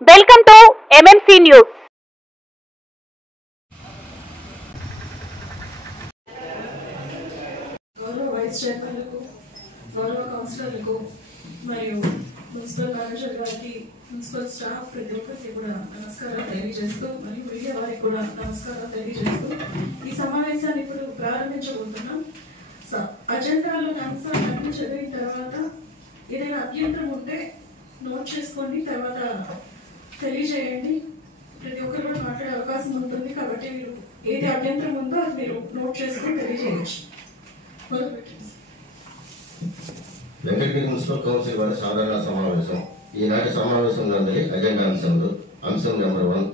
Welcome to MMC news. గౌరవ vice చైర్మన్లకు, గౌరవ కౌన్సిలర్లకు మరియు మున్సిపల్ కమిషనర్ గారికి, మున్సిపల్ స్టాఫ్ ప్రతి ఒక్కరికి కూడా నమస్కారాలు తెలియజేస్తూ మరియు మీడియా వారికి కూడా నమస్కారాలు తెలియజేస్తూ ఈ సమావేశాన్ని ఇప్పుడు ప్రారంభించబోతున్నాం. అజెండాలోని అంశాలన్నీ చదివిన తర్వాత ఏదైనా అభ్యంతరం ఉంటే నోట్ చేసుకోండి, తర్వాత తెలియజేయండి. ప్రతి ఒక్కరు కూడా మాట్లాడే అవకాశం ఉంటుంది కాబట్టి మీరు ఏది అభ్యంతరం ఉందో అది మీరు నోట్ చేసుకొని తెలియజేయచ్చు. వెంకటగిరి మున్సిపల్ కౌన్సిల్ వారి సాధారణ సమావేశం. ఈనాటి సమావేశం నందలి అజెండా అంశంలో అంశం నెంబర్ 1,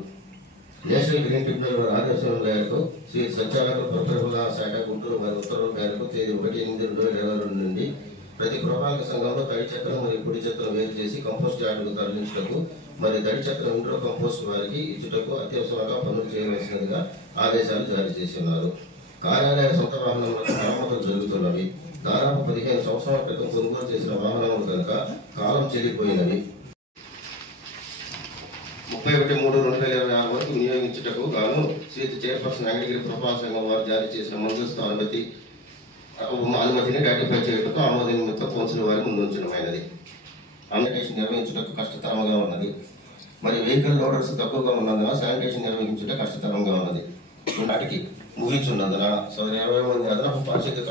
నేషనల్ గ్రీన్ ట్రిబ్యునల్ వారి ఆదేశం మేరకు శ్రీ సత్యాగ్రహ పరిపాలన శాఖ గుంటూరు వారి ఉత్తర్వుల మేరకు తేదీ 1/8/2022 నుండి ప్రతి గృహపాలక సంఘంలో తడి చెత్తను మరియు పొడి చెత్తను వేరు చేసి కంపోస్ట్ యార్డుకు తరలించుటకు మరియు తడి చెత్తను ఇండ్రో కంపోస్ట్ వారికి ఇచ్చుటకు అత్యవసరంగా పనులు చేయవలసినదిగా ఆదేశాలు జారీ చేస్తున్నారు. కార్యాలయ సొంత వాహనములకు మరమ్మతులు జరుగుతున్నవి. దాదాపు 15 సంవత్సరాల క్రితం కొనుగోలు చేసిన వాహనములు కనుక కాలం చెల్లిపోయినవి. 31/3/2026 వరకు వినియోగించుటకు గాను శ్రీ చైర్పర్సన్ వెంకటగిరి పురపాలక సంఘం వారు జారీ చేసిన ముందస్తు అనుమతిని రాటిఫై చేయటకు ఆమోద నిమిత్తం కౌన్సిల్ వారి ముందుంచడమైనది. శానిటేషన్ నిర్వహించుటకు కష్టతరంగా ఉన్నది మరియు వెహికల్ లోడర్స్ తక్కువగా ఉన్నందున శానిటేషన్ నిర్వహించుట కష్టతరంగా ఉన్నది. నాటికి ముగించున్నందున 20 మంది అదనపు పారిశుద్ధ్య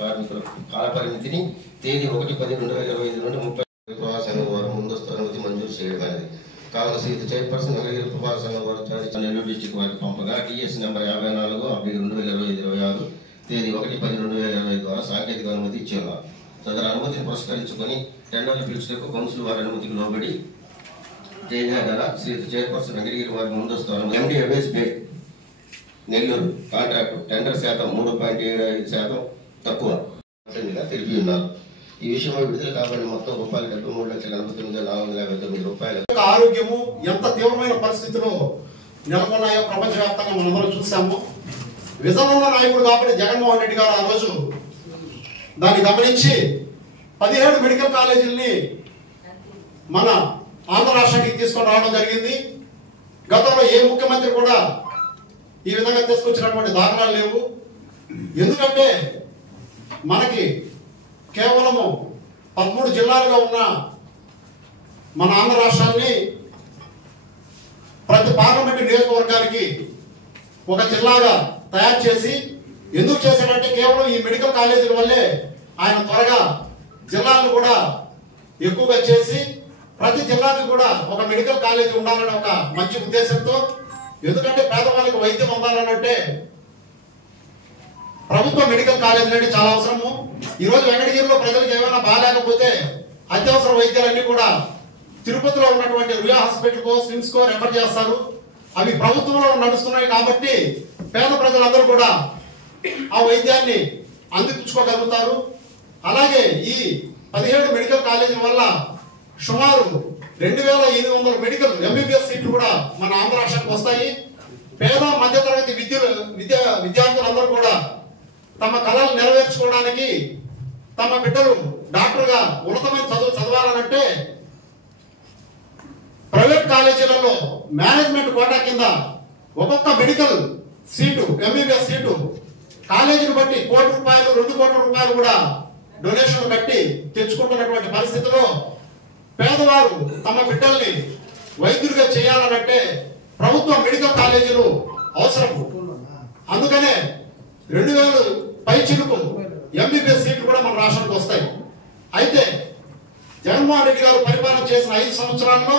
కార్మికుల కాలపరిమితిని తేదీ 1/10/2025 నుండి 30 సంఘం వారు ముందస్తు అనుమతి మంజూరు చేయడమైనది. కావున శ్రీ చైర్పర్సన్ వెంకటగిరి పురపాలక సంఘం వారు నెల్లూరు డిస్టిక్ వారికి పంపగా TS నెంబర్ 54/2026 తేదీ 1/10/2025 ద్వారా సాంకేతిక అనుమతి ఇచ్చున్నారు. సదరు అనుమతిని పురస్కరించుకొని టెండర్లు పిలుచుటకు కౌన్సిల్ వారి అనుమతికి లోబడి చేయగల శ్రీ చైర్పర్సన్ వెంకటగిరి వారి ముందస్తు అనుమతి MD అవేజ్ బేట్ నెల్లూరు కాంట్రాక్టు టెండర్ శాతం 3.75% తక్కువ తెలిపి ఉన్నారు. ఈ విషయంలో విడుదల కాబట్టి మొత్తం రూపాయలు 73,49,459 ఆరోగ్యము ఎంత తీవ్రమైన పరిస్థితిలో నెలకొన్నాయో ప్రపంచవ్యాప్తంగా మనందరం చూసాము. విజన్ ఉన్న నాయకుడు కాబట్టి జగన్మోహన్ రెడ్డి గారు ఆ రోజు దాన్ని గమనించి 17 మెడికల్ కాలేజీలని మన ఆంధ్ర రాష్ట్రానికి తీసుకొని రావడం జరిగింది. గతంలో ఏ ముఖ్యమంత్రి కూడా ఈ విధంగా తీసుకొచ్చినటువంటి దాఖలాలు లేవు. ఎందుకంటే మనకి కేవలము 13 జిల్లాలుగా ఉన్న మన ఆంధ్ర రాష్ట్రాన్ని ప్రతి పార్లమెంటు నియోజకవర్గానికి ఒక జిల్లాగా తయారు చేసి ఎందుకు చేశాడంటే కేవలం ఈ మెడికల్ కాలేజీల వల్లే ఆయన త్వరగా జిల్లాలను కూడా ఎక్కువగా చేసి ప్రతి జిల్లాకి కూడా ఒక మెడికల్ కాలేజీ ఉండాలని ఒక మంచి ఉద్దేశంతో, ఎందుకంటే పేదవాళ్ళకి వైద్యం అందాలనంటే ప్రభుత్వ మెడికల్ కాలేజీలు అంటే చాలా అవసరము. ఈరోజు వెంకటగిరిలో ప్రజలకు ఏమైనా బాగాలేకపోతే అత్యవసర వైద్యాలన్నీ కూడా తిరుపతిలో ఉన్నటువంటి రుయా హాస్పిటల్కో స్విమ్స్కో రెఫర్ చేస్తారు. అవి ప్రభుత్వంలో నడుస్తున్నాయి కాబట్టి పేద ప్రజలందరూ కూడా ఆ వైద్యాన్ని అందిపుచ్చుకోగలుగుతారు. అలాగే ఈ 17 మెడికల్ కాలేజీల వల్ల సుమారు 2,800 మెడికల్ MBBS సీట్లు కూడా మన ఆంధ్ర రాష్ట్రానికి వస్తాయి. పేద మధ్యతరగతి విద్యార్థులందరూ కూడా తమ కళలు నెరవేర్చుకోవడానికి తమ బిడ్డలు డాక్టర్గా ఉన్నతమైన చదువు చదవాలనంటే ప్రైవేట్ కాలేజీలలో మేనేజ్మెంట్ కోటా కింద ఒక్కొక్క మెడికల్ సీటు MBBS సీటు కాలేజీని బట్టి ₹1 కోటి, ₹2 కోట్ల కూడా డొనేషన్ కట్టి తెచ్చుకుంటున్నటువంటి పరిస్థితిలో పేదవారు తమ బిడ్డల్ని వైద్యులుగా చేయాలనంటే ప్రభుత్వ మెడికల్ కాలేజీలు అవసరం. అందుకనే 2,000 పైచిలుకు MBBS సీట్లు కూడా మన రాష్ట్రానికి వస్తాయి. అయితే జగన్మోహన్ రెడ్డి గారు పరిపాలన చేసిన 5 సంవత్సరాల్లో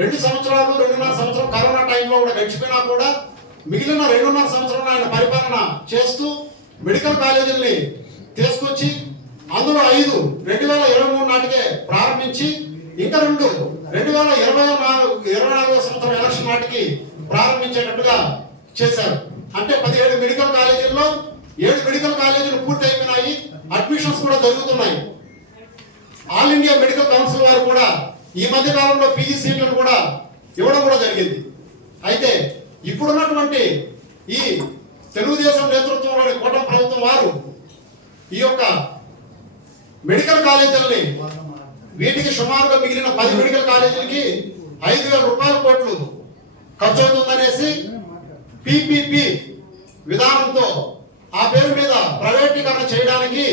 2 సంవత్సరాలు 2.5 సంవత్సరం కరోనా టైంలో కూడా గడిచిపోయినా కూడా మిగిలిన 2.5 సంవత్సరాలు ఆయన పరిపాలన చేస్తూ మెడికల్ కాలేజీల్ని తీసుకొచ్చి అందులో 5 2023 నాటికే ప్రారంభించి ఇంకా 2 2024 సంవత్సరం ఎలక్షన్ నాటికి ప్రారంభించేటట్టుగా చేశారు. అంటే 17 మెడికల్ కాలేజీల్లో 7 మెడికల్ కాలేజీలు పూర్తి అయిపోయినాయి. అడ్మిషన్స్ కూడా జరుగుతున్నాయి. ఆల్ ఇండియా మెడికల్ కౌన్సిల్ వారు కూడా ఈ మధ్య కాలంలో PG సీట్లను కూడా ఇవ్వడం కూడా జరిగింది. అయితే ఇప్పుడున్నటువంటి ఈ తెలుగుదేశం నేతృత్వంలోని కూటమి ప్రభుత్వం వారు ఈ యొక్క మెడికల్ కాలేజీలని వీటికి సుమారుగా మిగిలిన 10 మెడికల్ కాలేజీలకి 5,000 రూపాయల కోట్లు ఖర్చు అవుతుందనేసి పిపిపి విధానంతో ఆ పేరు మీద ప్రైవేటీకరణ చేయడానికి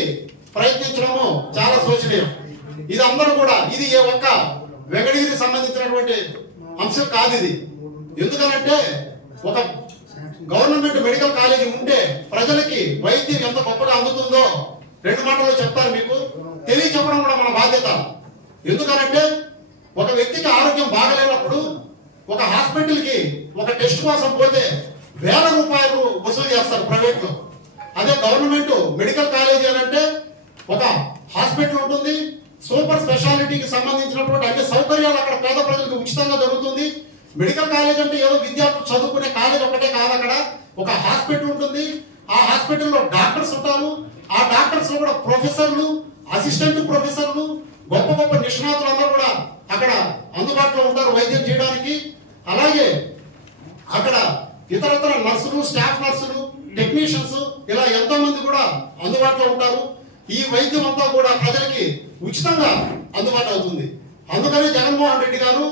ప్రయత్నించడము చాలా శోచనీయం. ఇది అందరూ కూడా ఇది ఏ ఒక్క వెంకటగిరికి సంబంధించినటువంటి అంశం కాదు. ఇది ఎందుకనంటే ఒక గవర్నమెంట్ మెడికల్ కాలేజీ ఉంటే ప్రజలకి వైద్యం ఎంత గొప్పగా అందుతుందో 2 మాటల్లో చెప్తారు మీకు. తెలియచెప్పడం కూడా మన బాధ్యత. ఎందుకనంటే ఒక వ్యక్తికి ఆరోగ్యం బాగలేనప్పుడు ఒక హాస్పిటల్కి ఒక టెస్ట్ కోసం పోతే 1,000 రూపాయలు వసూలు చేస్తారు ప్రైవేట్ లో. అదే గవర్నమెంట్ మెడికల్ కాలేజీ అంటే ఒక హాస్పిటల్ ఉంటుంది, సూపర్ స్పెషాలిటీకి సంబంధించినటువంటి అన్ని సౌకర్యాలు అక్కడ పేద ప్రజలకు ఉచితంగా జరుగుతుంది. మెడికల్ కాలేజ్ అంటే ఏదో విద్యార్థులు చదువుకునే కాలేజ్ ఒకటే కాదు. అక్కడ ఒక హాస్పిటల్ ఉంటుంది. ఆ హాస్పిటల్లో డాక్టర్స్ ఉంటారు. ఆ డాక్టర్స్ లో కూడా ప్రొఫెసర్లు, అసిస్టెంట్ ప్రొఫెసర్లు, గొప్ప గొప్ప నిష్ణాతులు అందరూ కూడా అక్కడ అందుబాటులో ఉంటారు వైద్యం చేయడానికి. అలాగే అక్కడ ఇతరతర నర్సులు, స్టాఫ్ నర్సులు, టెక్నీషియన్స్ ఇలా ఎంతో మంది కూడా అందుబాటులో ఉంటారు. ఈ వైద్యం అంతా కూడా ప్రజలకి ఉచితంగా అందుబాటు అవుతుంది. అందుకని జగన్మోహన్ రెడ్డి గారు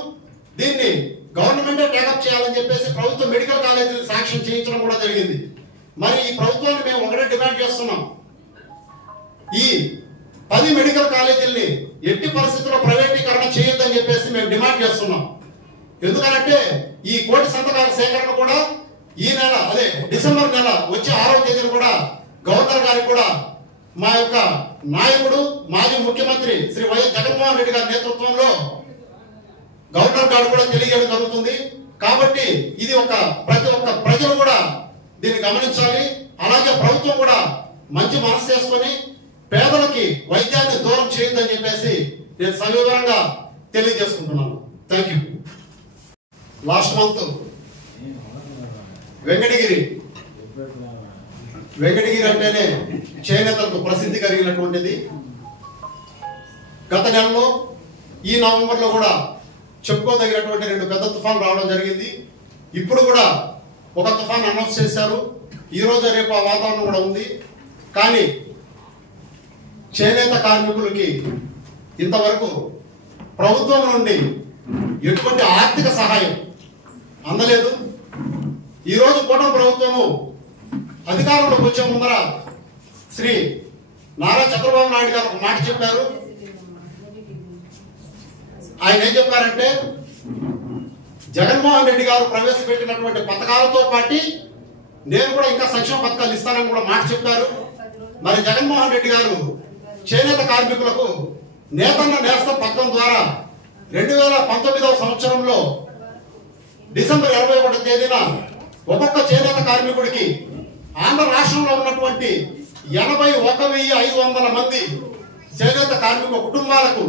దీన్ని గవర్నమెంటే టేకప్ చేయాలని చెప్పేసి ప్రభుత్వ మెడికల్ కాలేజీలు శాంక్షన్ చేయించడం కూడా జరిగింది. మరి ఈ ప్రభుత్వాన్ని మేము ఒకటే డిమాండ్ చేస్తున్నాం. ఈ 10 మెడికల్ కాలేజీల్ని ఎట్టి పరిస్థితుల్లో ప్రైవేటీకరణ చేయొద్దని చెప్పేసి మేము డిమాండ్ చేస్తున్నాం. ఎందుకంటే ఈ కోటి సంతకాల సేకరణ కూడా ఈ నెల అదే డిసెంబర్ నెల వచ్చే 6వ తేదీన కూడా గవర్నర్ గారికి కూడా మా యొక్క నాయకుడు మాజీ ముఖ్యమంత్రి శ్రీ వైఎస్ జగన్మోహన్ రెడ్డి గారి నేతృత్వంలో గవర్నర్ గారు కూడా తెలియజేయడం జరుగుతుంది. కాబట్టి ఇది ప్రతి ఒక్క ప్రజలు కూడా దీన్ని గమనించాలి. అలాగే ప్రభుత్వం కూడా మంచి మనసు చేసుకొని పేదలకి వైద్యాన్ని దూరం చేయొద్దని చెప్పేసి నేను సవివరంగా తెలియజేసుకుంటున్నాను. Thank you. Last month Venkatagiri అంటేనే చేనేతలకు ప్రసిద్ధి కలిగినటువంటిది. గత నెలలో ఈ నవంబర్లో కూడా చెప్పుకోదగినటువంటి 2 పెద్ద తుఫాన్ రావడం జరిగింది. ఇప్పుడు కూడా ఒక తుఫాన్ అనౌన్స్ చేశారు. ఈ రోజు రేపు ఆ వాతావరణం కూడా ఉంది. కానీ చేనేత కార్మికులకి ఇంతవరకు ప్రభుత్వం నుండి ఎటువంటి ఆర్థిక సహాయం అందలేదు. ఈరోజు కూటమి ప్రభుత్వము అధికారంలోకి వచ్చే ముందర శ్రీ నారా చంద్రబాబు నాయుడు గారు ఒక మాట చెప్పారు. ఆయన ఏం చెప్పారంటే జగన్మోహన్ రెడ్డి గారు ప్రవేశపెట్టినటువంటి పథకాలతో పాటు నేను కూడా ఇంకా సంక్షేమ పథకాలు ఇస్తానని కూడా మాట చెప్పారు. మరి జగన్మోహన్ రెడ్డి గారు చేనేత కార్మికులకు నేతన్న నేస్తం పథకం ద్వారా 2019వ సంవత్సరంలో డిసెంబర్ 21వ తేదీన ఒక్కొక్క చేనేత కార్మికుడికి ఆంధ్ర రాష్ట్రంలో ఉన్నటువంటి 81,500 మంది చేనేత కార్మిక కుటుంబాలకు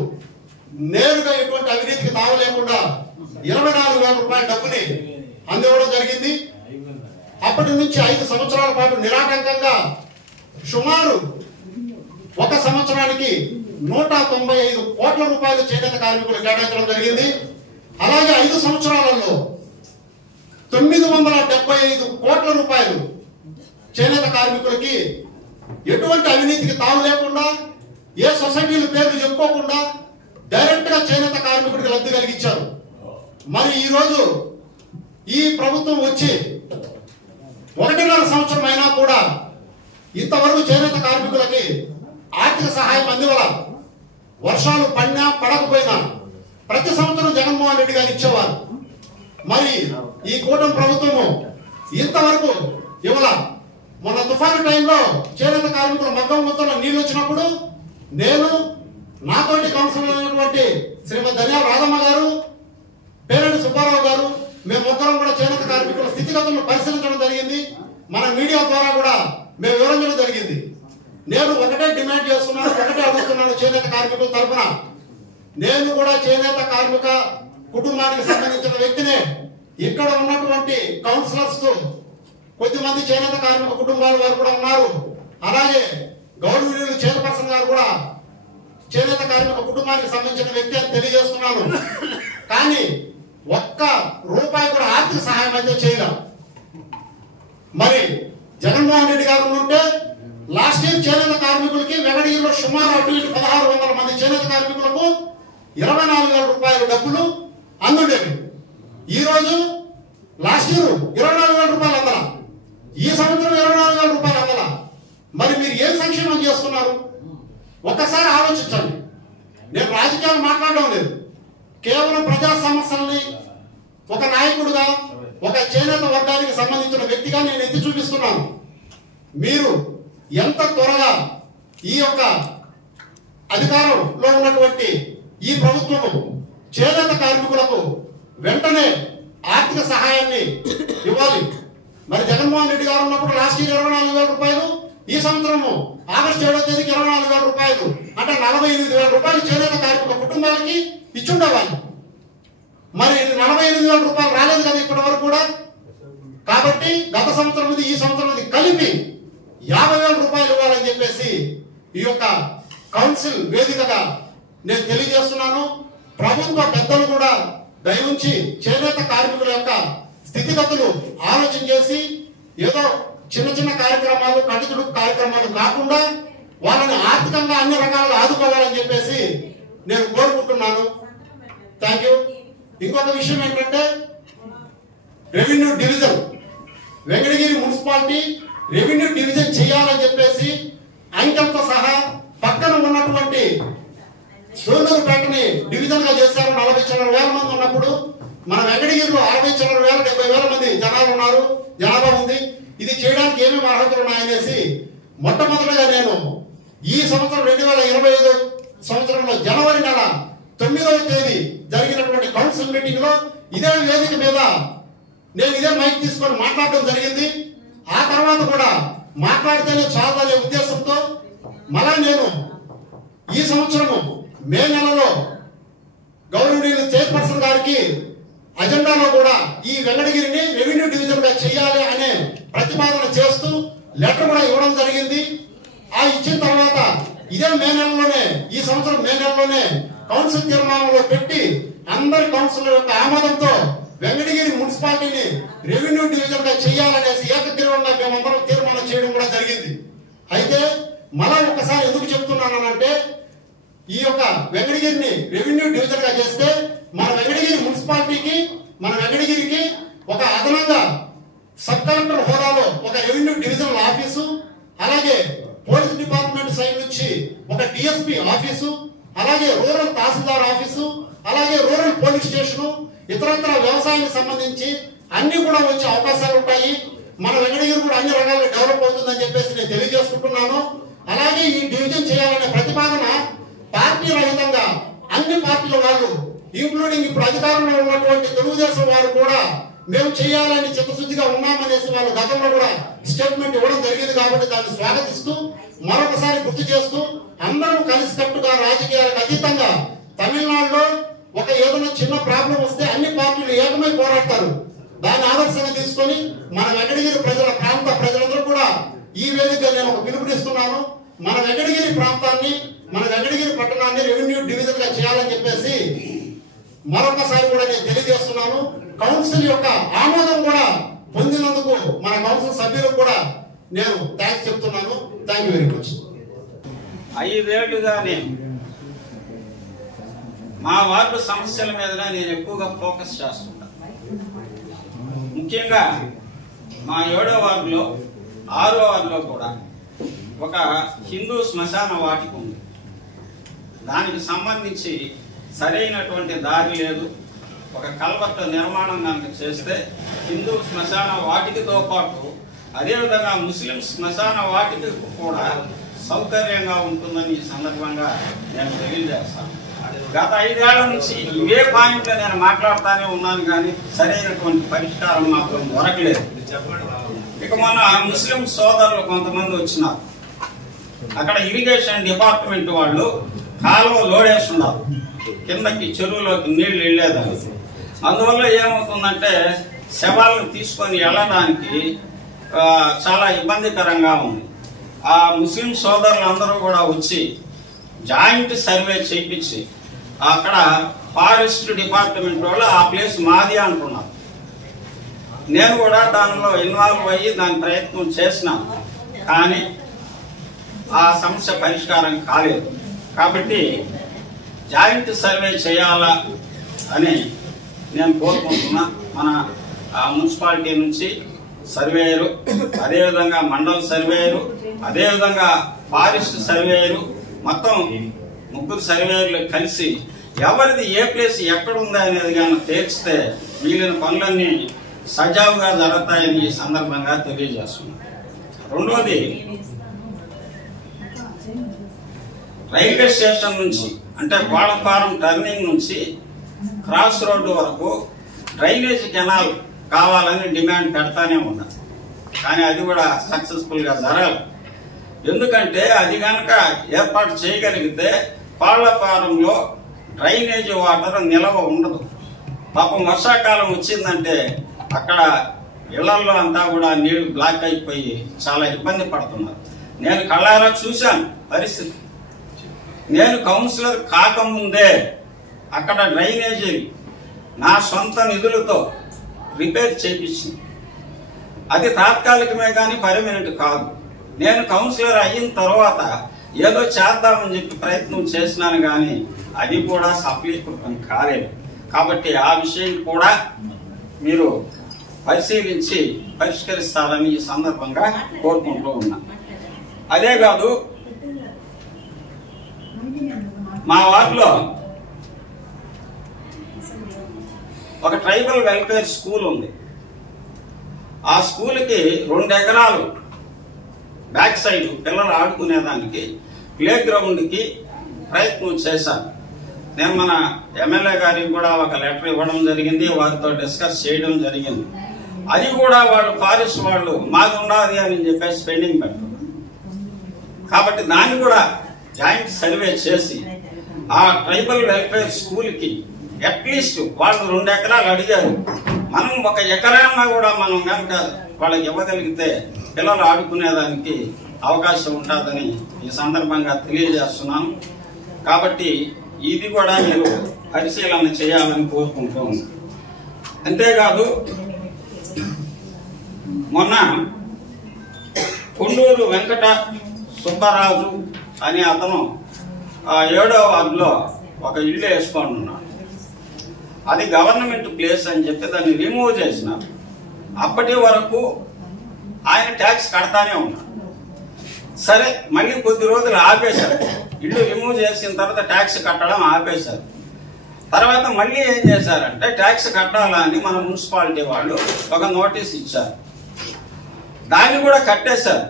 నేరుగా ఎటువంటి అవినీతికి తావు లేకుండా 24,000 రూపాయల డబ్బుని అందివ్వడం జరిగింది. అప్పటి నుంచి 5 సంవత్సరాల పాటు నిరాటంకంగా సుమారు ఒక సంవత్సరానికి 195 కోట్ల రూపాయలు చేనేత కార్మికులు కేటాయించడం జరిగింది. అలాగే 5 సంవత్సరాలలో 975 కోట్ల రూపాయలు చేనేత కార్మికులకి ఎటువంటి అవినీతికి తావు లేకుండా, ఏ సొసైటీల పేర్లు చెప్పుకోకుండా డైరెక్ట్ గా చేనేత కార్మికుడికి లబ్ధి కలిగించారు. మరి ఈ రోజు ఈ ప్రభుత్వం వచ్చి 1.5 సంవత్సరం అయినా కూడా ఇంతవరకు చేనేత కార్మికులకి ఆర్థిక సహాయం అందివల. వర్షాలు పడినా పడకపోయినా ప్రతి సంవత్సరం జగన్మోహన్ రెడ్డి గారు ఇచ్చేవారు. మరి ఈ కూటమి ప్రభుత్వము ఇంతవరకు ఇవ్వాల. మొన్న తుఫాను టైంలో చేనేత కార్మికుల మగ్గం మొత్తంలో నీళ్లు వచ్చినప్పుడు నేను నాతోటి కౌన్సిలర్ అయినటువంటి శ్రీమతి ధనియాల రాధమ్మ గారు, పేరెంట్ సుబ్బారావు గారు, మేము ముగ్గురం కూడా చేనేత కార్మికుల స్థితిగతులను పరిశీలించడం జరిగింది. మన మీడియా ద్వారా కూడా మేము వివరించడం జరిగింది. నేను ఒకటే డిమాండ్ చేస్తున్నాను, ఒకటే అడుగుతున్నాను చేనేత కార్మికుల తరఫున. నేను కూడా చేనేత కార్మిక కుటుంబానికి సంబంధించిన వ్యక్తినే. ఇక్కడ ఉన్నటువంటి కౌన్సిలర్స్ కొద్దిమంది చేనేత కార్మిక కుటుంబాల వారు కూడా ఉన్నారు. అలాగే గౌరవనీయులు చైర్పర్సన్ గారు కూడా చేనేత కార్మిక కుటుంబానికి సంబంధించిన వ్యక్తి అని తెలియజేస్తున్నాను. కానీ ఒక్క రూపాయి కూడా ఆర్థిక సహాయం అయితే చేయలేం. మరి జగన్మోహన్ రెడ్డి గారు ఉంటే లాస్ట్ ఇయర్ చేనేత కార్మికులకి వెంకటగిరిలో సుమారు 1,600 మంది చేనేత కార్మికులకు 24,000 రూపాయల డబ్బులు అందుండేవి. ఈరోజు లాస్ట్ ఇయర్ 24,000 రూపాయలు అందల, ఈ సంవత్సరం 24,000 రూపాయలు అందల. మరి మీరు ఏం సంక్షేమం చేస్తున్నారు? ఒక్కసారి ఆలోచించండి. నేను రాజకీయాలు మాట్లాడడం లేదు, కేవలం ప్రజా సమస్యల్ని ఒక నాయకుడుగా, ఒక చేనేత వర్గానికి సంబంధించిన వ్యక్తిగా నేను ఎత్తి చూపిస్తున్నాను. మీరు ఎంత త్వరగా ఈ యొక్క అధికారంలో ఉన్నటువంటి ఈ ప్రభుత్వము చేనేత కార్మికులకు వెంటనే ఆర్థిక సహాయాన్ని ఇవ్వాలి. మరి జగన్మోహన్ రెడ్డి గారు ఉన్నప్పుడు లాస్ట్ ఇయర్ 24,000 రూపాయలు, ఈ సంవత్సరము ఆగస్టు 7వ తేదీకి 24,000 రూపాయలు, అంటే 48,000 రూపాయలు చేనేత కార్మిక కుటుంబాలకి ఇచ్చుండేవాళ్ళు. మరి 48,000 రూపాయలు రాలేదు కదా ఇప్పటి వరకు కూడా. కాబట్టి గత సంవత్సరం ఈ సంవత్సరం కలిపి 50,000 రూపాయలు ఇవ్వాలని చెప్పేసి ఈ యొక్క కౌన్సిల్ వేదికగా నేను తెలియజేస్తున్నాను. ప్రభుత్వ పెద్దలు కూడా దయవుంచి చేనేత కార్మికుల యొక్క స్థితిగతులు ఆలోచన చేసి ఏదో చిన్న చిన్న కార్యక్రమాలు, కట్టుతుడుపు కార్యక్రమాలు కాకుండా వాళ్ళని ఆర్థికంగా అన్ని రకాలుగా ఆదుకోవాలని చెప్పేసి నేను కోరుకుంటున్నాను. Thank you. ఇంకొక విషయం ఏంటంటే revenue division, Venkatagiri municipality revenue division చేయాలని చెప్పేసి అంకెంతో సహా పక్కన ఉన్నటువంటి సోలూరుపేటని డివిజన్ గా చేశారు. 40,000 మంది ఉన్నప్పుడు మన వెంకటగిరిలో 60,000 70,000 మంది జనాభా ఉంది. ఇది చేయడానికి ఏమేమి అర్హతలు ఉన్నాయనేసి మొట్టమొదటిగా నేను ఈ సంవత్సరం 2025 సంవత్సరంలో జనవరి నెల 9వ తేదీ జరిగినటువంటి కౌన్సిల్ మీటింగ్ లో ఇదే వేదిక మీద నేను ఇదే మైక్ తీసుకొని మాట్లాడడం జరిగింది. ఆ తర్వాత కూడా మాట్లాడితేనే చాలదనే ఉద్దేశంతో మళ్ళా నేను ఈ సంవత్సరము మే నెలలో గౌరవనీయులు చైర్పర్సన్ గారికి అజెండాలో కూడా ఈ వెంకటగిరిని రెవెన్యూ డివిజన్ గా చేయాలి అనే ప్రతిపాదన చేస్తూ లెటర్ కూడా ఇవ్వడం జరిగింది. ఆ ఇచ్చిన తర్వాత ఇదే మే నెలలోనే, ఈ సంవత్సరం మే నెలలోనే కౌన్సిల్ తీర్మానంలో పెట్టి అందరి కౌన్సిలర్ యొక్క ఆమోదంతో వెంకటగిరి మున్సిపాలిటీని రెవెన్యూ డివిజన్ గా చేయాలనేసి ఏకగ్రీవంగా మేమందరం తీర్మానం చేయడం కూడా జరిగింది. అయితే మళ్ళా ఒకసారి ఎందుకు చెప్తున్నానంటే ఈ యొక్క వెంకటగిరిని రెవెన్యూ డివిజన్ గా చేస్తే మన వెంకటగిరి మున్సిపాలిటీకి, మన వెంకటగిరికి ఒక అదనంగా సబ్ కలెక్టర్ హోదాలో ఒక రెవెన్యూ డివిజనల్ ఆఫీసు, అలాగే పోలీస్ డిపార్ట్మెంట్ సైడ్ నుంచి ఒక డిఎస్పీ ఆఫీసు, అలాగే రూరల్ తహసీల్దార్ ఆఫీసు, అలాగే రూరల్ పోలీస్ స్టేషను, ఇతరత్ర వ్యవసాయానికి సంబంధించి అన్ని కూడా వచ్చే అవకాశాలు ఉంటాయి. మన వెంకటగిరి కూడా అన్ని రంగాల్లో డెవలప్ అవుతుందని చెప్పేసి నేను తెలియజేసుకుంటున్నాను. అలాగే ఈ డివిజన్ చేయాలనే ప్రతిపాదన పార్టీ రహితంగా అన్ని పార్టీల వాళ్ళు, ఇంక్లూడింగ్ ఇప్పుడు అధికారంలో ఉన్నటువంటి తెలుగుదేశం వారు కూడా మేము చేయాలని చిత్తశుద్ధిగా ఉన్నామనేసి వాళ్ళు గతంలో కూడా స్టేట్మెంట్ ఇవ్వడం జరిగింది. కాబట్టి దాన్ని స్వాగతిస్తూ మరొకసారి గుర్తు చేస్తూ అందరం కలిసికట్టుగా రాజకీయాలకు అతీతంగా తమిళనాడులో ఒక ఏదైనా చిన్న ప్రాబ్లం వస్తే అన్ని పార్టీలు ఏకమై పోరాడతారు. దాన్ని ఆదర్శంగా తీసుకొని మన వెంకటగిరి ప్రాంత ప్రజలందరూ కూడా ఈ వేదికగా నేను ఒక పిలుపునిస్తున్నాను. మన వెంకటగిరి ప్రాంతాన్ని, మన వెంకటగిరి పట్టణాన్ని రెవెన్యూ డివిజన్ గా చేయాలని చెప్పేసి మరొకసారి కూడా నేను తెలియజేస్తున్నాను. కౌన్సిల్ యొక్క ఆమోదం కూడా పొందినందుకు మన కౌన్సిల్ సభ్యులకు కూడా నేను థ్యాంక్స్ చెప్తున్నాను. Thank you very much. 5 ఏళ్లుగానే మా వార్డు సమస్యల మీద నేను ఎక్కువగా ఫోకస్ చేస్తుంటాను. ముఖ్యంగా మా 7వ వార్డులో 6వ వార్డులో కూడా ఒక హిందూ శ్మశాన వాటిక ఉంది. దానికి సంబంధించి సరైనటువంటి దారి లేదు. ఒక కల్వర్ట్ నిర్మాణం కనుక చేస్తే హిందూ శ్మశాన వాటికతో పాటు అదేవిధంగా ముస్లిం శ్మశాన వాటికకు కూడా సౌకర్యంగా ఉంటుందని ఈ సందర్భంగా నేను తెలియజేస్తాను. గత 5 ఏళ్ల నుంచి ఇవే పాయింట్లో నేను మాట్లాడుతూనే ఉన్నాను, కానీ సరైనటువంటి పరిష్కారం మాత్రం దొరకలేదు. ఇక మొన్న ముస్లిం సోదరులు కొంతమంది వచ్చినారు. అక్కడ ఇరిగేషన్ డిపార్ట్మెంట్ వాళ్ళు కాలువ లోడేస్తున్నారు, కిందకి చెరువులోకి నీళ్లు వెళ్ళేదాన్ని. అందువల్ల ఏమవుతుందంటే శవాలను తీసుకొని వెళ్ళడానికి చాలా ఇబ్బందికరంగా ఉంది. ఆ ముస్లిం సోదరులందరూ కూడా వచ్చి జాయింట్ సర్వే చేయించి అక్కడ ఫారెస్ట్ డిపార్ట్మెంట్ వాళ్ళు ఆ ప్లేస్ మాది అంటున్నారు. నేను కూడా దానిలో ఇన్వాల్వ్ అయ్యి దాని ప్రయత్నం చేసినాను, కానీ ఆ సమస్య పరిష్కారం కాలేదు. కాబట్టి జాయింట్ సర్వే చేయాలా అని నేను కోరుకుంటున్నా. మన మున్సిపాలిటీ నుంచి సర్వేయరు, అదేవిధంగా మండల సర్వేయరు, అదేవిధంగా ఫారెస్ట్ సర్వేయరు, మొత్తం 3 సర్వేయర్లు కలిసి ఎవరిది ఏ ప్లేస్ ఎక్కడుంది అనేది కానీ తేల్చితే మిగిలిన పనులన్నీ సజావుగా జరుగుతాయని ఈ సందర్భంగా తెలియజేస్తున్నాను. రెండోది, రైల్వే స్టేషన్ నుంచి అంటే కోళ్ళఫారం టర్నింగ్ నుంచి క్రాస్ రోడ్డు వరకు డ్రైనేజ్ కెనాల్ కావాలని డిమాండ్ పెడతానే ఉన్నా. కానీ అది కూడా సక్సెస్ఫుల్గా జరగాలి. ఎందుకంటే అది కనుక ఏర్పాటు చేయగలిగితే కోళ్ళఫారంలో డ్రైనేజ్ వాటర్ నిలవ ఉండదు. పాపం వర్షాకాలం వచ్చిందంటే అక్కడ ఇళ్లలో అంతా కూడా నీళ్లు బ్లాక్ అయిపోయి చాలా ఇబ్బంది పడుతున్నారు. నేను కళ్ళారా చూశాను పరిస్థితి. నేను కౌన్సిలర్ కాకముందే అక్కడ డ్రైనేజీ నా సొంత నిధులతో రిపేర్ చేయించింది. అది తాత్కాలికమే కానీ పర్మనెంట్ కాదు. నేను కౌన్సిలర్ అయిన తర్వాత ఏదో చేద్దామని చెప్పి ప్రయత్నం చేసినాను కానీ అది కూడా సఫలీకృతం కాలేదు. కాబట్టి ఆ విషయం కూడా మీరు పరిశీలించి పరిష్కరిస్తారని ఈ సందర్భంగా కోరుకుంటూ ఉన్నా. అదే కాదు, మా వార్డులో ఒక ట్రైబల్ వెల్ఫేర్ స్కూల్ ఉంది. ఆ స్కూల్కి 2 ఎకరాలు బ్యాక్ సైడ్ పిల్లలు ఆడుకునేదానికి ప్లే గ్రౌండ్కి ప్రయత్నం చేశాను. నేను మన ఎమ్మెల్యే గారికి కూడా ఒక లెటర్ ఇవ్వడం జరిగింది, వారితో డిస్కస్ చేయడం జరిగింది. అది కూడా వాళ్ళు ఫారెస్ట్ వాళ్ళు మాది ఉండాలి అని చెప్పేసి పెండింగ్ పెట్టారు. కాబట్టి దాన్ని కూడా జాయింట్ సర్వే చేసి ఆ ట్రైబల్ వెల్ఫేర్ స్కూల్కి అట్లీస్ట్ వాళ్ళు 2 ఎకరాలు అడిగారు, మనం 1 ఎకరాన్నా కూడా మనం కనుక వాళ్ళకి ఇవ్వగలిగితే పిల్లలు ఆడుకునేదానికి అవకాశం ఉంటుందని ఈ సందర్భంగా తెలియజేస్తున్నాను. కాబట్టి ఇది కూడా మీరు పరిశీలన చేయాలని కోరుకుంటూ ఉన్నాను. అంతేకాదు, మొన్న కొండూరు వెంకట సుబ్బరాజు అనే అతను 7వ వార్డులో ఒక ఇల్లు వేసుకొని ఉన్నాడు. అది గవర్నమెంట్ ప్లేస్ అని చెప్పి దాన్ని రిమూవ్ చేసినారు. అప్పటి వరకు ఆయన ట్యాక్స్ కడతానే ఉన్నాడు. సరే, మళ్ళీ కొద్ది రోజులు ఆపేశారు. ఇల్లు రిమూవ్ చేసిన తర్వాత ట్యాక్స్ కట్టడం ఆపేశారు. తర్వాత మళ్ళీ ఏం చేశారంటే ట్యాక్స్ కట్టాలని మన మున్సిపాలిటీ వాళ్ళు ఒక నోటీస్ ఇచ్చారు. దాన్ని కూడా కట్టేశారు.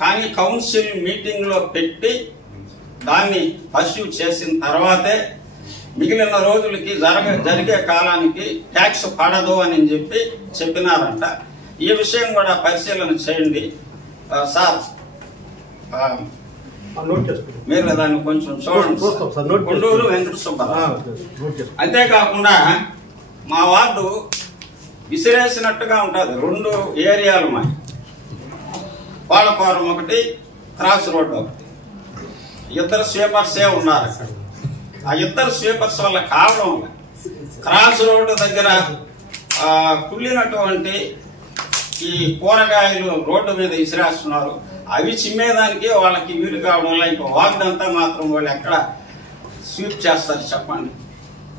కానీ కౌన్సిల్ మీటింగ్లో పెట్టి దాన్ని పర్స్యూ చేసిన తర్వాతే మిగిలిన రోజులకి జరిగే కాలానికి ట్యాక్స్ పడదు అని చెప్పి చెప్పినారంట. ఈ విషయం కూడా పరిశీలన చేయండి సార్. మీరు దాన్ని కొంచెం చూడండి. కొండూరు వెంకట సుబ్బారావు. అంతేకాకుండా మా వార్డు విసిరేసినట్టుగా ఉంటుంది. 2 ఏరియాలు మా కోళ్ళఫారం ఒకటి, క్రాస్ రోడ్ ఒకటి. 2 స్వీపర్సే ఉన్నారు అక్కడ. ఆ 2 స్వీపర్స్ వల్ల కావడం క్రాస్ రోడ్డు దగ్గర కుళ్ళినటువంటి ఈ కూరగాయలు రోడ్డు మీద విసిరేస్తున్నారు. అవి చిమ్మేదానికి వాళ్ళకి వీలు కావడం వల్ల ఇంకా వార్డు అంతా మాత్రం వాళ్ళు ఎక్కడ స్వీప్ చేస్తారు చెప్పండి.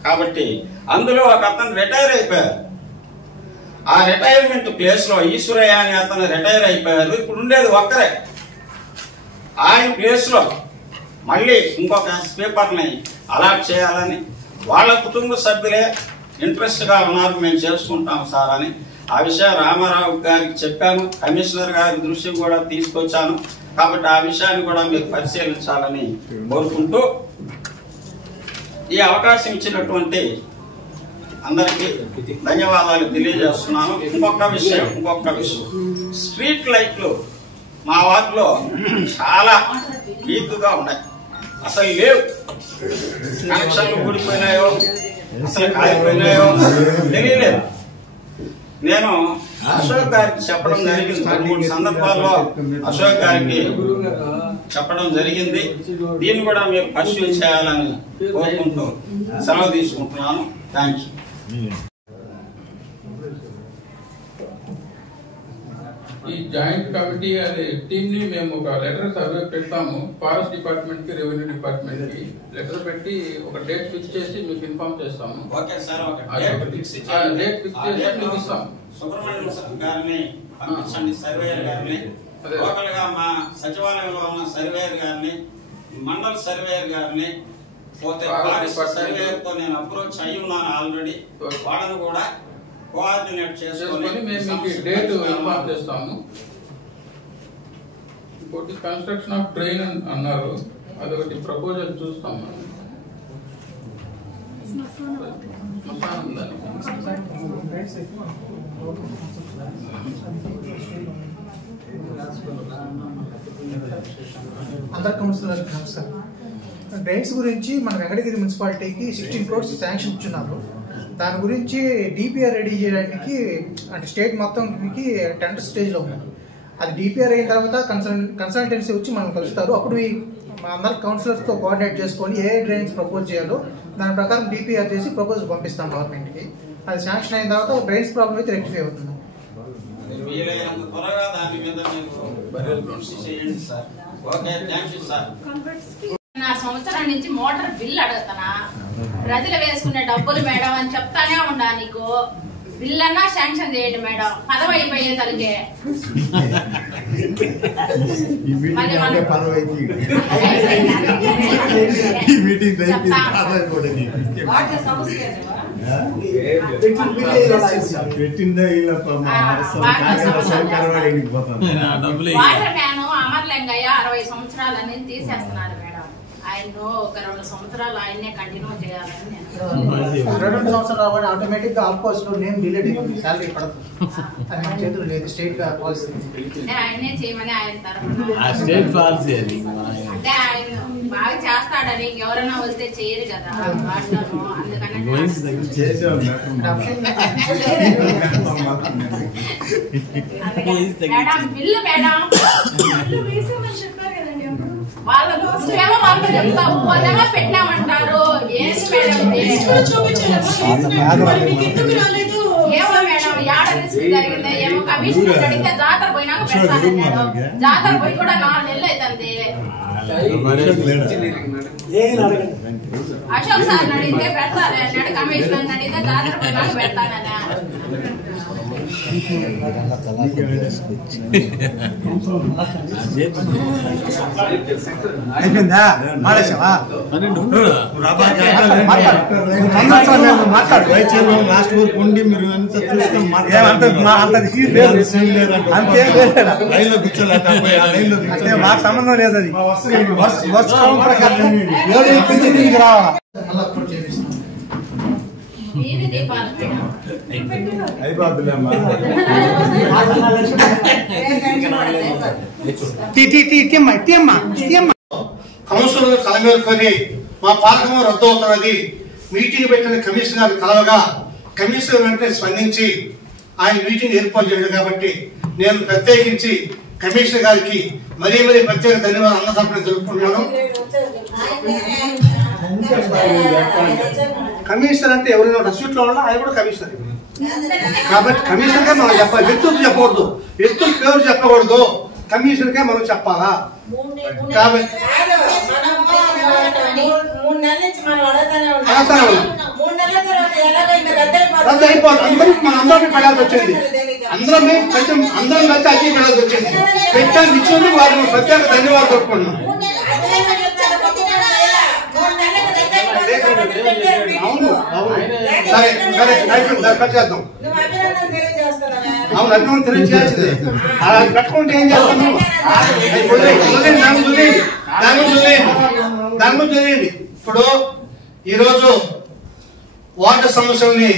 కాబట్టి అందులో ఒక అతను రిటైర్ అయిపోయారు. ఆ రిటైర్మెంట్ ప్లేస్ లో ఈశ్వరయ్య అని అతను రిటైర్ అయిపోయారు. ఇప్పుడు ఉండేది ఒక్కరే. ఆయన ప్లేస్ లో మళ్ళీ ఇంకొక స్వీపర్ని అలాట్ చేయాలని వాళ్ళ కుటుంబ సభ్యులే ఇంట్రెస్ట్ గా ఉన్నారు, మేము చేసుకుంటాం సార్ అని ఆ విషయం రామారావు గారికి చెప్పాను. కమిషనర్ గారి దృష్టికి కూడా తీసుకొచ్చాను. కాబట్టి ఆ విషయాన్ని కూడా మీరు పరిశీలించాలని కోరుకుంటూ ఈ అవకాశం ఇచ్చినటువంటి అందరికీ ధన్యవాదాలు తెలియజేస్తున్నాను. ఇంకొక విషయం స్ట్రీట్ లైట్లు మా వార్డులో చాలా వీక్గా ఉన్నాయి. అసలు లేవు. కనెక్షన్లు ఊడిపోయినాయో అసలు కాలిపోయినాయో తెలియలేదు. నేను అశోక్ గారికి చెప్పడం జరిగింది. 3 సందర్భాల్లో అశోక్ గారికి చెప్పడం జరిగింది. దీన్ని కూడా మీరు పర్స్యూ చేయాలని కోరుకుంటూ సెలవు తీసుకుంటున్నాను. Thank you. ఈ జాయింట్ కమిటీ అనే టీమ్ ని మేము ఒక లెటర్ సర్వే పెడతాము. ఫారెస్ట్ డిపార్ట్మెంట్ కి, రెవెన్యూ డిపార్ట్మెంట్ కి లెటర్ పెట్టి ఒక డేట్ ఫిక్స్ చేసి మీకు ఇన్ఫార్మ్ చేస్తాము. ఓకే సార్, డేట్ ఫిక్స్ చేసి మీకు ఇస్తాం. సుబ్రహ్మణ్యం గారిని పంపించండి, సర్వేయర్ గారిని, లోకల్ గా మా సచివాలయంలో ఉన్న సర్వేయర్ గారిని, మండల సర్వేయర్ గారిని, పోతే ఫారెస్ట్ సర్వేయర్ తో నేను అప్రోచ్ అయ్యి ఉన్నాను ఆల్రెడీ. వాళ్ళని కూడా కోఆర్డినేట్ చేసుకొని మేము మీకు డేట్ ఇన్ఫార్మ్ చేస్తాము. ఇంకోటి కన్స్ట్రక్షన్ ఆఫ్ ట్రైన్ అన్నారు, అదొకటి ప్రపోజల్ చూస్తాము. అందరు కౌన్సిలర్కి నమస్కారం. డ్రైన్స్ గురించి మన వెంకటగిరి మున్సిపాలిటీకి 16 crores శాంక్షన్ ఇచ్చున్నారు. దాని గురించి డిపిఆర్ రెడీ చేయడానికి అంటే స్టేట్ మొత్తంకి టెండర్ స్టేజ్లో ఉంది. అది డిపిఆర్ అయిన తర్వాత కన్సల్టెన్సీ వచ్చి మనం కలుస్తారు. అప్పుడు అందరు కౌన్సిలర్స్తో కోఆర్డినేట్ చేసుకొని ఏ డ్రైన్స్ ప్రపోజ్ చేయాలో దాని ప్రకారం డిపిఆర్ చేసి ప్రపోజల్ పంపిస్తాం గవర్నమెంట్కి. అది శాంక్షన్ అయిన తర్వాత డ్రైన్స్ ప్రాబ్లం అయితే రెక్టిఫై అవుతుంది. త్వరగా దాని మీద కృషి చేయండి sir. Okay, thank you sir. నా సంవత్సరం నుంచి మోటార్ బిల్ అడుగుతానా, ప్రజలు వేసుకునే డబ్బులు మేడం అని చెప్తానే ఉండా. నీకు బిల్ అన్నా శాంక్షన్ చేయండి మేడం, పదవి అయిపోయే తలకే. వాటర్ మ్యాన్ అమర్లింగయ్య 60 సంవత్సరాలని తీసేస్తున్నారు మేడం. ఆయన ఒక 2 సంవత్సరాలు ఆయన్నే కంటిన్యూ చేయాలని నేను 2 సంవత్సరాలు ఆటోమేటిక్ గా ఆఫ్కోర్స్ నేమ్ డిలీట్ అయిపోతుంది, శాలరీ పడుతుంది. అది మన చేతులు లేదు, స్టేట్ పాలసీ. ఆయనే చేయమని ఆయన తరఫున స్టేట్ పాలసీ అది. అంటే ఆయన బాగా చేస్తాడని ఎవరైనా వస్తే చేయరు కదా వాటిలో, అందుకని మేడం బిల్లు మేడం వాళ్ళు చెప్తావు, అదేమో పెట్టామంటారు. ఏంటి మేడం ఏమో మేడం, ఏడ రిస్క్ జరిగింది ఏమో. కమిషనర్ అడిగితే జాతర పోయినాక పెడతాను నేను. జాతర పోయి కూడా 4 నెలలు అవుతుంది. అశోక్ సార్ అడిగితే పెడతాను అన్నాడు, కమిషనర్ అడిగితే జాతర పోయినాక పెడతానన్నా. అయిపోయిందా? మాడేసావా? లాస్ట్ వరకు ఉండి మీరు అంతా చూస్తాం. మాకు సంబంధం లేదు, అది కౌన్సిల్ కలమేరుకొని మా పాలకము రద్దు అవుతున్నది. మీటింగ్ పెట్టిన కమిషనర్ కలవగా కమిషనర్ వెంటనే స్పందించి ఆయన మీటింగ్ ఏర్పాటు చేయడం కాబట్టి నేను ప్రత్యేకించి కమిషనర్ గారికి మరీ ప్రత్యేక ధన్యవాదాలు అన్న తరపున తెలుపుకుంటున్నాను. కమిషనర్ అంటే ఎవరైనా రసీట్ లో ఉన్నా ఆయన కూడా కమిషనర్ కాబట్టి కమిషనర్ గా మనం చెప్పాలి. వ్యక్తులు చెప్పకూడదు, వ్యక్తుల పేరు చెప్పకూడదు, కమిషనర్ గా మనం చెప్పాలా. కాబట్టి రద్దు అయిపోతుంది. మన అందరం పడాల్సి వచ్చింది, అందరం కలిసి అగ్గి పడాల్సి వచ్చింది. పెట్టాను ఇచ్చినందుకు వారిని ప్రత్యేక ధన్యవాదాలు తెలుపుకుంటున్నాం. అవును అవును, సరే సరే కట్ చేద్దాం. అవును, అభినందన తెలియజేయాల్సిందే. అలా కట్టుకుంటే ఏం చేస్తాను, దాని గురించి తెలియండి. ఇప్పుడు ఈరోజు వాటర్ సమస్యల్ని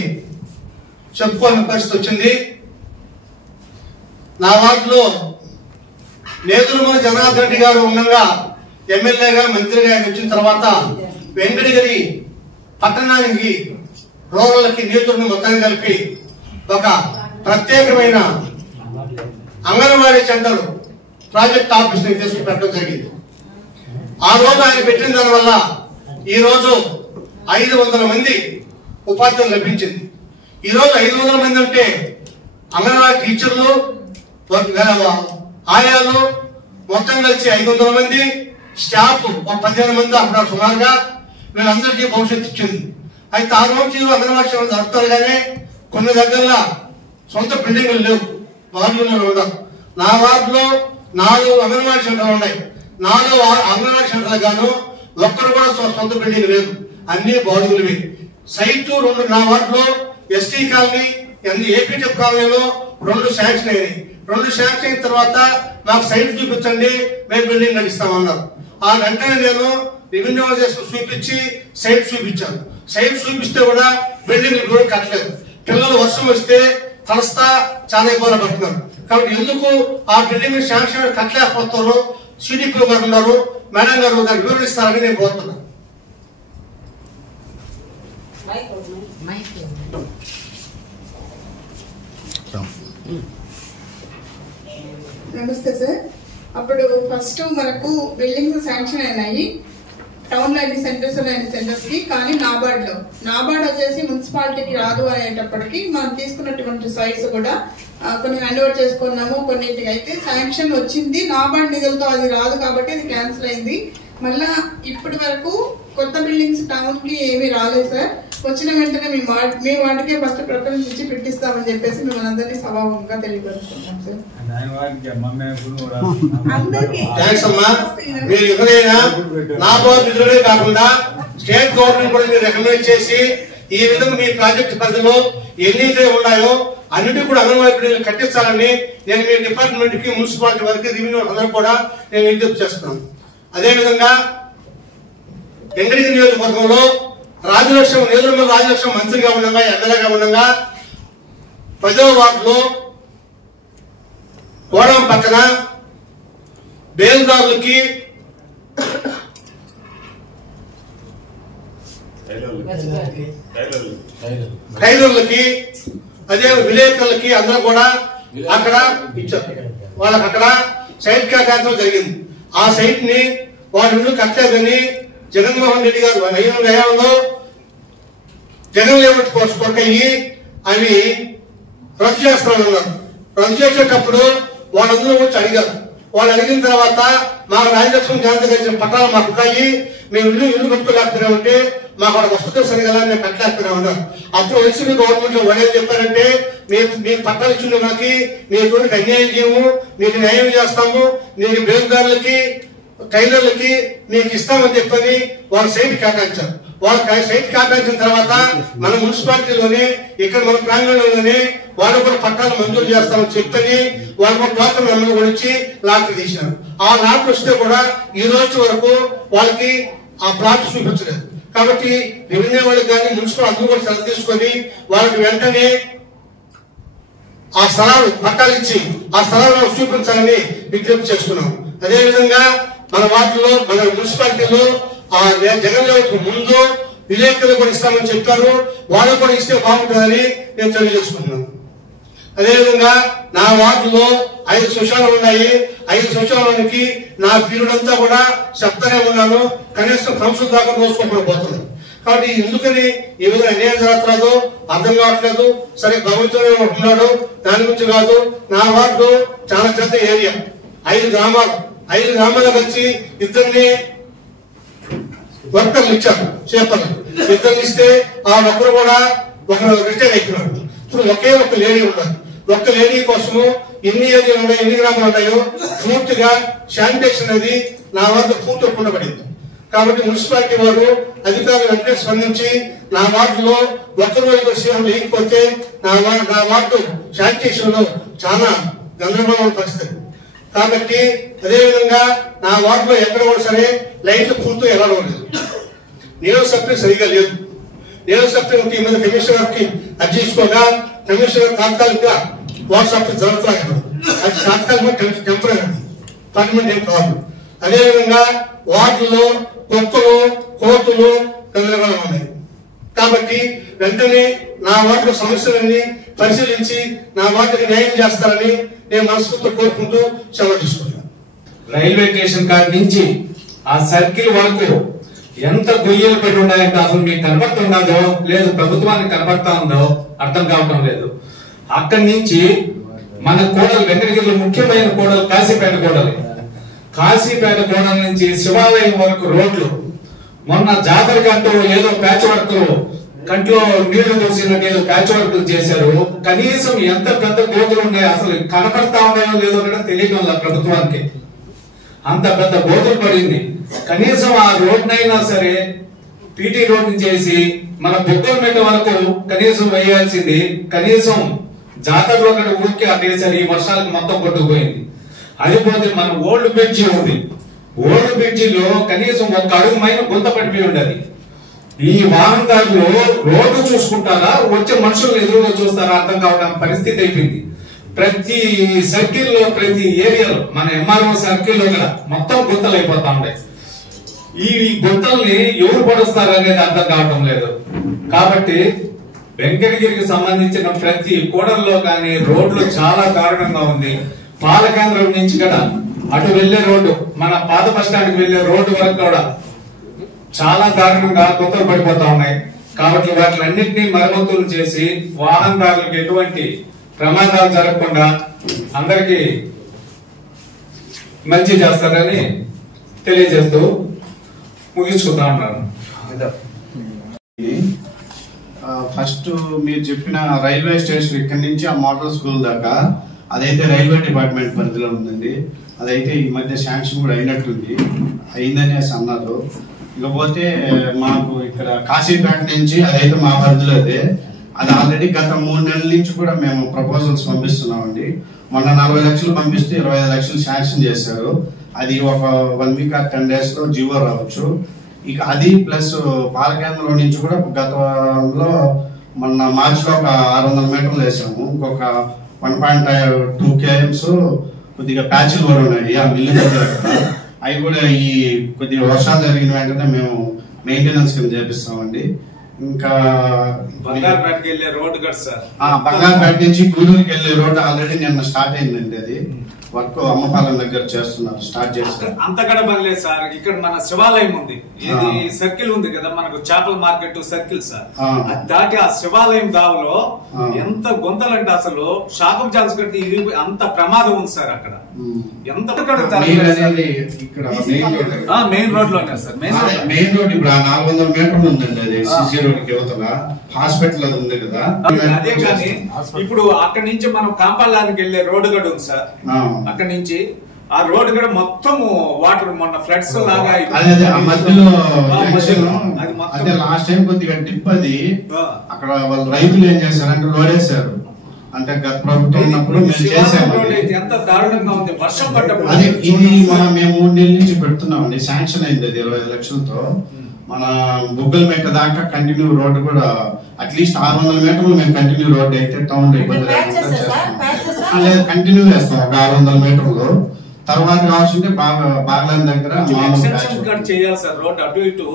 చెప్పుకోవాలని పరిస్థితి వచ్చింది. నా వార్డులో నేదురుమల జనార్దన్ రెడ్డి గారు ఉండగా ఎమ్మెల్యేగా మంత్రిగా వచ్చిన తర్వాత వెంకటగిరి పట్టణానికి రూరల్కి నేతృత్వం మొత్తం కలిపి ఒక ప్రత్యేకమైన అంగన్వాడీ సెంటర్ ప్రాజెక్ట్ ఆఫీస్ ని తీసుకు పెట్టడం జరిగింది. ఆ రోజు ఆయన పెట్టిన దానివల్ల ఈ రోజు 500 మంది ఉపాధ్యాయులు లభించింది. ఈ రోజు 500 మంది అంటే అంగన్వాడీ టీచర్లు, ఆయాలు మొత్తం కలిసి 500 మంది, స్టాఫ్ 15 మంది అప్పుడు సుమారుగా వీళ్ళందరికీ భవిష్యత్తు ఇచ్చింది. అయితే ఆ రోజు అంగన్వాడీ సేవలు జరుపుతారు, కానీ కొన్ని దగ్గరలో సొంత బిల్డింగ్లు లేవు, వార్డులు ఉండవు. నా వార్డులో 4 అంగన్వాడీ సెంటర్లు ఉన్నాయి. 4 అంగన్వాడీ సెంటర్లు గాను ఒక్కరు కూడా సొంత బిల్డింగ్ లేదు, అన్ని బాడుగులవి. సైట్ 2 నా వార్డులో ఎస్టీ కాలనీ, ఏపీటీఎఫ్ కాలనీలో 2 శాంక్షన్ అయ్యాయి. 2 శాంక్షన్ అయిన తర్వాత మాకు సైట్ చూపించండి, మేము బిల్డింగ్ నడిస్తామన్నారు. ఆ వెంటనే నేను రెవెన్యూ చూపించి సైట్ చూపించాను. సైట్ చూపిస్తే కూడా బిల్డింగ్ కూడా కట్టలేదు. పిల్లలు వర్షం వస్తే తలస్తా చాలా ఇబ్బంది పడుతున్నారు. కాబట్టి ఎందుకు ఆ బిల్డింగ్ శాంక్షన్ కట్టలేకపోతారో సిడిపి గారు ఉన్నారు, మేడం గారు దాన్ని వివరిస్తారని నేను కోరుతున్నాను. నమస్తే సార్. అప్పుడు ఫస్ట్ మనకు బిల్డింగ్స్ శాంక్షన్ అయినాయి టౌన్ లో అన్ని సెంటర్స్ కి, కానీ నాబార్డ్ వచ్చేసి మున్సిపాలిటీకి రాదు అనేటప్పటికి మనం తీసుకున్నటువంటి సైట్స్ కూడా కొన్ని హ్యాండ్ ఓవర్ చేసుకున్నాము. కొన్నింటికి అయితే శాంక్షన్ వచ్చింది, నాబార్డ్ నిధులతో అది రాదు కాబట్టి అది క్యాన్సిల్ అయింది. మళ్ళా ఇప్పటి వరకు కొత్త బిల్డింగ్స్ టౌన్ కి ఏమీ రాలేదు సార్. వచ్చిన వెంటనే మీ వాటికే ఫస్ట్ ప్రిఫరెన్స్ ఇచ్చి పెట్టిస్తామని చెప్పేసి మిమ్మల్ని అందరినీ సభాముఖంగా తెలియపరుస్తున్నాం సార్. మీరు ఎవరైనా నాబార్డ్ నిధులే కాకుండా స్టేట్ గవర్నమెంట్ కూడా మీరు రికమెండ్ చేసి ఈ విధంగా మీ ప్రాజెక్ట్ పరిధిలో ఎన్నైతే ఉన్నాయో అన్నిటి కూడా అంగన్వాడీ బిల్డింగ్లు కట్టించాలని నేను మీ డిపార్ట్మెంట్ కి, మున్సిపాలిటీ వారికి, రెవెన్యూ అందరూ కూడా నేను విజ్ఞప్తి చేస్తున్నాను. అదేవిధంగా వెంకటగిరి నియోజకవర్గంలో రాజలక్ష్మి మంత్రిగా ఉండగా, ఎమ్మెల్యేగా ఉండగా 10వ వార్డులో కోడం పక్కన బేల్దారులకి టైలర్లకి అదే విలేకరులకి అందరూ కూడా అక్కడ ఇచ్చారు. వాళ్ళకి అక్కడ సైట్ కేటాయించడం జరిగింది. ఆ సైట్ ని వాళ్ళ ఇల్లు కట్టలేదని జగన్మోహన్ రెడ్డి గారు హయాంలో జగన్ లేఅవుట్ కొరకయ్యి అవి రద్దు చేస్తామన్నారు. రద్దు చేసేటప్పుడు వాళ్ళందరూ వచ్చి అడిగారు. వాళ్ళు అడిగిన తర్వాత మాకు రాజలక్ష్మి గాంధీ గారి పట్టాలు మాకు ఉంటాయి, మేము ఇల్లు కట్టుకోలేకపోయినామంటే మాకు అక్కడ వస్తుంది సరిగా మేము కట్టలేకపోయినామన్నారు. అప్పుడు వచ్చిన గవర్నమెంట్ వాళ్ళు ఏం చెప్పారంటే, మీకు పట్టాలు ఇచ్చిన మాకి మీకు అన్యాయం చేయము, మీకు న్యాయం చేస్తాము, మీకు బేల్దారులకి టైలర్లకి మీకు ఇస్తామని చెప్పని వాళ్ళు సైట్ కేటాయించారు. వాళ్ళు సైట్ కేటాయించిన తర్వాత మన మున్సిపాలిటీలోనే ఇక్కడ మన ప్రాంగణంలోనే వాళ్ళు కూడా పట్టాలు మంజూరు చేస్తామని చెప్పని వాళ్ళు కూడా టోకన్ నెంబర్ గురించి లాటరీ తీసినారు. ఆ లాటరీ వస్తే కూడా ఈ రోజు వరకు వాళ్ళకి ఆ ప్లాట్ చూపించలేదు. కాబట్టి రెవెన్యూ వాళ్ళకి కానీ మున్సిపల్ అందరూ కూడా శ్రద్ధ తీసుకొని వాళ్ళకి వెంటనే ఆ స్థలాలు పట్టాలు ఇచ్చి ఆ స్థలాలను చూపించాలని విజ్ఞప్తి చేస్తున్నాం. అదేవిధంగా మన వార్డులో, మన మున్సిపాలిటీలో ఆ జగన్ లేఅవుట్ ముందు విలేకరులు కూడా ఇస్తామని చెప్పారు. వాళ్ళు కూడా ఇస్తే బాగుంటుందని నేను తెలియజేసుకుంటున్నాను. అదేవిధంగా నా వార్డులో 5 శౌచాలయాలు ఉన్నాయి. 5 శౌచాలయానికి నా పీరియడ్ అంతా కూడా చెప్తానే ఉన్నాను. కనీసం కౌన్సిల్ దాకా మోసుకోకుండా పోతున్నాను. కాబట్టి ఎందుకని ఈ విధంగా అన్యాయం జరుగుతుందో అర్థం కావట్లేదు. సరే భగవంతుడు ఉన్నాడు, దాని గురించి కాదు. నా వార్డు చాలా పెద్ద ఏరియా, 5 గ్రామాలు. 5 గ్రామాల కలిసి ఇద్దరిని వర్కర్లు ఇచ్చారు, చేపలు ఇద్దరు ఇస్తే ఆ ఒక్కరు కూడా ఒకరు రిటైర్ అయిపోయినాడు. ఇప్పుడు ఒకే ఒక లేడీ ఉన్నారు. ఒక్క లేడీ కోసము ఎన్ని ఏరియాలు ఉన్నాయో, ఎన్ని గ్రామాలు ఉన్నాయో పూర్తిగా శానిటేషన్ అనేది నా వార్డు పూర్తి ఉండబడింది. కాబట్టి మున్సిపాలిటీ వారు అధికారులు వెంటనే స్పందించి నా వార్డులో ఒక్కరోజు సేవలు లేకపోతే నా వార్డు శానిటేషన్ లో చాలా గందరగోళమైన పరిస్థితి. కాబట్టి అదేవిధంగా నా వార్డులో ఎక్కడ కూడా సరే లైట్లు పూర్తి వెళ్ళడం లేదు. నీళ్ళ సప్లై సరిగా లేదు. నీళ్ళ సప్లై ఉంటే ఈ మీద కమిషనర్ గారికి అర్జీ చేసుకోగా కమిషనర్ తాత్కాలికంగా వాటర్ సప్లై జరుగుతున్నాయి. అది తాత్కాలికంగా టెంపరీ పర్మనెంట్ ఏం కాదు. అదేవిధంగా వార్డులో కుక్కలు, కోతులు గందరగోళం ఉన్నాయి. కాబట్టి వెంటనే నా వార్డు సమస్యలన్నీ పరిశీలించి నా వార్డుకి న్యాయం చేస్తారని నేను మనస్ఫూర్తిగా కోరుకుంటూ సెలవు తీసుకుంటాను. రైల్వే స్టేషన్ కాడి నుంచి ఆ సర్కిల్ వరకు ఎంత గొయ్యలు పెట్టి ఉన్నాయంటే అసలు మీకు కనపడుతున్నదో లేదు ప్రభుత్వానికి కనపడతా ఉందో అర్థం కావటం లేదు. అక్కడి నుంచి మన కోడలు వెంకటగిరిలో ముఖ్యమైన కోడలు కాశీపేట కోడలు. కాశీపేట కోడల నుంచి శివాలయం వరకు రోడ్లు మొన్న జాతర కంటూ ఏదో ప్యాచ్ వర్క్ కంట్లో నీళ్లు పోసినట్టు ఏదో ప్యాచ్ వర్క్ చేశారు. కనీసం ఎంత పెద్ద గోతులు ఉన్నాయి అసలు కనపడతా ఉన్నాయో లేదో కూడా తెలియడం లేదు ప్రభుత్వానికి. అంత పెద్ద గోతులు పడింది. కనీసం ఆ రోడ్నైనా సరే పీటీ రోడ్ చేసి మన బొగ్గలమెట్ట వరకు కనీసం వేయాల్సింది. కనీసం జాతరలో కూడా ఊరికి అట్టేసారు. ఈ వర్షాలకు మొత్తం కొట్టుకుపోయింది. అది పోతే మన ఓల్డ్ బ్రిడ్జి ఉంది. ఓల్డ్ బ్రిడ్జిలో కనీసం ఒక అడుగు మైన గుంత పడిపోయి ఉండదు. ఈ వాహనదారులు రోడ్డు చూసుకుంటారా వచ్చే మనుషులు ఎదురుగా చూస్తారా అర్థం కావడం పరిస్థితి అయిపోయింది. ప్రతి సర్కిల్లో ప్రతి ఏరియాలో మన ఎంఆర్ఓ సర్కిల్లో కూడా మొత్తం గుంతలు అయిపోతా ఉన్నాయి. ఈ గుంతల్ని ఎవరు పడుస్తారు అనేది అర్థం కావడం లేదు. కాబట్టి వెంకటగిరికి సంబంధించిన ప్రతి కూడల్లో కానీ రోడ్లు చాలా దారుణంగా ఉంది. పాలకేంద్రం నుంచి కూడా అటు వెళ్లే రోడ్డు మన పాత బస్ స్టాండ్కి వెళ్లే రోడ్డు వరకు కూడా చాలా దారుణంగా గుంతలు పడిపోతా ఉన్నాయి. కాబట్టి వాటిలన్నింటినీ మరమ్మతులు చేసి వాహనదారులకు ఎటువంటి ప్రమాదాలు జరగకుండా అందరికీ మంచి చేస్తారని తెలియజేస్తూ ముగించుకుంటా ఉన్నాను. ఫస్ట్ మీరు చెప్పిన రైల్వే స్టేషన్ ఇక్కడి నుంచి ఆ మోడల్ స్కూల్ దాకా అదైతే రైల్వే డిపార్ట్మెంట్ పరిధిలో ఉందండి. అదైతే ఈ మధ్య శాంక్షన్ కూడా అయినట్టుంది, అయిందనేసి అన్నారు. ఇకపోతే మాకు ఇక్కడ కాశీపేట నుంచి అదైతే మా పరిధిలో అయితే అది ఆల్రెడీ గత 3 నెలల నుంచి కూడా మేము ప్రపోజల్స్ పంపిస్తున్నామండి. మొన్న 40 లక్షలు పంపిస్తే 25 లక్షలు శాంక్షన్ చేశారు. అది ఒక 1 వీక్ ఆర్ 10 days లో జీవో రావచ్చు. ఇక అది ప్లస్ పాలకేంద్రం నుంచి కూడా గతంలో మొన్న మార్చిలో ఒక 600 మీటర్లు వేసాము. ఇంకొక 1.2 km కొద్దిగా ప్యాచ్లు కూడా ఉన్నాయి ఆ మిల్లు దగ్గర. అవి కూడా ఈ కొద్దిగా వర్షాలు జరిగిన వెంటనే మేము మెయింటెనెన్స్ కింద చేపిస్తామండి. ఇంకా బంగారుపేటకి వెళ్ళే రోడ్ కదా సార్, బంగారుపేట నుంచి గూడూరుకి వెళ్ళే రోడ్ ఆల్రెడీ నిన్న స్టార్ట్ అయిందండి. అది వర్క్ అమ్మపాలెం దగ్గర చేస్తున్నారు, స్టార్ట్ చేస్తారు. అంతకడ పనిలేదు సార్. ఇక్కడ మన శివాలయం ఉంది, ఇది సర్కిల్ ఉంది కదా మనకు చేపల మార్కెట్ సర్కిల్ సార్. అది దాటి ఆ శివాలయం దావలో ఎంత గుంతలు అంటే అసలు షాకప్ జాన్స్ కట్టి అంత ప్రమాదం ఉంది సార్. అక్కడ ఎంత మెయిన్ రోడ్ లోనే సార్. మెయిన్ రోడ్ ఇప్పుడు 400 మీటర్లు ఉందండి. అది సిసి రోడ్ యువతల హాస్పిటల్ అది ఉంది కదా. అదే కానీ ఇప్పుడు అక్కడి నుంచి మనం కాంపాలానికి వెళ్ళే రోడ్డు కూడా ఉంది సార్. అక్కడి నుంచి ఆ రోడ్డు కూడా మొత్తం వాటర్ మొన్న ఫ్లడ్స్ లాగా అదే లాస్ట్ టైం కొద్దిగా డిప్ అది అక్కడ వాళ్ళు రైతులు ఏం చేశారంటే లోడేశారు. అంటే గత ప్రభుత్వం ఉన్నప్పుడు మేము చేసాము. ఎంత దారుణంగా ఉంది వర్షం పడ్డప్పుడు. అది ఇది మేము 3 నెలల నుంచి పెడుతున్నామండి. శాంక్షన్ అయింది అది 25 లక్షలతో. మన బుగ్గలమెట్ట దాకా కంటిన్యూ రోడ్డు కూడా అట్లీస్ట్ 600 మీటర్లు మేము కంటిన్యూ రోడ్ అయితే టౌన్ లో ఇబ్బంది లేకుండా లేదు కంటిన్యూ చేస్తాం. ఒక 600 మీటర్లు తర్వాత కావాల్సింటే బాగ్లాన్ దగ్గర చేయాలి సార్ రోడ్ అటు ఇటు.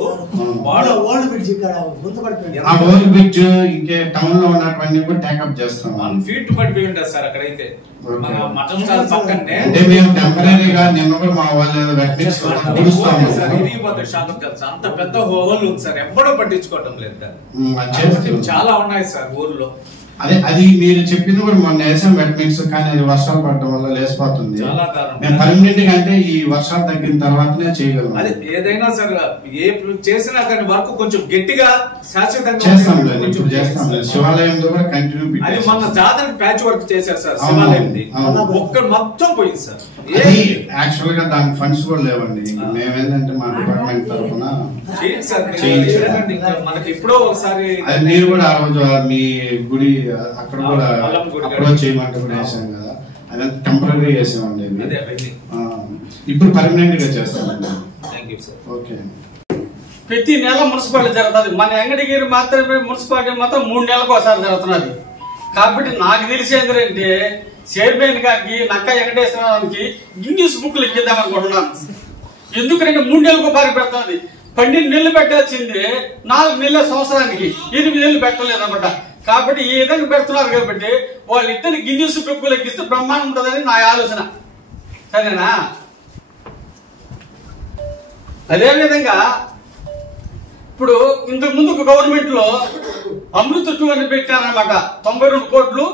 ఆ ఓల్డ్ బ్రిడ్జ్ ఇంకే టౌన్ లో ఉన్నటువంటి కూడా టేకప్ చేస్తాం. 1 feet పడిపోయి ఉంటుంది సార్ అక్కడైతే. మన మటన్ స్టాల్ పక్కనే అంటే మేము టెంపరీగా నిన్న కూడా మా వాళ్ళు అంత పెద్ద హోల్ ఉంది సార్. ఎప్పుడూ పట్టించుకోవటం లేదు. చాలా ఉన్నాయి సార్ ఊర్లో. అదే అది మీరు చెప్పింది కూడా మొన్న వేసాం వెట్ మిక్స్, కానీ అది వర్షాలు పడటం వల్ల లేసిపోతుంది. మేము పర్మనెంట్ గా అంటే ఈ వర్షాలు తగ్గిన తర్వాతనే చేయగలం. అది ఏదైనా సార్ ఏ చేసినా కానీ వర్క్ కొంచెం గట్టిగా శాశ్వతంగా చేస్తాం. ఇప్పుడు చేస్తాం. శివాలయం కూడా కంటిన్యూ. అది మొన్న జాతరకి ప్యాచ్ వర్క్ చేశారు సార్ శివాలయం. ఒక్క మొత్తం పోయింది సార్. యాక్చువల్ గా దానికి ఫండ్స్ కూడా లేవండి. మేమేంటంటే మా డిపార్ట్మెంట్ తరఫున మనకి ఎప్పుడో ఒకసారి అది మీరు కూడా ఆ రోజు మీ గుడి అక్కడ కూడా అప్రోచ్ చేయమంటే కూడా వేసాం కదా. అదంతా టెంపరీ చేసామండి. ఇప్పుడు పర్మనెంట్ గా చేస్తామండి. ఓకే. ప్రతి నెల మున్సిపాలిటీ జరుగుతుంది. మన వెంకటగిరి మాత్రమే మున్సిపాలిటీ మాత్రం 3 నెలలకు ఒకసారి జరుగుతున్నది. కాబట్టి నాకు తెలిసి ఏంటంటే చైర్మన్ గారికి నక్క వెంకటేశ్వరరావుకి గిన్నీస్ బుక్లు ఇచ్చేద్దాం అనుకుంటున్నాను. ఎందుకంటే 3 నెలలకు ఒకసారి పెడుతుంది. 12 నెలలు పెట్టాల్సింది 4 నెలల సంవత్సరానికి 8 నెలలు పెట్టలేదు అనమాట. కాబట్టి ఈ విధంగా పెడుతున్నారు కాబట్టి వాళ్ళిద్దరిని గిన్నీస్ బుక్లు ఎక్కిస్తే బ్రహ్మాండం ఉంటుందని నా ఆలోచన. సరేనా? అదేవిధంగా ఇప్పుడు ఇంతకు ముందు గవర్నమెంట్ లో అమృత 2 అని పెట్టారనమాట. 92 కోట్లు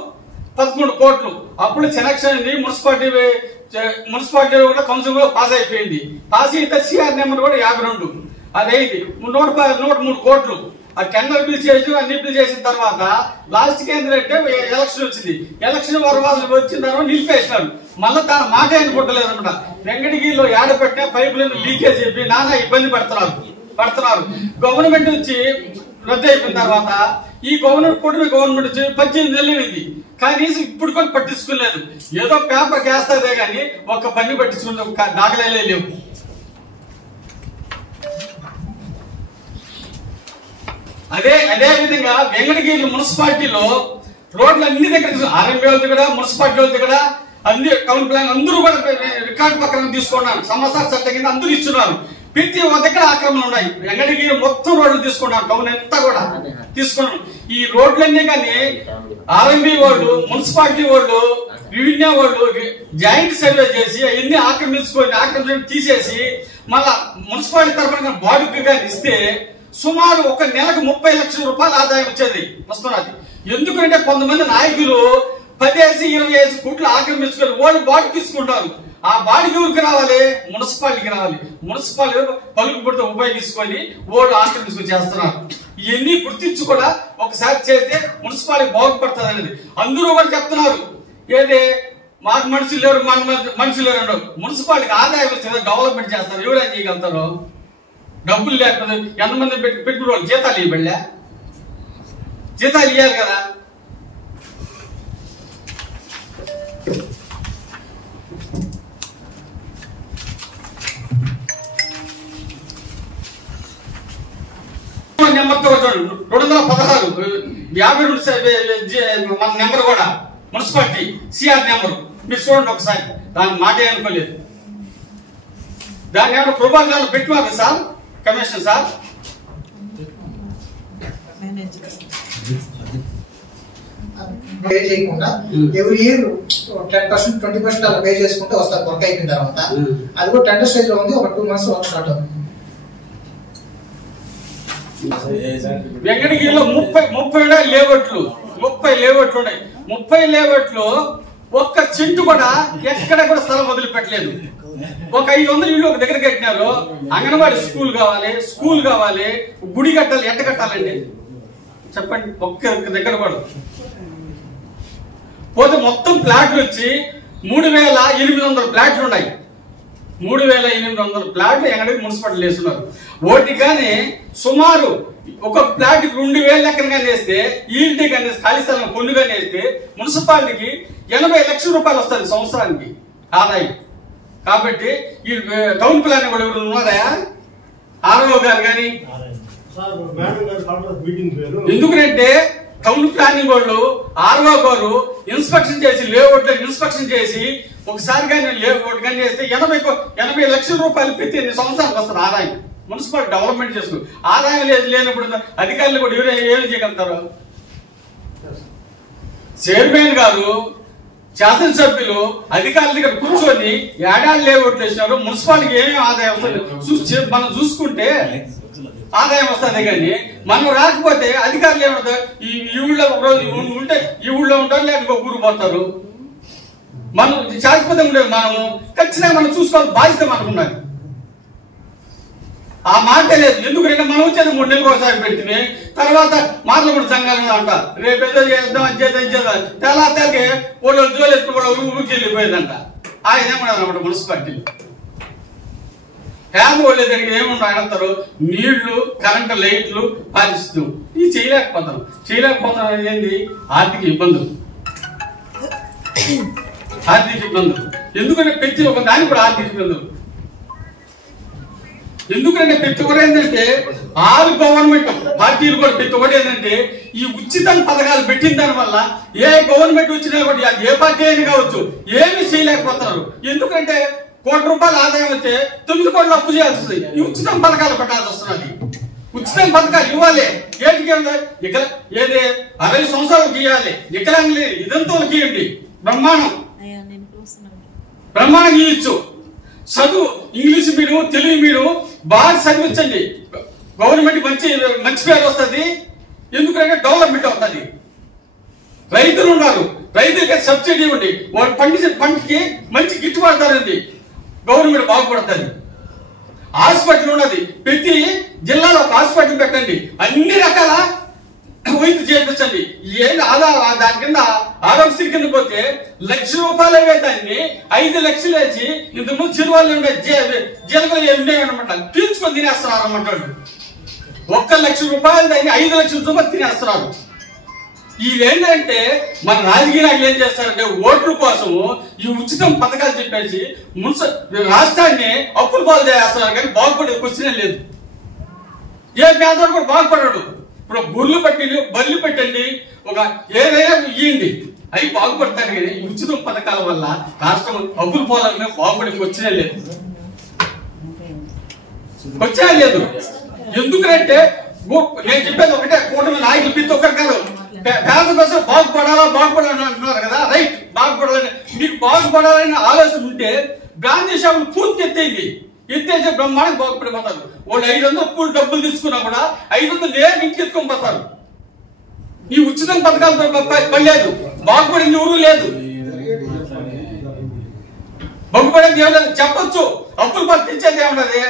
11 కోట్లు అప్పుడు సెలక్షన్ అయింది, మున్సిపాలిటీ కూడా కౌన్సిల్ కూడా పాస్ అయిపోయింది. పాస్ అయితే సిఆర్ నెంబర్ కూడా 52 అదైంది. 103 కోట్లు ఆ టెండర్ బిల్ చేసి అన్ని బిల్ చేసిన తర్వాత లాస్ట్ కి ఏంటంటే ఎలక్షన్ వచ్చింది. ఎలక్షన్ వాళ్ళు వచ్చిన తర్వాత నిలిపేసినారు. మళ్ళీ దాని మాట అనుకుంటలేదు అనమాట. వెంకటగిరిలో ఏడ పెట్టినా పైపులను లీకేజ్ చెప్పి నానా ఇబ్బంది పడుతున్నారు. గవర్నమెంట్ వచ్చి రద్దు అయిపోయిన తర్వాత ఈ గవర్నమెంట్ వచ్చి 18 నెలలు అయింది. కనీసం ఇప్పుడు కూడా పట్టించుకోలేదు. ఏదో పేపర్ వేస్తారే కానీ ఒక్క పని పట్టించుకునే దాఖలాలే లేవు. అదే విధంగా వెంకటగిరి మున్సిపాలిటీలో రోడ్లు అన్ని దగ్గర ఆర్ఎంపీ వాళ్ళ దగ్గర, మున్సిపాలిటీ వాళ్ళ దగ్గర, అన్ని టౌన్ ప్లాన్ అందరూ కూడా రికార్డు పక్కన తీసుకున్నారు. సంవత్సరాల చట్టం కింద అందరూ ఇస్తున్నారు. ప్రతి ఒక్క దగ్గర ఆక్రమణలు ఉన్నాయి. వెంకటగిరి మొత్తం రోడ్లు తీసుకున్నారు. టౌన్ అంతా కూడా తీసుకున్నాం. ఈ రోడ్లన్నీ కానీ ఆర్ఎంపీ వాళ్ళు, మున్సిపాలిటీ వాళ్ళు, రెవెన్యూ వాళ్ళు జాయింట్ సర్వే చేసి అవన్నీ ఆక్రమించి తీసేసి మళ్ళా మున్సిపాలిటీ తరఫున బాడీకి కానీ ఇస్తే సుమారు ఒక నెలకు 30 లక్షల రూపాయలు ఆదాయం వస్తున్నది. ఎందుకంటే కొంతమంది నాయకులు 10-20 కోట్లు ఆక్రమించుకొని వాళ్ళు బాడీ తీసుకుంటారు. ఆ బాడీకి ఊరికి రావాలి, మున్సిపాలిటీకి రావాలి. మున్సిపాలిటీ పలుకు పుడితే ఉపయోగించుకొని వాళ్ళు ఆక్రమించుకొని చేస్తున్నారు. ఇవన్నీ గుర్తించి కూడా ఒకసారి చేస్తే మున్సిపాలిటీ బాగుపడుతుంది అనేది అందరూ కూడా చెప్తున్నారు. ఏది మాకు మనుషులు లేరు, మనుషులు లేరు. మున్సిపాలిటీకి ఆదాయం వస్తే డెవలప్మెంట్ చేస్తారు. ఎవరైనా చేయగలుగుతారు? డబ్బులు లేకపోతే ఎంతమంది పెట్టుకునే వాళ్ళు జీతాలు ఇవ్వలే, జీతాలు ఇవ్వాలి కదా. నెంబర్తో 216 52 మన నెంబర్ కూడా మున్సిపాలిటీ సిఆర్ నెంబర్ మీరు చూడండి ఒకసారి. దాని మాట అనుకోలేదు. దాన్ని ఏమైనా ప్రపోజల్ పెట్టుకోవాలి సార్, కమిషన్ సార్. పే చేయకుండా ఎవ్రీ ఇయర్ 10%, 20% అలా పే చేసుకుంటే వస్తారు. వర్క్ అయిపోయిన తర్వాత అది కూడా టెండర్ స్టేజ్ లో ఉంది. ఒక 2 months వర్క్ స్టార్ట్ అవుతుంది. వెంకటగిరిలో 30 లేఅవుట్లు ఉన్నాయి. 30 లేఅవుట్లు ఒక్క చెట్టు కూడా ఎక్కడ కూడా స్థలం వదిలిపెట్టలేదు. ఒక 500 ఇళ్ళు ఒక దగ్గర కట్టినారు. అంగన్వాడీ స్కూల్ కావాలి, గుడి కట్టాలి. ఎట్ట కట్టాలండి చెప్పండి? ఒక్క దగ్గర కూడా పోతే మొత్తం ప్లాట్లు వచ్చి 3800 ప్లాట్లు ఉన్నాయి. 3800 ప్లాట్లు వెంకటగిరి మున్సిపాలిటీ వేస్తున్నారు. ఓటి కానీ సుమారు ఒక ప్లాట్ 2000 లెక్కన కానీ వేస్తే ఈల్టీ కానీ ఖాళీ స్థలం కొన్ను కానీ వేస్తే మున్సిపాలిటీకి 80 లక్షల రూపాయలు వస్తుంది సంవత్సరానికి ఆదాయం. కాబట్టి ఈ టౌన్ ప్లాన్ కూడా ఎవరు ఉన్నారా? ఆర్ఓ గారు కానీ. ఎందుకంటే టౌన్ ప్లానింగ్ వాళ్ళు ఆర్ఓ గారు ఇన్స్పెక్షన్ చేసి ఒకసారి కానీ లేఅవుట్ కానీ చేస్తే 80 లక్షల రూపాయలు ప్రతి సంవత్సరానికి వస్తారు ఆదాయం. మున్సిపాలిటీ డెవలప్మెంట్ చేస్తూ ఆదాయం లేనప్పుడు అధికారులు కూడా ఏం చేయగలుగుతారు? చైర్మన్ గారు, శాసనసభ్యులు అధికారుల దగ్గర కూర్చొని ఏడాది లేఅవుట్లు వేసినారు. మున్సిపాలిటీకి ఏమేమి ఆదాయం వస్తుంది మనం చూసుకుంటే ఆదాయం వస్తుంది. కానీ మనం రాకపోతే అధికారులు ఏమవుతారు? ఈ ఊళ్ళో ఒక రోజు ఉంటే ఈ ఊళ్ళో ఉంటారు, లేకపోతే ఒక ఊరు పోతారు. మనం శాశ్వతంగా ఉండేది మనము ఖచ్చితంగా మనం చూసుకోవాలి. బాధ్యత మనకు ఉన్నది. ఆ మాట లేదు. ఎందుకంటే మనం వచ్చేది 3 నెలలకు ఒకసారి పెడితే తర్వాత మార్లగూడ సంఘాలు అంట రేపేదో చేద్దాం అని చేద్దాం తెల్లారికి వాళ్ళు జోలెత్తుకు కూడా ఊరికి వెళ్ళిపోయేదంట. ఆయన ఏమన్నారు అన్నమాట మున్సిపాలిటీ హ్యామ్ వాళ్ళ దగ్గర ఏమన్నా అడతారు? నీళ్లు, కరెంటు, లైట్లు పాలిస్తూ ఇది చేయలేకపోతాం. ఏంది? ఆర్థిక ఇబ్బందులు. ఎందుకంటే ప్రతి ఒక్క దానికి కూడా ఆర్థిక ఇబ్బందులు. ఎందుకంటే ప్రతి ఒక్కరు ఏంటంటే ఆల్ గవర్నమెంట్ పార్టీలు కూడా ప్రతి ఒక్కటి ఏంటంటే ఈ ఉచిత పథకాలు పెట్టిన దాని వల్ల ఏ గవర్నమెంట్ వచ్చినా కూడా ఏ పార్టీ అయినా కావచ్చు ఏమి చేయలేకపోతున్నారు. ఎందుకంటే ₹1 ఆదాయం వస్తే 9 కోట్లు అప్పు చేయాల్సి వస్తుంది. ఈ ఉచిత పథకాలు పెట్టాల్సి వస్తున్నది. ఉచిత పథకాలు ఇవ్వాలి. ఏంటికి ఇక్కడ ఏది 60 సంవత్సరాలకు ఇవ్వాలి. వికలాంగులు ఇదంతా ఇవ్వండి. బ్రహ్మాండంగా ఇవ్వచ్చు. చదువు ఇంగ్లీష్ మీడియం, తెలుగు మీడియం బాగా చదివించండి. గవర్నమెంట్ మంచి పేరు వస్తుంది. ఎందుకంటే డెవలప్మెంట్ అవుతుంది. రైతులు ఉన్నారు, రైతులకి సబ్సిడీ ఇవ్వండి, వాళ్ళు పండించిన పంటకి మంచి గిట్టుబాటు ధర ఉంది, గవర్నమెంట్ బాగుపడుతుంది. హాస్పిటల్ ఉన్నది, ప్రతి జిల్లాలో ఒక హాస్పిటల్ పెట్టండి, అన్ని రకాల వైద్యం చేయించండి. ఏం దాని కింద ఆరోగ్యశ్రీ కింద పోతే ₹1,00,000 అయ్యే దాన్ని 5 లక్షలు వేసి ఇంతకుముందు చిరువాళ్ళు ఉండే జీలకలు ఉండేవన్నమాట, పీల్చుకొని తినేస్తున్నారు అన్నమాట. ₹1,00,000 దాన్ని 5 లక్షల రూపాయలు తినేస్తున్నారు. ఇవేంటంటే మన రాజకీయ నాయకులు ఏం చేస్తారంటే ఓట్ల కోసము ఈ ఉచితం పథకాలు చెప్పేసి రాష్ట్రాన్ని అప్పుల పాలు చేస్తున్నారు, కానీ బాగుపడే క్వశ్చన్ లేదు. ఏ పేదవాడు కూడా బాగుపడాడు. ఇప్పుడు బుర్లు పట్టి బల్లి పెట్టండి, ఒక ఏదైనా ఇయ్యండి, అవి బాగుపడతారు. కానీ ఈ ఉచితం పథకాల వల్ల రాష్ట్రం అప్పుల పాలనే బాగుపడే క్వశ్చనే లేదు. ఎందుకంటే నేను చెప్పేది ఒకటే, కూటమి నాయకులు ప్రతి ఒక్కరు కాదు, పేద కోసం బాగుపడాలని అంటున్నారు కదా, రైట్, బాగుపడాలని. మీకు బాగుపడాలని ఆలోచన ఉంటే గాంధీ షాపులు పూర్తి ఎత్తేసి బ్రహ్మాండంగా బాగుపడిపోతారు. వాళ్ళు 500 కూలి డబ్బులు తీసుకున్నా కూడా 500 లేదు ఇంటికి ఎత్తుకొని పోతారు. ఈ ఉచిత పథకాలతో పని లేదు, బాగుపడింది ఎవరు లేదు. బాగుపడేది ఏమన్నా చెప్పొచ్చు, అప్పులు పట్టించేది ఏమన్నది.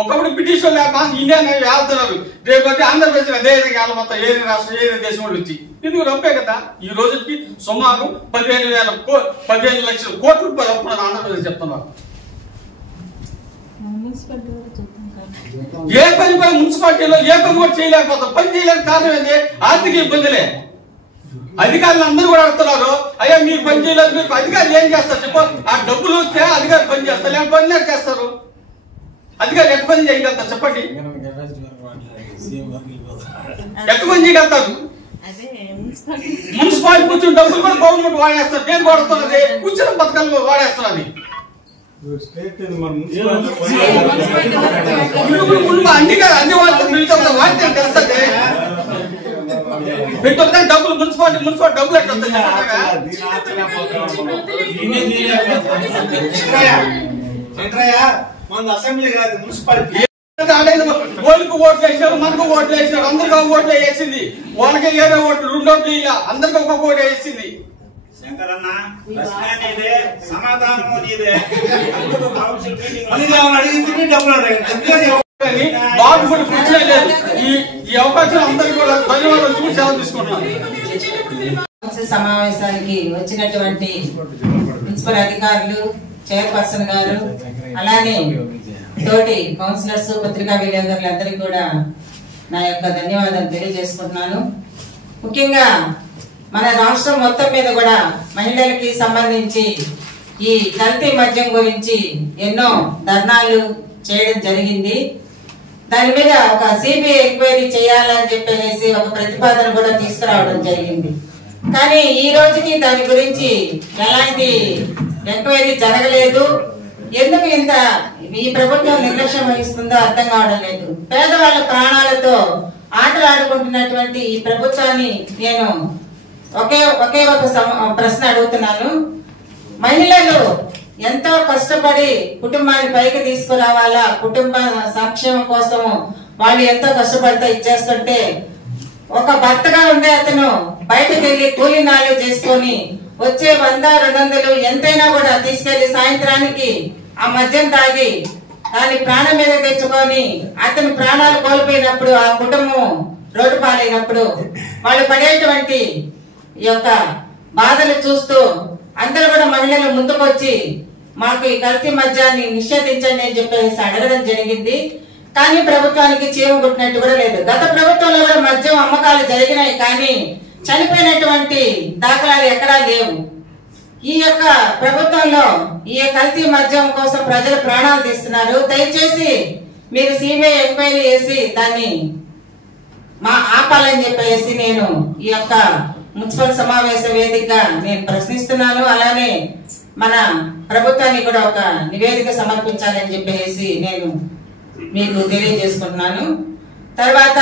ఒకప్పుడు బ్రిటిష్ వాళ్ళు ఇండియా వెళ్తున్నారు, రేపు ఆంధ్రప్రదేశ్ అదే విధంగా వెళ్ళిపోతారు, ఏ రాష్ట్రం ఏ దేశం వాళ్ళు వచ్చి. ఇది రొప్పే కదా. ఈ రోజుకి సుమారు 15 లక్షల కోట్ల రూపాయలు అప్పున్నారు ఆంధ్రప్రదేశ్ చెప్తున్నారు. ఏ పని కూడా మున్సిపాలిటీలో ఏ పని కూడా చేయలేకపోతాం. పని చేయలేని కారణం ఏంటి? ఆర్థిక ఇబ్బందులే. అధికారులు అందరూ కూడా అడుగుతున్నారు, అయ్యా మీరు పని చేయలేదు, మీకు అధికారులు ఏం చేస్తారు చెప్పు. ఆ డబ్బులు వస్తే అధికారులు పని చేస్తారు, లేకపోతే పని లేక చేస్తారు. అధికారులు ఎంత పని చేయగలుగుతారు చెప్పండి? ఎంత పని చేయగలుగుతారు? మున్సిపాలిటీ కూర్చుని డబ్బులు కూడా గవర్నమెంట్ వాడేస్తారు. నేను వాడుతున్నది ఉచిత పథకాలు వాడేస్తున్నది. అన్ని వాడితే తెలుస్తుంది. డబ్బులు మున్సిపాలిటీ డబ్బులు ఎట్లా అసెంబ్లీ కాదు మున్సిపాలిటీ. వాళ్ళకి ఓట్లు వేసినారు, మనకు ఓట్లు వేసినారు, అందరికీ ఒక ఓట్లు వేసింది. వాళ్ళకి ఏదో ఓట్లు 2 ఓట్లు ఇలా అందరికీ ఒక ఓటు వేసింది. శంకరన్న సమాధానం బాగుపడి కూర్చోలేదు. ఈ అవకాశం అందరికీ కూడా ధన్యవాదాలు చూసి సెలవు తీసుకుంటున్నాను. సమావేశానికి వచ్చినటువంటి మున్సిపల్ అధికారులు, చైర్పర్సన్ గారు, అలానే తోటి కౌన్సిలర్స్, పత్రికా విలేకరులందరికీ కూడా నా యొక్క ధన్యవాదాలు తెలియజేసుకుంటున్నాను. ముఖ్యంగా మన రాష్ట్రం మొత్తం మీద కూడా మహిళలకి సంబంధించి ఈ కల్తీ మద్యం గురించి ఎన్నో ధర్నాలు చేయడం జరిగింది. దాని మీద ఒక సిబిఐ ఎంక్వైరీ చేయాలని చెప్పేసి ఒక ప్రతిపాదన కూడా తీసుకురావడం జరిగింది. కానీ ఈ రోజుకి దాని గురించి ఎలాంటి ఎంక్వైరీ జరగలేదు. ఎందుకు ఇంత ఈ ప్రభుత్వం నిర్లక్ష్యం వహిస్తుందో అర్థం కావడం లేదు. పేదవాళ్ళ ప్రాణాలతో ఆటలాడుకుంటున్నటువంటి ఈ ప్రభుత్వాన్ని నేను ఒకే ఒక ప్రశ్న అడుగుతున్నాను. మహిళలు ఎంతో కష్టపడి కుటుంబాన్ని పైకి తీసుకురావాలా, కుటుంబ సంక్షేమం కోసము వాళ్ళు ఎంతో కష్టపడితే ఇచ్చేస్తుంటే ఒక భర్తగా ఉండే అతను బయటకు వెళ్లి కూలీ నాలు చేసుకొని వచ్చే 100-200 ఎంతైనా కూడా తీసుకెళ్లి సాయంత్రానికి ఆ మద్యం తాగి దాని ప్రాణం మీద తెచ్చుకొని అతని ప్రాణాలు కోల్పోయినప్పుడు, ఆ కుటుంబం రోడ్డు పాలైనప్పుడు వాళ్ళు పడేటువంటి ఈ యొక్క బాధలు చూస్తూ అందరూ కూడా మహిళలు ముందుకొచ్చి మాకు ఈ కల్తీ మద్యాన్ని నిషేధించండి అని చెప్పేసి అడగడం జరిగింది. కానీ ప్రభుత్వానికి చీమ కుట్టినట్టు కూడా లేదు. గత ప్రభుత్వంలో కూడా మద్యం అమ్మకాలు జరిగినాయి, కానీ చనిపోయినటువంటి దాఖలాలు ఎక్కడా లేవు. ఈ యొక్క ప్రభుత్వంలో ఈ కల్తీ మద్యం కోసం ప్రజలు ప్రాణాలు తీస్తున్నారు. దయచేసి మీరు సిబిఐ ఎంక్వైరీ చేసి దాన్ని ఆపాలని చెప్పేసి నేను ఈ యొక్క మున్సిపల్ సమావేశ వేదికగా నేను ప్రశ్నిస్తున్నాను. అలానే మన ప్రభుత్వానికి కూడా ఒక నివేదిక సమర్పించాలని చెప్పేసి నేను మీకు తెలియజేసుకుంటున్నాను. తర్వాత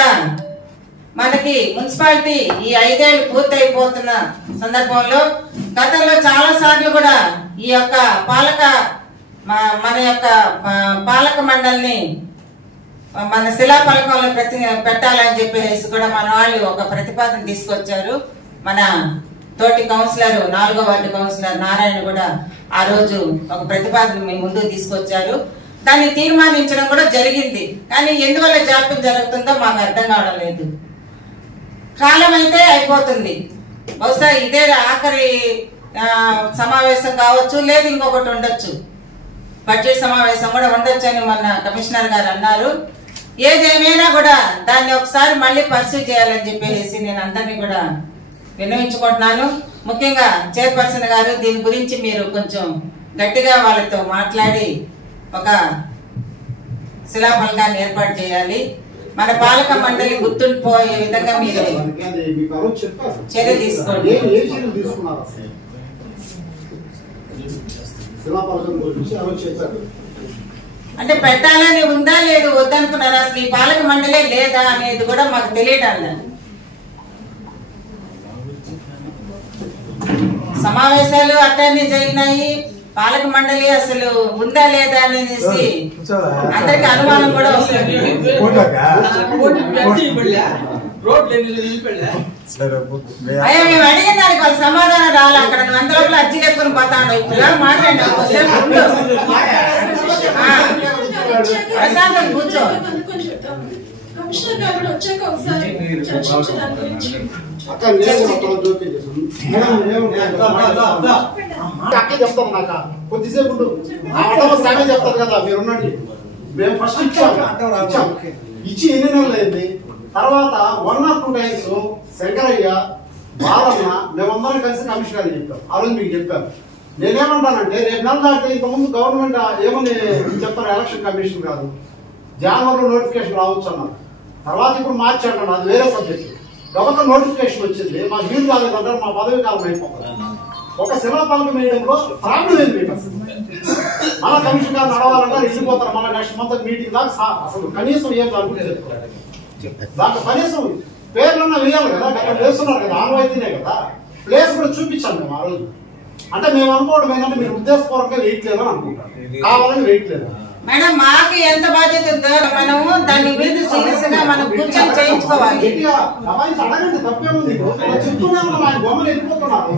మనకి మున్సిపాలిటీ ఈ 5 ఏళ్ళు పూర్తయిపోతున్న సందర్భంలో గతంలో చాలా సార్లు కూడా ఈ యొక్క మన యొక్క పాలక మండలిని మన శిలాఫలకంలో పెట్టాలని చెప్పేసి కూడా మన వాళ్ళు ఒక ప్రతిపాదన తీసుకొచ్చారు. మన తోటి కౌన్సిలర్ 4వ వార్డు కౌన్సిలర్ నారాయణ కూడా ఆ రోజు ఒక ప్రతిపాదన మీ ముందుకు తీసుకొచ్చారు. దాన్ని తీర్మానించడం కూడా జరిగింది. కానీ ఎందువల్ల జాప్యం జరుగుతుందో మాకు అర్థం కావడం లేదు. కాలం అయితే అయిపోతుంది. బహుశా ఇదే ఆఖరి సమావేశం కావచ్చు, లేదు ఇంకొకటి ఉండొచ్చు, బడ్జెట్ సమావేశం కూడా ఉండొచ్చు అని మొన్న కమిషనర్ గారు అన్నారు. ఏదేమైనా కూడా దాన్ని ఒకసారి మళ్ళీ పర్సూ చేయాలని చెప్పేసి నేను అందరినీ కూడా విన్నవించుకుంటున్నాను. ముఖ్యంగా చైర్పర్సన్ గారు దీని గురించి మీరు కొంచెం గట్టిగా వాళ్ళతో మాట్లాడి ఒక శిలాఫలకాన్ని ఏర్పాటు చేయాలి. మన పాలక మండలి గుర్తుండిపోయే విధంగా మీరు చర్య తీసుకోండి. అంటే పెట్టాలని ఉందా లేదు వద్దనుకున్నారా, అసలు ఈ పాలక మండలే లేదా అనేది కూడా మాకు తెలియటం. సమావేశాలు అట్లనే జరిగినాయి, పాలక మండలి అసలు ఉందా లేదా అనేసి అందరికి అనుమానం కూడా వస్తుంది. అయ్యా మేము అడిగిన దానికి వాళ్ళ సమాధానం రాలే. అక్కడ నువ్వు అంతలోపల అర్జీ చెప్పుకుని పోతాను. ఇప్పుడు మాట్లాడి ప్రశాంతం కూర్చో. కమిషనర్ గారు కూడా వచ్చాక ఒకసారి చర్చించడానికి గురించి అక్కే చెప్తాం. నాకు కొద్దిసేపు చెప్తారు కదా, మీరు ఉండండి. మేము ఫస్ట్ ఇచ్చాం, ఇచ్చి ఎన్ని నెలలు అయింది. తర్వాత 1 or 2 times శంకరయ్య బాలన్న మేమందరం కలిసి కమిషన్ గారికి చెప్పాం. ఆ రోజు మీకు చెప్పాను. నేనేమంటానంటే రేపు నెల దాటితే ఇంతకుముందు గవర్నమెంట్ ఏమని చెప్తారు, ఎలక్షన్ కమిషన్ కాదు, జనవరిలో నోటిఫికేషన్ రావచ్చు అన్నారు. తర్వాత ఇప్పుడు మార్చి అంటాను, అది వేరే సబ్జెక్ట్. గవర్నర్ నోటిఫికేషన్ వచ్చింది, మాకు వీలు కాలేదంటారు, మా పదవి కాలం అయిపోతుంది. ఒక శిలాఫలకం వేయడంలో ప్రాబ్లం ఏంది మీకు? అసలు మళ్ళా కమిషన్ గారు నడవాలంటారు, వెళ్ళిపోతారు. మళ్ళీ నెక్స్ట్ మంత్ మీటింగ్ దాకా అసలు కనీసం ఏం అనుకుంటే దాంట్లో కనీసం పేర్లన్నా వేయాలి కదా. అక్కడ వేస్తున్నారు కదా, ఆన్వాయితీనే కదా. ప్లేస్ కూడా చూపించాలి మేము ఆ రోజు. అంటే మేము అనుకోవడం ఏంటంటే మీరు ఉద్దేశపూర్వకంగా వేయట్లేదు అని అనుకుంటాం, కావాలని వేయట్లేదు. మేడం మాకు ఎంత బాధ్యత ఉందో మనము దాని మీద సీరియస్ గా మనం కూర్చొని చేయించుకోవాలి. అడగండి, తప్పేముంది. చెప్తున్నాము ఆయన బొమ్మలు వెళ్ళిపోతున్నారు.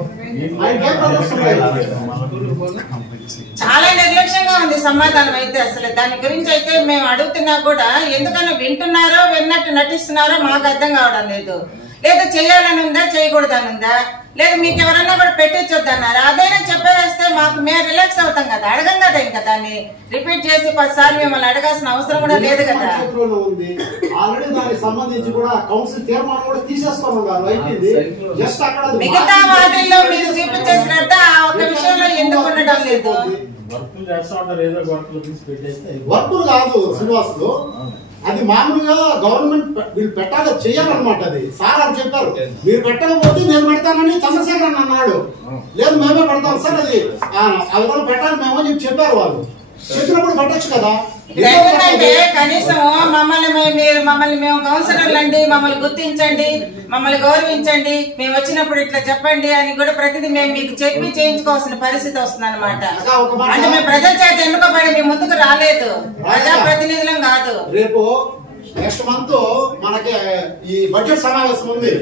చాలా నిర్లక్ష్యంగా ఉంది సమాధానం అయితే. అసలు దాని గురించి అయితే మేము అడుగుతున్నా కూడా ఎందుకన్నా వింటున్నారో విన్నట్టు నటిస్తున్నారో మాకు అర్థం కావడం లేదు. లేదా చేయాలని ఉందా, చేయకూడదని ఉందా, లేదా మీకు ఎవరన్నా కూడా పెట్టించొద్దన్నారా, అదైనా చెప్పేస్తే మాకు మేము రిలాక్స్ అవుతాం కదా. అడగం కదా, ఇంకా దాన్ని రిపీట్ చేసి 10 సార్లు మిమ్మల్ని అడగాల్సిన అవసరం కూడా లేదు కదా. ఆల్రెడీ దానికి సంబంధించి కూడా కౌన్సిల్ తీర్మానం కూడా తీసేస్తున్నారు. మిగతా వాటిల్లో మీరు చూపించే శ్రద్ధ ఆ ఒక్క విషయంలో ఎందుకు ఉండడం లేదు? వర్కులు కాదు శ్రీనివాసులు, అది మామూలుగా గవర్నమెంట్ వీళ్ళు పెట్టాలి చేయాలన్నమాట. అది సార్ అని చెప్పారు, మీరు పెట్టకపోతే నేను పెడతానని చంద్రశేఖర్ అన్నాడు. లేదు మేమే పెడతాం సార్, అది కూడా పెట్టాలి మేము అని చెప్పారు. వాళ్ళు చెప్పినప్పుడు పెట్టచ్చు కదా. ఎందుకంటే కనీసం మమ్మల్ని మేము కౌన్సిలర్లు అండి, మమ్మల్ని గుర్తించండి, మమ్మల్ని గౌరవించండి, మేము వచ్చినప్పుడు ఇట్లా చెప్పండి అని కూడా ప్రతిదీ మేము మీకు చెప్పి చేయించుకోవాల్సిన పరిస్థితి వస్తుంది అనమాట. అంటే మేము ప్రజల చేత ఎన్నుకోబడి మీ ముందుకు రాలేదు, ప్రజాప్రతినిధులం కాదు. రేపు నెక్స్ట్ మంత్ మనకి ఈ బడ్జెట్ సమావేశం ఉంది.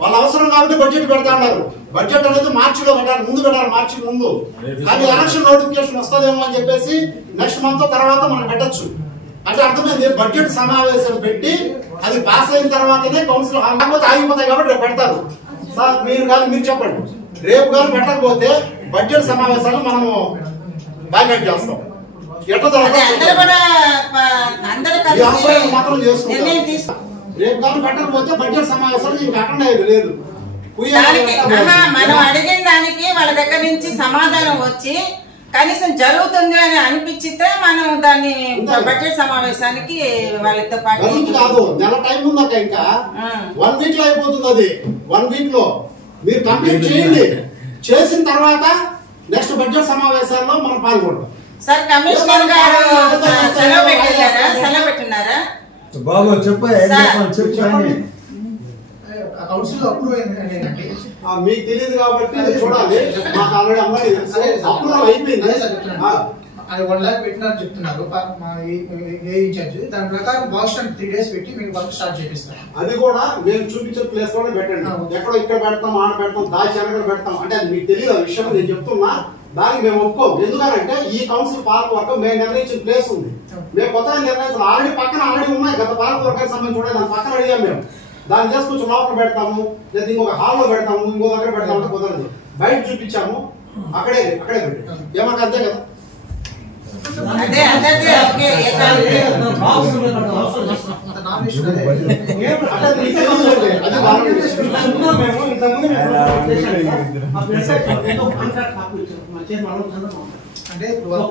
వాళ్ళ అవసరం కాబట్టి బడ్జెట్ పెడతా ఉన్నారు. బడ్జెట్ అనేది మార్చిలో పెట్టాలి, ముందు పెట్టాలి, మార్చి ముందు. కానీ ఎలక్షన్ నోటిఫికేషన్ వస్తుందేమో అని చెప్పేసి నెక్స్ట్ మంత్ తర్వాత మనం పెట్టచ్చు. అంటే అర్థమైంది, బడ్జెట్ సమావేశం పెట్టి అది పాస్ అయిన తర్వాతనే కౌన్సిల్ ఆగిపోతాయి కాబట్టి రేపు పెడతారు. సార్ మీరు కానీ మీరు చెప్పండి, రేపు కానీ పెట్టకపోతే బడ్జెట్ సమావేశాలు మనము బ్యాకప్ చేస్తాం. మాత్రం చేసుకుంటాం. రేపు కానీ పెట్టకపోతే బడ్జెట్ సమావేశాలు ఇంకా అటెండ్ అయ్యేది లేదు. మనం అడిగిన దానికి వాళ్ళ దగ్గర నుంచి సమాధానం వచ్చి కనీసం జరుగుతుంది అని అనిపించితే మనం దాన్ని బడ్జెట్ సమావేశానికి వాళ్ళతో పాటు కాదు. నెల టైం ఉందాక ఇంకా 1 week లో అయిపోతుంది. అది 1 week లో మీరు కంప్లీట్ చేయండి. చేసిన తర్వాత నెక్స్ట్ బడ్జెట్ సమావేశాల్లో మనం పాల్గొంటాం. సార్ కమిషనర్ గారు సెలవు పెట్టినారా? బాబు చెప్పండి. కౌన్సిల్ అప్రూవ్ అయిందండి. మీకు తెలియదు కాబట్టి చూడాలి. మాకు ఆల్రెడీ అమ్మాయి అప్రూవల్ అయిపోయింది. అది 1 lakh పెట్టినారని చెప్తున్నారు మా ఏ ఇన్ఛార్జ్. దాని ప్రకారం బాక్స్ 3 days పెట్టి మీకు వర్క్ స్టార్ట్ చేపిస్తాం. అది కూడా మేము చూపించే ప్లేస్ లోనే పెట్టండి. ఎక్కడో ఇక్కడ పెడతాం, ఆడ పెడతాం, దాచి వెనక పెడతాం అంటే అది మీకు తెలియదు. ఆ విషయం నేను చెప్తున్నా, దానికి మేము ఒప్పుకోం. ఎందుకంటే ఈ కౌన్సిల్ పార్క్ వర్క్ మేము నిర్ణయించిన ప్లేస్ ఉంది, మేము కొత్తగా నిర్ణయించాం. ఆల్రెడీ ఉన్నాయి గత పార్క్ వర్క్ సంబంధించి కూడా దాని పక్కన అడిగాం మేము. దాన్ని చేసుకొచ్చి లోపల పెడతాము, లేదా ఇంకొక హాల్లో పెడతాము, ఇంకో దగ్గర పెడతాము అంటే కుదరదు. బయట చూపించాము, అక్కడే పెట్టాము. ఏమంటే అంతే కదా. అంటే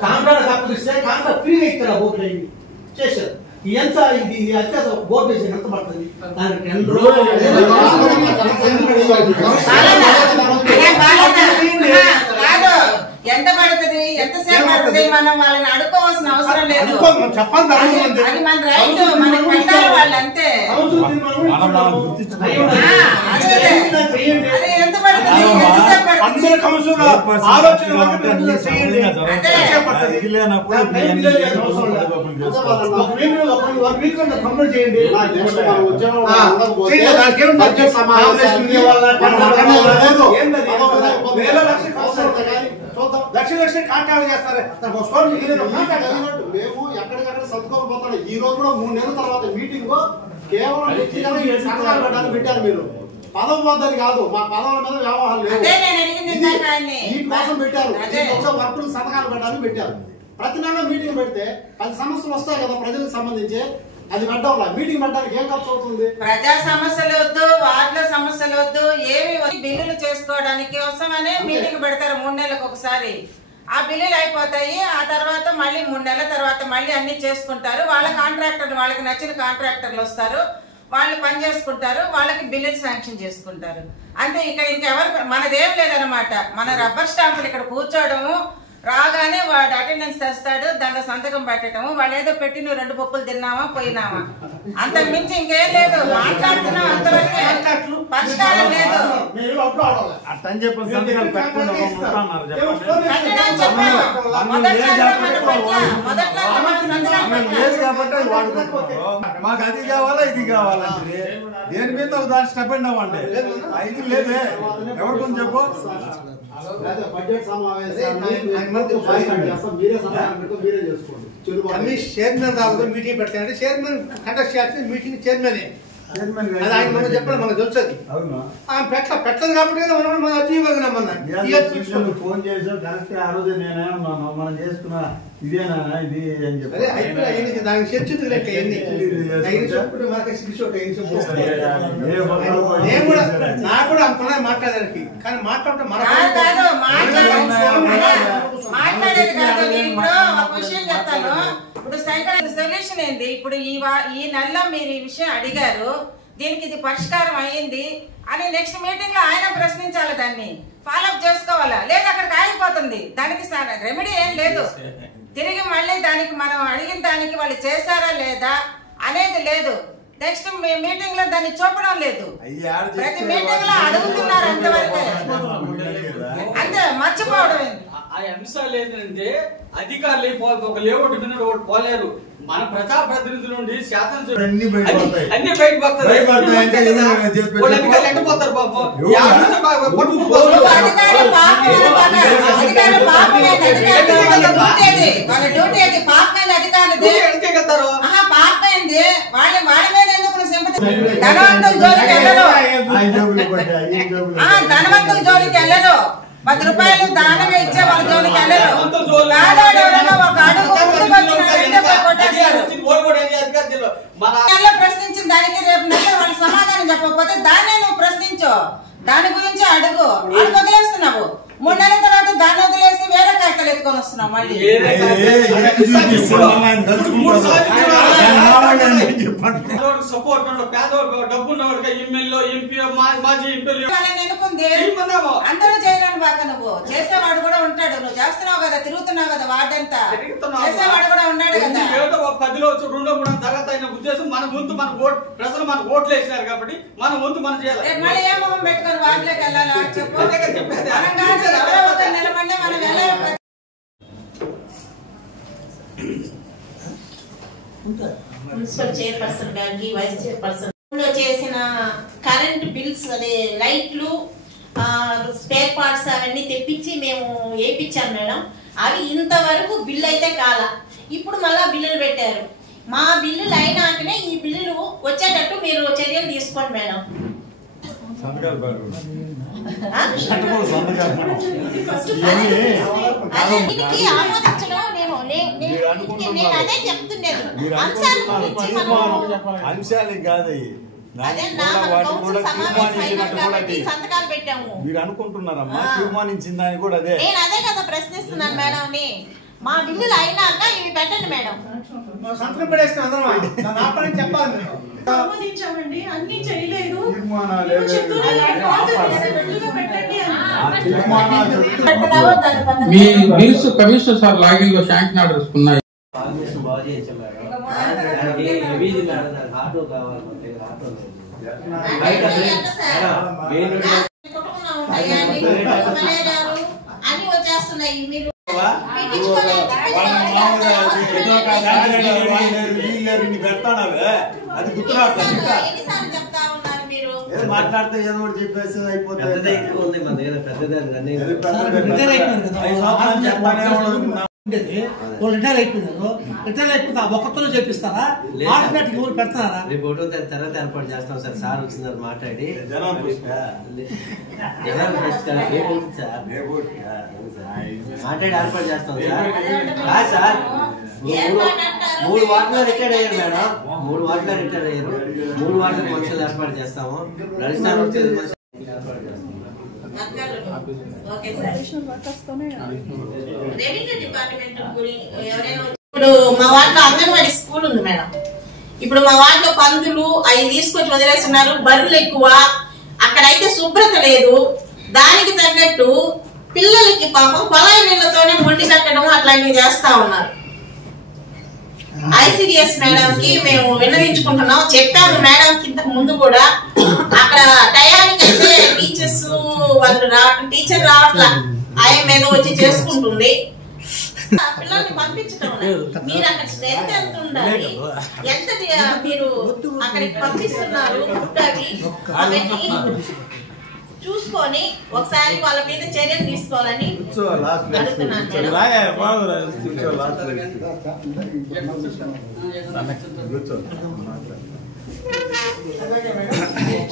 కాంట్రాక్ట్ కాకపోతే కాంట్రాక్ట్ ఫ్రీగా ఇస్తారు బోర్డు చేశారు. ఎంత ఇది అయితే బోర్డు వేసి ఎంత పడుతుంది దానికి 10 రోజులు ఎంత పడుతుంది, ఎంతసేపు పడుతుంది, మనం వాళ్ళని అడుకోవాల్సిన అవసరం లేదు. అది మన రైట్, మనకి పెట్టాలి వాళ్ళు అంతే. అది ఎంత పడుతుంది, ఎంతసేపు పడుతుంది. లక్ష కాంట్రాక్ట్ చేస్తారు. మేము ఎక్కడికక్కడ సర్దుకోకపోతాడు. ఈ రోజు కూడా 3 నెలల తర్వాత మీటింగ్ కేవలం సంతకాలు పెట్టడానికి పెట్టారు. మీరు పదవి పోద్దని కాదు, మా పదవుల మీద వ్యవహారం లేదు, వీటి కోసం పెట్టారు. వర్కులు సంతకాలు పెట్టడానికి పెట్టారు. ప్రతి నెల మీటింగ్ పెడితే 10 సమస్యలు వస్తాయి కదా ప్రజలకు సంబంధించి. అది పెట్టడం మీటింగ్ పెట్టడానికి ఏం ఖర్చు అవుతుంది? ప్రజా సమస్యలు వద్దు, వార్డుల సమస్యలు వద్దు, ఏమి బిల్లులు చేసుకోవడానికి కోసమనే మీటింగ్ పెడతారు 3 నెలలకు ఒకసారి. ఆ బిల్లులు అయిపోతాయి, ఆ తర్వాత మళ్ళీ 3 నెలల తర్వాత మళ్ళీ అన్ని చేసుకుంటారు. వాళ్ళ కాంట్రాక్టర్లు, వాళ్ళకి నచ్చిన కాంట్రాక్టర్లు వస్తారు, వాళ్ళు పని చేసుకుంటారు, వాళ్ళకి బిల్లులు శాంక్షన్ చేసుకుంటారు అంతే. ఇక్కడ ఇంకెవరు మనదేం లేదనమాట. మన రబ్బర్ స్టాంపులు ఇక్కడ కూర్చోవడము, రాగానే వాడు అటెండెన్స్ తెస్తాడు, దాంట్లో సంతకం పెట్టడము, వాళ్ళు ఏదో పెట్టి నువ్వు 2 పప్పులు తిన్నామా పోయినామా, అంతకు మించి ఇంకేం లేదు. మాట్లాడుతున్నాం అంతవరకే, పరిష్కారం లేదు. మాకు అది కావాలా ఇది కావాలంటే దేని మీద దాని స్టెప్ అవ్వండి. ఇది లేదే ఎవరు కొంచెం చెప్పు. బడ్జెట్ సమావేశాన్ని చైర్మన్ రాదు మీటింగ్ పెడతాయంటే చైర్మన్ కండక్ట్ చేయాల్సింది మీటింగ్ చైర్మనే. అది ఆయన మనం చెప్పడం మనకు తెలుస్తుంది. పెట్టదు కాబట్టి మనం తీయగలిగినామన్నా. ఫోన్ చేసావు కరెక్ట్. ఆ రోజు నేనేమన్నాను మనం చేసుకున్న ఇదేనా ఇది అని చెప్పి దానికి చర్చించు లెక్క నాకు కూడా అంత మాట్లాడడానికి, కానీ మాట్లాడటం మాట్లాడేది కాదు. నేను ఇప్పుడు ఒక విషయం చెప్తాను. ఇప్పుడు సొల్యూషన్ ఏంది? ఇప్పుడు ఈ నెలలో మీరు ఈ విషయం అడిగారు, దీనికి ఇది పరిష్కారం అయ్యింది అని నెక్స్ట్ మీటింగ్ లో ఆయన ప్రశ్నించాలి, దాన్ని ఫాలోఅప్ చేసుకోవాలా. లేదు అక్కడికి ఆగిపోతుంది, దానికి రెమెడీ ఏం లేదు. తిరిగి మళ్ళీ దానికి మనం అడిగిన దానికి వాళ్ళు చేశారా లేదా అనేది లేదు. నెక్స్ట్ మీటింగ్ లో దాన్ని చూపడం లేదు. ప్రతి మీటింగ్ లో అడుగుతున్నారు అంతవరకే, అంతే. మర్చిపోవడం ఆ అంశాలు ఏంటంటే అధికారులు ఒక లేఅవుట్ విన్నాడు ఒకటి పోలేరు. మన ప్రజాప్రతినిధుల నుండి శాసనసభ అన్ని బయటకు వస్తాయి. ఎండిపోతారు పాపం. వాళ్ళ మీద ఎందుకు ధనవంతుల జోలికి వెళ్ళరు, ధనవంతుల జోలికి వెళ్ళరు. 10 రూపాయలు దానంగా ఇచ్చే వాళ్ళ జోలికి వెళ్ళరు. ఒక అడుగు ప్రశ్నించిన దానికి రేపు నెల వాళ్ళు సమాధానం చెప్పకపోతే దాన్నే నువ్వు ప్రశ్నించు, దాని గురించి అడుగు. అడుగు వదిలేస్తున్నావు. 3 నెలల తర్వాత దాన్ని వదిలేసి వేరే కాయలు ఎత్తుకొని వస్తున్నావు మళ్ళీ. సపోర్ట్ డబ్బున్నవాడు ఎమ్మెల్యే ఎంపీ మాజీ ఎంపీ ఎన్నుకుంది అందరూ చేయాలని బాక. నువ్వు చేసేవాడు కూడా ఉంటాడు. నువ్వు చేస్తున్నావు కదా, తిరుగుతున్నావు కదా, వార్డంతా చేసేవాడు కూడా ఉన్నాడు కదా. 10లో 2 3 తర్వాత అయిన ఉద్దేశం మన ముందు మన ప్రజలు మన ఓట్లు వేసినారు కాబట్టి మన ముందు మనం చేయాలి. మళ్ళీ ఏ మొహం పెట్టుకొని వార్డులోకి వెళ్ళాలా చెప్పు. మనం కాదు, ఎవరో ఒక నిలబడి మనం వెళ్ళాలి. మున్సిపల్ చైర్పర్సన్ గారికి, వైస్ చైర్పర్సన్ చేసిన కరెంట్ బిల్స్, అదే లైట్లు, స్పేర్ పార్ట్స్ అవన్నీ తెప్పించి మేము వేయించాం మేడం. అవి ఇంతవరకు బిల్లు అయితే కాల. ఇప్పుడు మళ్ళా బిల్లులు పెట్టారు. మా బిల్లులు అయినాకనే ఈ బిల్లులు వచ్చేటట్టు మీరు చర్యలు తీసుకోండి మేడం. దీనికి ఆమోదించడం నేను అదే చెప్తుండేది. అంశాలు కాదు సంతకాలు పెట్టాము. మీరు అనుకుంటున్నారమ్మా తీర్మానించిన దాన్ని కూడా అదే. నేను అదే కదా ప్రశ్నిస్తున్నాను మేడం. మా బిల్లులు అయినాక ఇవి పెట్టండి మేడం. సంతకం పడేస్తాను చెప్పాలి. ఆమోదించామండి, అన్ని చేయలేదు. మీ బిల్స్ కమిషనర్ సార్ లాగిన్ లో శాంక్షన్ ఆర్డర్స్ ఉన్నాయి. అన్ని వచ్చేస్తున్నాయి. మీరు పెడతానవే అది గుర్తురాట్లేదు. ఎన్నిసార్లు చెప్తా ఉన్నారు మీరు? మాట్లాడితే ఏదో ఒకటి చెప్పేసి అయిపోతుంది. రిటైర్ అయిపోయినారు. రిటైర్ అయిపోతే ఆ ఒక్కతో చేపిస్తారా? ఆటోమేటిక్ ఊరు పెడతారా? రేపు ఒకటో తర్వాత ఏర్పాటు చేస్తాం సార్. సార్ వచ్చినారు మాట్లాడి మాట్లాడి ఏర్పాటు చేస్తాం సార్. సార్ 3 వార్డులో రిటైర్ అయ్యారు మేడం. 3 వార్డులో రిటైర్ అయ్యారు. 3 వార్డులకు మనుషులు ఏర్పాటు చేస్తాము. నడుస్తారు ఏర్పాటు చేస్తాము. రెవెన్యూ డిపార్ట్మెంట్ ఎవరైనా ఇప్పుడు మా వార్డులో అంగన్వాడీ స్కూల్ ఉంది మేడం. ఇప్పుడు మా వార్డులో పందులు అవి తీసుకొచ్చి వదిలేస్తున్నారు. బర్రెలు ఎక్కువ. అక్కడైతే శుభ్రత లేదు. దానికి తగ్గట్టు పిల్లలకి పాపం కొలాయి నీళ్లతోనే మొండి కట్టడం అట్లాంటివి చేస్తా ఉన్నారు. ఐసిడిఎస్ మేడం కి మేము విన్నవించుకుంటున్నాం. చెప్పాము మేడం కింద ముందు కూడా. అక్కడ టయానికి అయితే టీచర్స్ వాళ్ళు టీచర్ రావట్లా. ఆయన మీద వచ్చి చేసుకుంటుంది. పిల్లల్ని పంపించడం మీరు అక్కడ స్ట్రెంత్ ఎంత ఉండాలి, ఎంత మీరు అక్కడికి పంపిస్తున్నారు ఫుడ్ అవి అవన్నీ చూసుకొని ఒకసారి వాళ్ళ మీద చర్యలు తీసుకోవాలని అడుగుతున్నాను.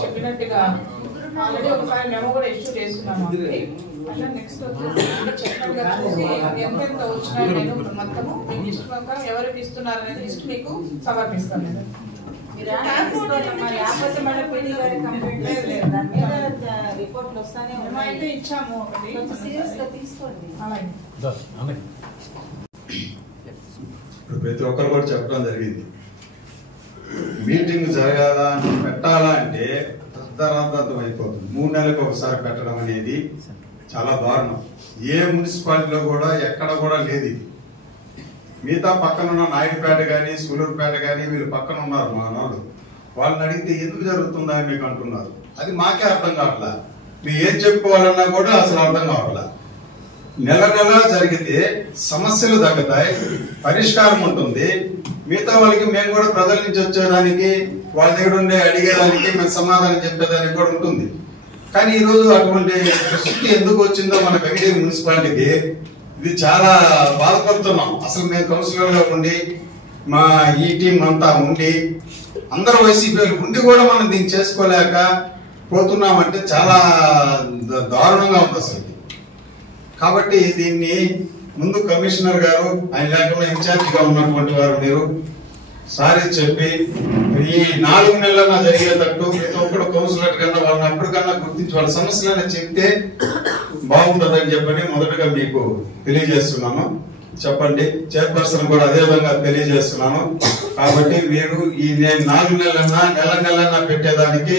చెప్పినట్టుగా ఆల్రెడీ ఒకసారి మేము కూడా ఇష్యూ చేసుకున్నాము. అట్లా నెక్స్ట్ ఎంతెంత వచ్చినాయి నేను మొత్తము మీకు లిస్ట్ ప్రకారం ఎవరికి ఇస్తున్నారు అనేది లిస్ట్ మీకు సమర్పిస్తాను. ఇచ్చాము ప్రతి ఒక్కరు కూడా చెప్పడం జరిగింది. మీటింగ్ జరగాలా పెట్టాలా అంటే అర్ధరాంతం అయిపోతుంది. 3 నెలలకు ఒకసారి పెట్టడం అనేది చాలా దారుణం. ఏ మున్సిపాలిటీలో కూడా ఎక్కడ కూడా లేదు ఇది. మిగతా పక్కన ఉన్న నాయుడుపేట కానీ సూలూరుపేట కానీ వీళ్ళు పక్కన ఉన్నారు మా నాళ్ళు. వాళ్ళని అడిగితే ఎందుకు జరుగుతుందని మీకు అంటున్నారు. అది మాకే అర్థం కావట్లా. మీరు ఏం చెప్పుకోవాలన్నా కూడా అసలు అర్థం కావట్లా. నెల నెల జరిగితే సమస్యలు తగ్గుతాయి, పరిష్కారం ఉంటుంది. మిగతా వాళ్ళకి మేము కూడా ప్రజల నుంచి వచ్చేదానికి వాళ్ళ దగ్గర ఉండే అడిగేదానికి మేము సమాధానం చెప్పేదానికి కూడా ఉంటుంది. కానీ ఈరోజు అటువంటి పరిస్థితి ఎందుకు వచ్చిందో మన వెంకటగిరి మున్సిపాలిటీకి ఇది చాలా బాధపడుతున్నాం. అసలు మేము కౌన్సిలర్ గా ఉండి మా ఈ టీం అంతా ఉండి అందరూ వైసీపీ ఉండి కూడా మనం దీన్ని చేసుకోలేక పోతున్నామంటే చాలా దారుణంగా ఉంది అసలు. కాబట్టి దీన్ని ముందు కమిషనర్ గారు, ఆయన లేకుండా ఇన్ఛార్జ్ గా ఉన్నటువంటి వారు మీరు సారీ చెప్పి ఈ 4 నెలలన్నా జరిగేటట్టు ప్రతి ఒక్కరు కౌన్సిలర్ కన్నా వాళ్ళని అప్పటికన్నా గుర్తించి వాళ్ళ సమస్యలైనా చెప్తే బాగుంటుందని చెప్పని మొదటగా మీకు తెలియజేస్తున్నాను. చెప్పండి. చైర్పర్సన్ కూడా అదే విధంగా తెలియజేస్తున్నాను. కాబట్టి మీరు ఈ 4 నెలలన్నా నెలన్నా పెట్టేదానికి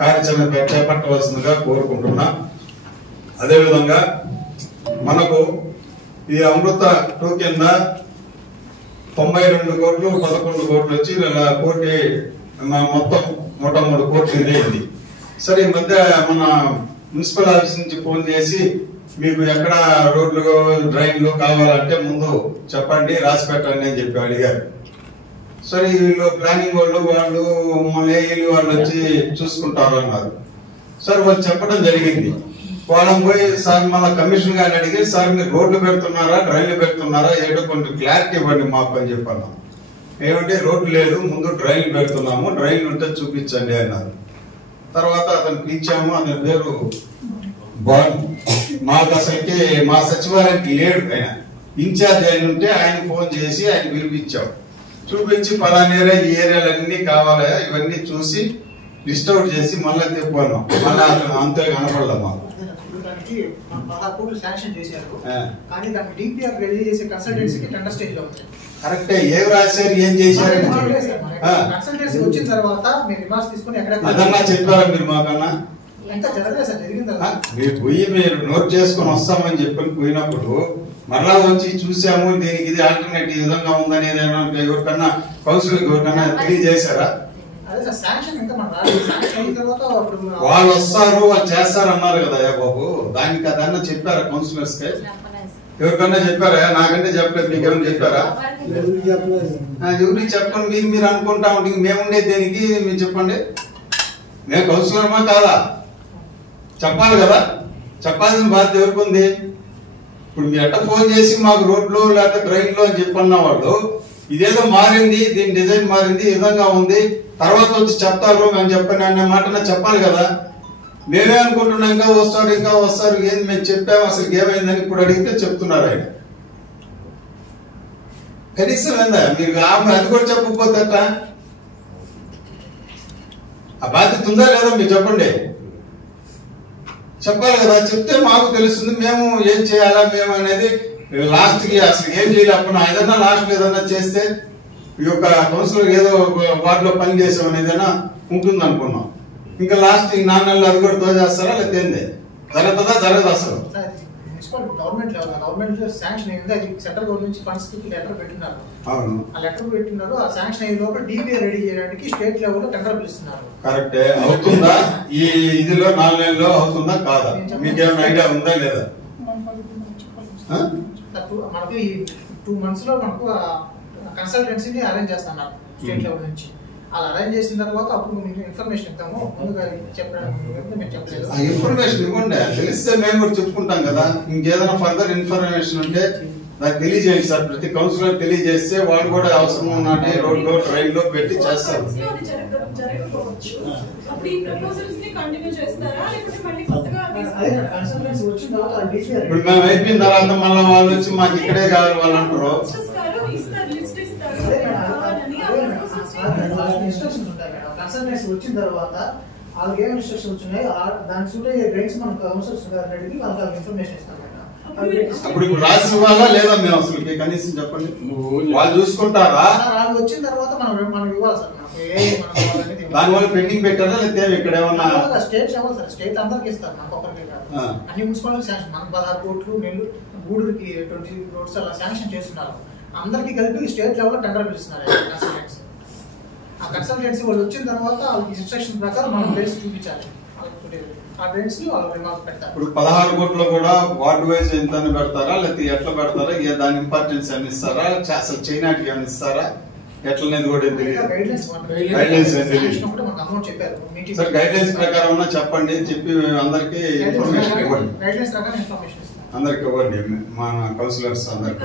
కార్యాచరణ చేపట్టవలసిందిగా కోరుకుంటున్నా. అదేవిధంగా మనకు ఈ అమృత 2 కింద 92 కోట్లు 11 కోట్లు వచ్చి కోటి మొత్తం 103 కోట్లు ఇదేంది. సరే ఈ మధ్య మన మున్సిపల్ ఆఫీస్ నుంచి ఫోన్ చేసి మీకు ఎక్కడ రోడ్లు డ్రైన్లు కావాలంటే ముందు చెప్పండి రాసి పెట్టండి అని చెప్పి అడిగారు. సరే వీళ్ళు ప్లానింగ్ వాళ్ళు మళ్ళీ వాళ్ళు వచ్చి చూసుకుంటారు అన్నారు. సార్ వాళ్ళు చెప్పడం జరిగింది. వాళ్ళని పోయి సార్ మళ్ళీ కమిషన్ గారిని అడిగి సార్ మీరు రోడ్లు పెడుతున్నారా డ్రైన్లు పెడుతున్నారా ఏదో కొంచెం క్లారిటీ ఇవ్వండి మాకు అని చెప్పాను. ఏమంటే రోడ్డు లేదు, ముందు డ్రైన్లు పెడుతున్నాము, డ్రైన్లు ఉంటే చూపించండి అన్నారు. తర్వాత అతను పిలిచాము. అతని పేరు బాన్. మాకు అసలుకి మా సచివాలయానికి లేడు ఆయన, ఇన్ఛార్జ్ ఆయన ఉంటే ఆయన ఫోన్ చేసి ఆయన పిలిపించాం. చూపించి పలానా ఏరియా ఈ ఏరియాలన్నీ కావాలా ఇవన్నీ చూసి లిస్ట్ అవుట్ చేసి మళ్ళీ తెప్పుకున్నాం. మళ్ళీ అతను అంతే కనపడలే మాకు. దానికి 16 కోట్లు శాంక్షన్ చేశారు, కానీ దానికి డిపిఆర్ రెడీ చేసే కన్సల్టెన్సీకి టెండర్ స్టేజ్ లో ఉంది. కరెక్టే, ఏం రాశారు ఏం చేశారు కన్సల్టెన్సీ వచ్చిన తర్వాత మీరు రిమార్క్స్ తీసుకుని ఎక్కడ అదన్నా చెప్పారా మీరు మాకన్నా? ఇంకా జరగలేదు సార్, జరిగిన తర్వాత మీరు పోయి మీరు నోట్ చేసుకుని వస్తామని చెప్పని పోయినప్పుడు మరలా వచ్చి చూసాము దీనికి ఇది ఆల్టర్నేటివ్ విధంగా ఉందనేది ఎవరికన్నా కౌన్సిల్ ఎవరికన్నా తెలియజేశారా? అదే సార్ శాంక్షన్ ఇంకా మనం రాలేదు. శాంక్షన్ అయిన తర్వాత వాళ్ళు వస్తారు వాళ్ళు చేస్తారు అన్నారు కదా బాబు, దానికి అదన్నా చెప్పారా కౌన్సిలర్స్ కి? ఎవరికన్నా చెప్పారా? నాకంటే చెప్పలేదు, మీకేమన్నా చెప్పారా? ఎవరికి చెప్పండి, మీరు అనుకుంటా ఉంటే మేముండే దేనికి మీరు చెప్పండి. మేము కౌన్సిలర్మా కాదా? చెప్పాలి కదా, చెప్పాల్సిన బాధ్యత ఎవరికి ఉంది? ఇప్పుడు మీరు ఎట్లా ఫోన్ చేసి మాకు రోడ్లు లేకపోతే డ్రైన్లు అని చెప్పన్న వాళ్ళు ఇదేదో మారింది, దీని డిజైన్ మారింది, ఈ విధంగా ఉంది, తర్వాత వచ్చి చెప్తారు అని చెప్పని అనే మాట చెప్పాలి కదా. మేమే అనుకుంటున్నాం ఇంకా వస్తారు ఏంది మేము చెప్పాము అసలు ఏమైందని ఇప్పుడు అడిగితే చెప్తున్నారు ఆయన. కనీసం ఏందా మీరు అది కూడా చెప్పకపోతే ఆ బాధ్యత ఉందా లేదా మీరు చెప్పండి. చెప్పాలి కదా, చెప్తే మాకు తెలుస్తుంది మేము ఏం చేయాలా మేము అనేది. లాస్ట్ కి అసలు ఏం చేయలేకపోయినా ఏదన్నా లాస్ట్ ఏదన్నా చేస్తే ఈ యొక్క కౌన్సిలర్ ఏదో వార్డులో పని చేసాం ఏదైనా ఉంటుంది అనుకున్నాం. ఇంకా లాస్ట్ 4 నెలలు అది కూడా తోచేస్తారా లేకపోతే ఏంది? జరుగుతుందా జరగదు అసలు? మున్సిపల్ గవర్నమెంట్ శాంక్షన్ అయింది, అది సెంట్రల్ గవర్నమెంట్ నుంచి ఫండ్స్ లెటర్ పెట్టినారు. అవును, ఆ లెటర్ పెట్టినారు. ఆ శాంక్షన్ అయిన లోపల డిపిఆర్ రెడీ చేయడానికి స్టేట్ లెవెల్ లో టెండర్ పిలుస్తున్నారు. కరెక్టే, అవుతుందా ఈ ఇదిలో 4 నెలల్లో అవుతుందా కాదా? మీకేమైనా ఐడియా ఉందా లేదా? మనకు ఈ 2 months లో మనకు కన్సల్టెన్సీని అరేంజ్ చేస్తున్నారు స్టేట్ లెవెల్ నుంచి. అలా అరేంజ్ చేసిన తర్వాత అప్పుడు మీకు ఇన్ఫర్మేషన్ ఇస్తాము. ముందుగా చెప్పలేదు, మీరు చెప్పలేదు. ఆ ఇన్ఫర్మేషన్ ఇవ్వండి, తెలిస్తే మేము కూడా చెప్పుకుంటాం కదా. ఇంకేదైనా ఫర్దర్ ఇన్ఫర్మేషన్ ఉంటే నాకు తెలియజేయండి సార్. ప్రతి కౌన్సిలర్ తెలియజేస్తే వాళ్ళు కూడా అవసరం ఉన్నట్టు రోడ్లో ట్రైన్లో పెట్టి చేస్తారు. ఇప్పుడు మేము అయిపోయిన తర్వాత మళ్ళీ వాళ్ళు వచ్చి మాకు ఇక్కడే కావాలి వాళ్ళు అంటారు. ఇన్స్ట్రక్షన్స్ ఉంటాయి మేడం. కన్సల్టెన్సీ వచ్చిన తర్వాత వాళ్ళకి ఏమైనా ఇన్స్ట్రక్షన్స్ వచ్చినాయి దానికి సూట్ అయ్యే గ్రైన్స్ మనం కౌన్సిలర్స్ అడిగి వాళ్ళకి ఇన్ఫర్మేషన్ ఇస్తాం మేడం. అప్పుడు ఇప్పుడు రాసి ఇవ్వాలా లేదా మేము అసలు కనీసం చెప్పండి, వాళ్ళు చూసుకుంటారా? అది వచ్చిన తర్వాత మనం ఇవ్వాలి సార్. దానివల్ల పెండింగ్ పెట్టారా లేదా ఇక్కడ ఏమన్నా? స్టేట్ ఇవ్వాలి సార్, స్టేట్ అందరికి ఇస్తారు, మనకు ఒకరికి కాదు. అన్ని మున్సిపాలిటీ శాంక్షన్ మనకు 16 కోట్లు, నెల్లూరు గూడూరుకి 20 crores అలా శాంక్షన్ చేస్తున్నారు. అందరికి కలిపి స్టేట్ లెవెల్ లో టెండర్ పిలుస్తున్నారు కన్సల్టెన్సీ. ఆ కన్సల్టెన్సీ వాళ్ళు వచ్చిన తర్వాత వాళ్ళకి ఇన్స్ట్రక్షన్ ప్రకారం మనం డ్రైన్స్ చూపించాలి. ఆ డ్రైన్స్ ని వాళ్ళు రిమార్క్ పెడతారు. ఇప్పుడు 16 కోట్లు కూడా వార్డు వైజ్ ఎంత పెడతారా లేకపోతే ఎట్లా పెడతారా? దాని ఇంపార్టెన్స్ ఏమి ఇస్తారా? అసలు చైనాకి ఏమి ఇస్తారా? ఎట్లనేది కూడా తెలియదు. గైడ్లైన్స్ సార్, గైడ్లైన్స్ ప్రకారం చెప్పండి, చెప్పి అందరికి ఇన్ఫర్మేషన్ ఇవ్వండి. అందరికి ఇవ్వండి మన కౌన్సిలర్స్ అందరికి.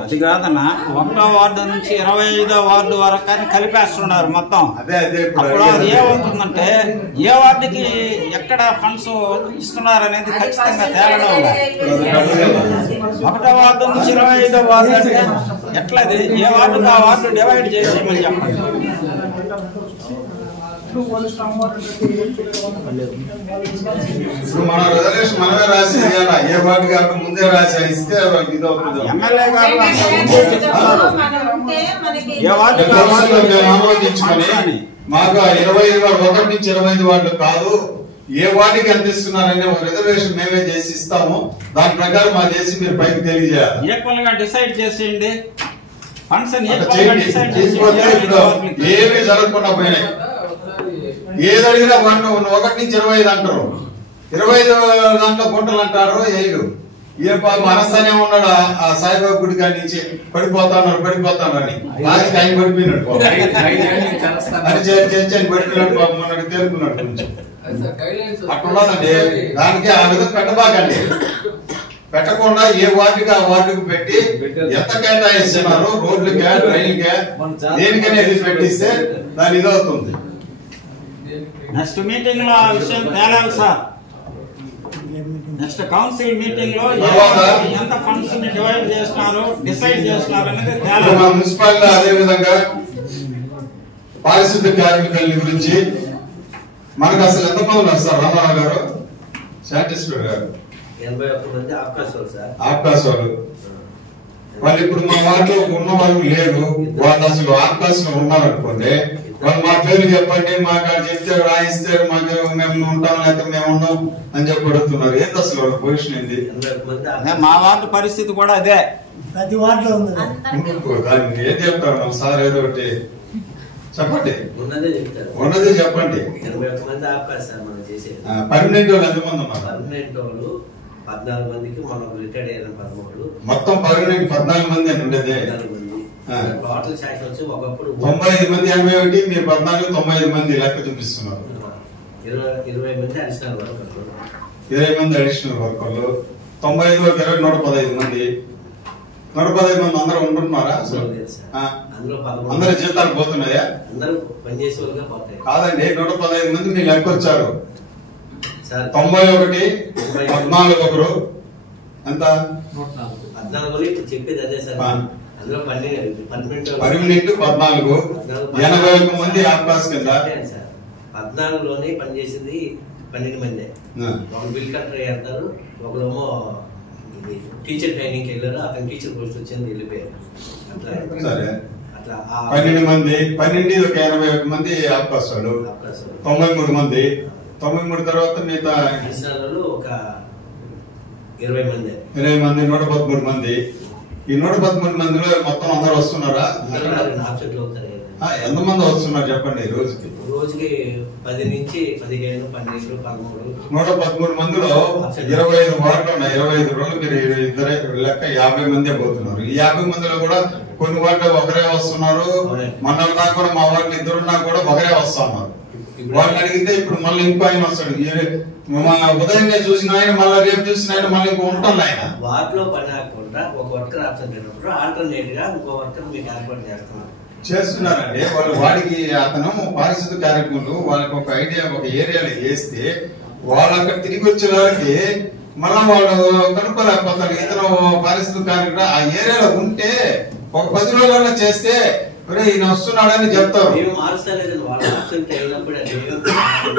అది కాదన్నా, 1వ వార్డు నుంచి 25వ వార్డు వరకు కానీ కలిపేస్తున్నారు మొత్తం. అదే అప్పుడు అది ఏమవుతుందంటే ఏ వార్డుకి ఎక్కడ ఫండ్స్ ఇస్తున్నారు అనేది ఖచ్చితంగా తేలడం. 1వ వార్డు నుంచి 25వ వార్డు అంటే ఎట్లా ఏ వార్డుకు ఆ వార్డు డివైడ్ చేసి మళ్ళీ చెప్పండి. ఇప్పుడు మన రిజర్వేషన్ మనమే రాసి ఏ వార్డు కాక ముందే రాసి ఇస్తే ఇది అవుతుంది. ఆమోదించుకొని మాకు 1 నుంచి 25 వార్డు కాదు, ఏ వార్డుకి ఎంత ఇస్తున్నారనే ఒక రిజర్వేషన్ మేమే చేసి ఇస్తాము. దాని ప్రకారం మా చేసి మీరు పైకి తెలియజేయాలి. ఈక్వల్ గా డిసైడ్ చేసేయండి. ఏమీ జరగకుండా పోయినాయి. ఏది అడిగినా 1 నుంచి 25 అంటారు, 25 దాంట్లో గుంటలు అంటారు, 7 ఏ పాపం అనస్తానే ఉన్నాడు ఆ సాయిబాబా గుడి కాడి నుంచి పడిపోతాను అని లాస్ట్ ఆయన పడిపోయినాడు అని చేసి పడిపోయినాడు పాపం మొన్న తేలుకున్నాడు కొంచెం అట్లున్నదండి. దానికి ఆ విధంగా పెట్టబాకండి. పెట్టకుండా ఏ వార్డుకి ఆ వార్డుకు పెట్టి ఎంత కేటాయిస్తున్నారు రోడ్లకే రైలుకే దేనికైనా ఇది పెట్టిస్తే దాని ఇదవుతుంది. నెక్స్ట్ మీటింగ్ లో ఆ విషయం తేలాలి సార్. నెక్స్ట్ కౌన్సిల్ మీటింగ్ లో ఎంత ఫండ్స్ ని డివైడ్ చేస్తున్నారు డిసైడ్ చేస్తున్నారు అనేది తేలాలి. మా మున్సిపాలిటీ అదే విధంగా పారిశుద్ధ్య కార్మికుల గురించి మనకు అసలు ఎంతమంది ఉన్నారు సార్? రామారావు గారు, శాంతిశ్వర్ గారు 81 మంది ఆఫ్కాస్ సార్. ఆఫ్కాస్ వాళ్ళు ఇప్పుడు మా వారిలో ఉన్న వాళ్ళు లేరు. వాళ్ళు అసలు ఆఫ్కాస్ లో ఉన్నారనుకోండి, వాళ్ళు మా పేరు చెప్పండి, మాకు అక్కడ చెప్తే రాయిస్తే మాకు మేము ఉంటాం లేకపోతే మేము ఉన్నాం అని చెప్పి అడుగుతున్నారు. ఏంటి అసలు వాళ్ళ పొజిషన్ ఏంది? మా వార్డు పరిస్థితి కూడా అదే. ప్రతి వార్డులో ఉంది. దాన్ని ఏం చెప్తారు సార్? ఏదో ఒకటి చెప్పండి. ఉన్నదే చెప్పండి. 81 మంది ఆఫ్కాస్ సార్ మనం చేసేది. పర్మనెంట్ వాళ్ళు ఎంతమంది ఉన్నారు? పర్మనెంట్ వాళ్ళు 14 మందికి మనం రిటైర్డ్ అయిన 13. మొత్తం పర్మనెంట్ 14 మంది అని ఉండేది. టోటల్ శాంక్షన్ వచ్చి ఒకప్పుడు 95 మంది 81, మీరు 14 95 మంది లెక్క చూపిస్తున్నారు. 20 మంది అడిషనల్ వర్కర్లు, 20 మంది అడిషనల్ వర్కర్లు, 95 వరకు 115 మంది. 115 మంది అందరూ ఉంటున్నారా? అందరు జీతాలు పోతున్నాయా? అందరూ పనిచేసే వాళ్ళుగా పోతాయి. కాదండి, 115 మంది మీరు లెక్క వచ్చారు. 91 14 ఒకరు ఎంత? 14 ఇప్పుడు చెప్పేది అదే సార్. అందులో పర్మనెంట్ 14, 81 మంది ఆఫ్కాస్ కింద. 14లోనే పనిచేసింది 12 మంది. ఒకరు బిల్ కలెక్టర్ వెళ్తారు, ఒకరేమో టీచర్ ట్రైనింగ్ వెళ్ళారు, అతను టీచర్ పోస్ట్ వచ్చింది వెళ్ళిపోయారు. సరే, 12 మంది 12 ఒక 81 మంది ఆఫ్కాస్ వాళ్ళు, 93 మంది. 93 తర్వాత మిగతా ఒక 20 మంది 113 మంది. ఈ 113 మందిలో మొత్తం అందరూ వస్తున్నారా? ఎంతమంది వస్తున్నారు చెప్పండి రోజుకి? రోజుకి 10 నుంచి 15, 12, 13. 113 మందిలో 25 వార్డులు ఉన్నాయి. 25 రోజులు మీరు ఇద్దరే లెక్క 50 మందే పోతున్నారు. ఈ 50 మందిలో కూడా కొన్ని వార్డులు ఒకరే వస్తున్నారు. మన దాకా కూడా మా వార్డులు ఇద్దరున్నా కూడా ఒకరే వస్తున్నారు. వాళ్ళని అడిగితే ఇప్పుడు మళ్ళీ ఇంకో ఆయన వస్తాడు. ఉదయం చూసిన ఆయన మళ్ళీ రేపు చూసిన ఆయన మళ్ళీ ఇంకో ఉంటాను ఆయన. వార్డులో పని ఆకుండా ఒక వర్కర్ ఆబ్సెంట్ అయినప్పుడు ఆల్టర్నేట్ గా ఇంకో వర్కర్ మీకు ఏర్పాటు చేస్తున్నారండి. వాళ్ళు వాడికి అతను పారిశుద్ధ కార్యక్రమాలు వాళ్ళకి ఒక ఐడియా ఒక ఏరియాలో చేస్తే వాళ్ళు అక్కడ తిరిగి వచ్చే వారికి మళ్ళా వాళ్ళు కనుక్కోలేకపోతారు. ఇతను పారిశుద్ధ కార్యక్రమం ఆ ఏరియాలో ఉంటే ఒక 10 రోజుల్లో చేస్తే ఈయన వస్తున్నాడని చెప్తారు.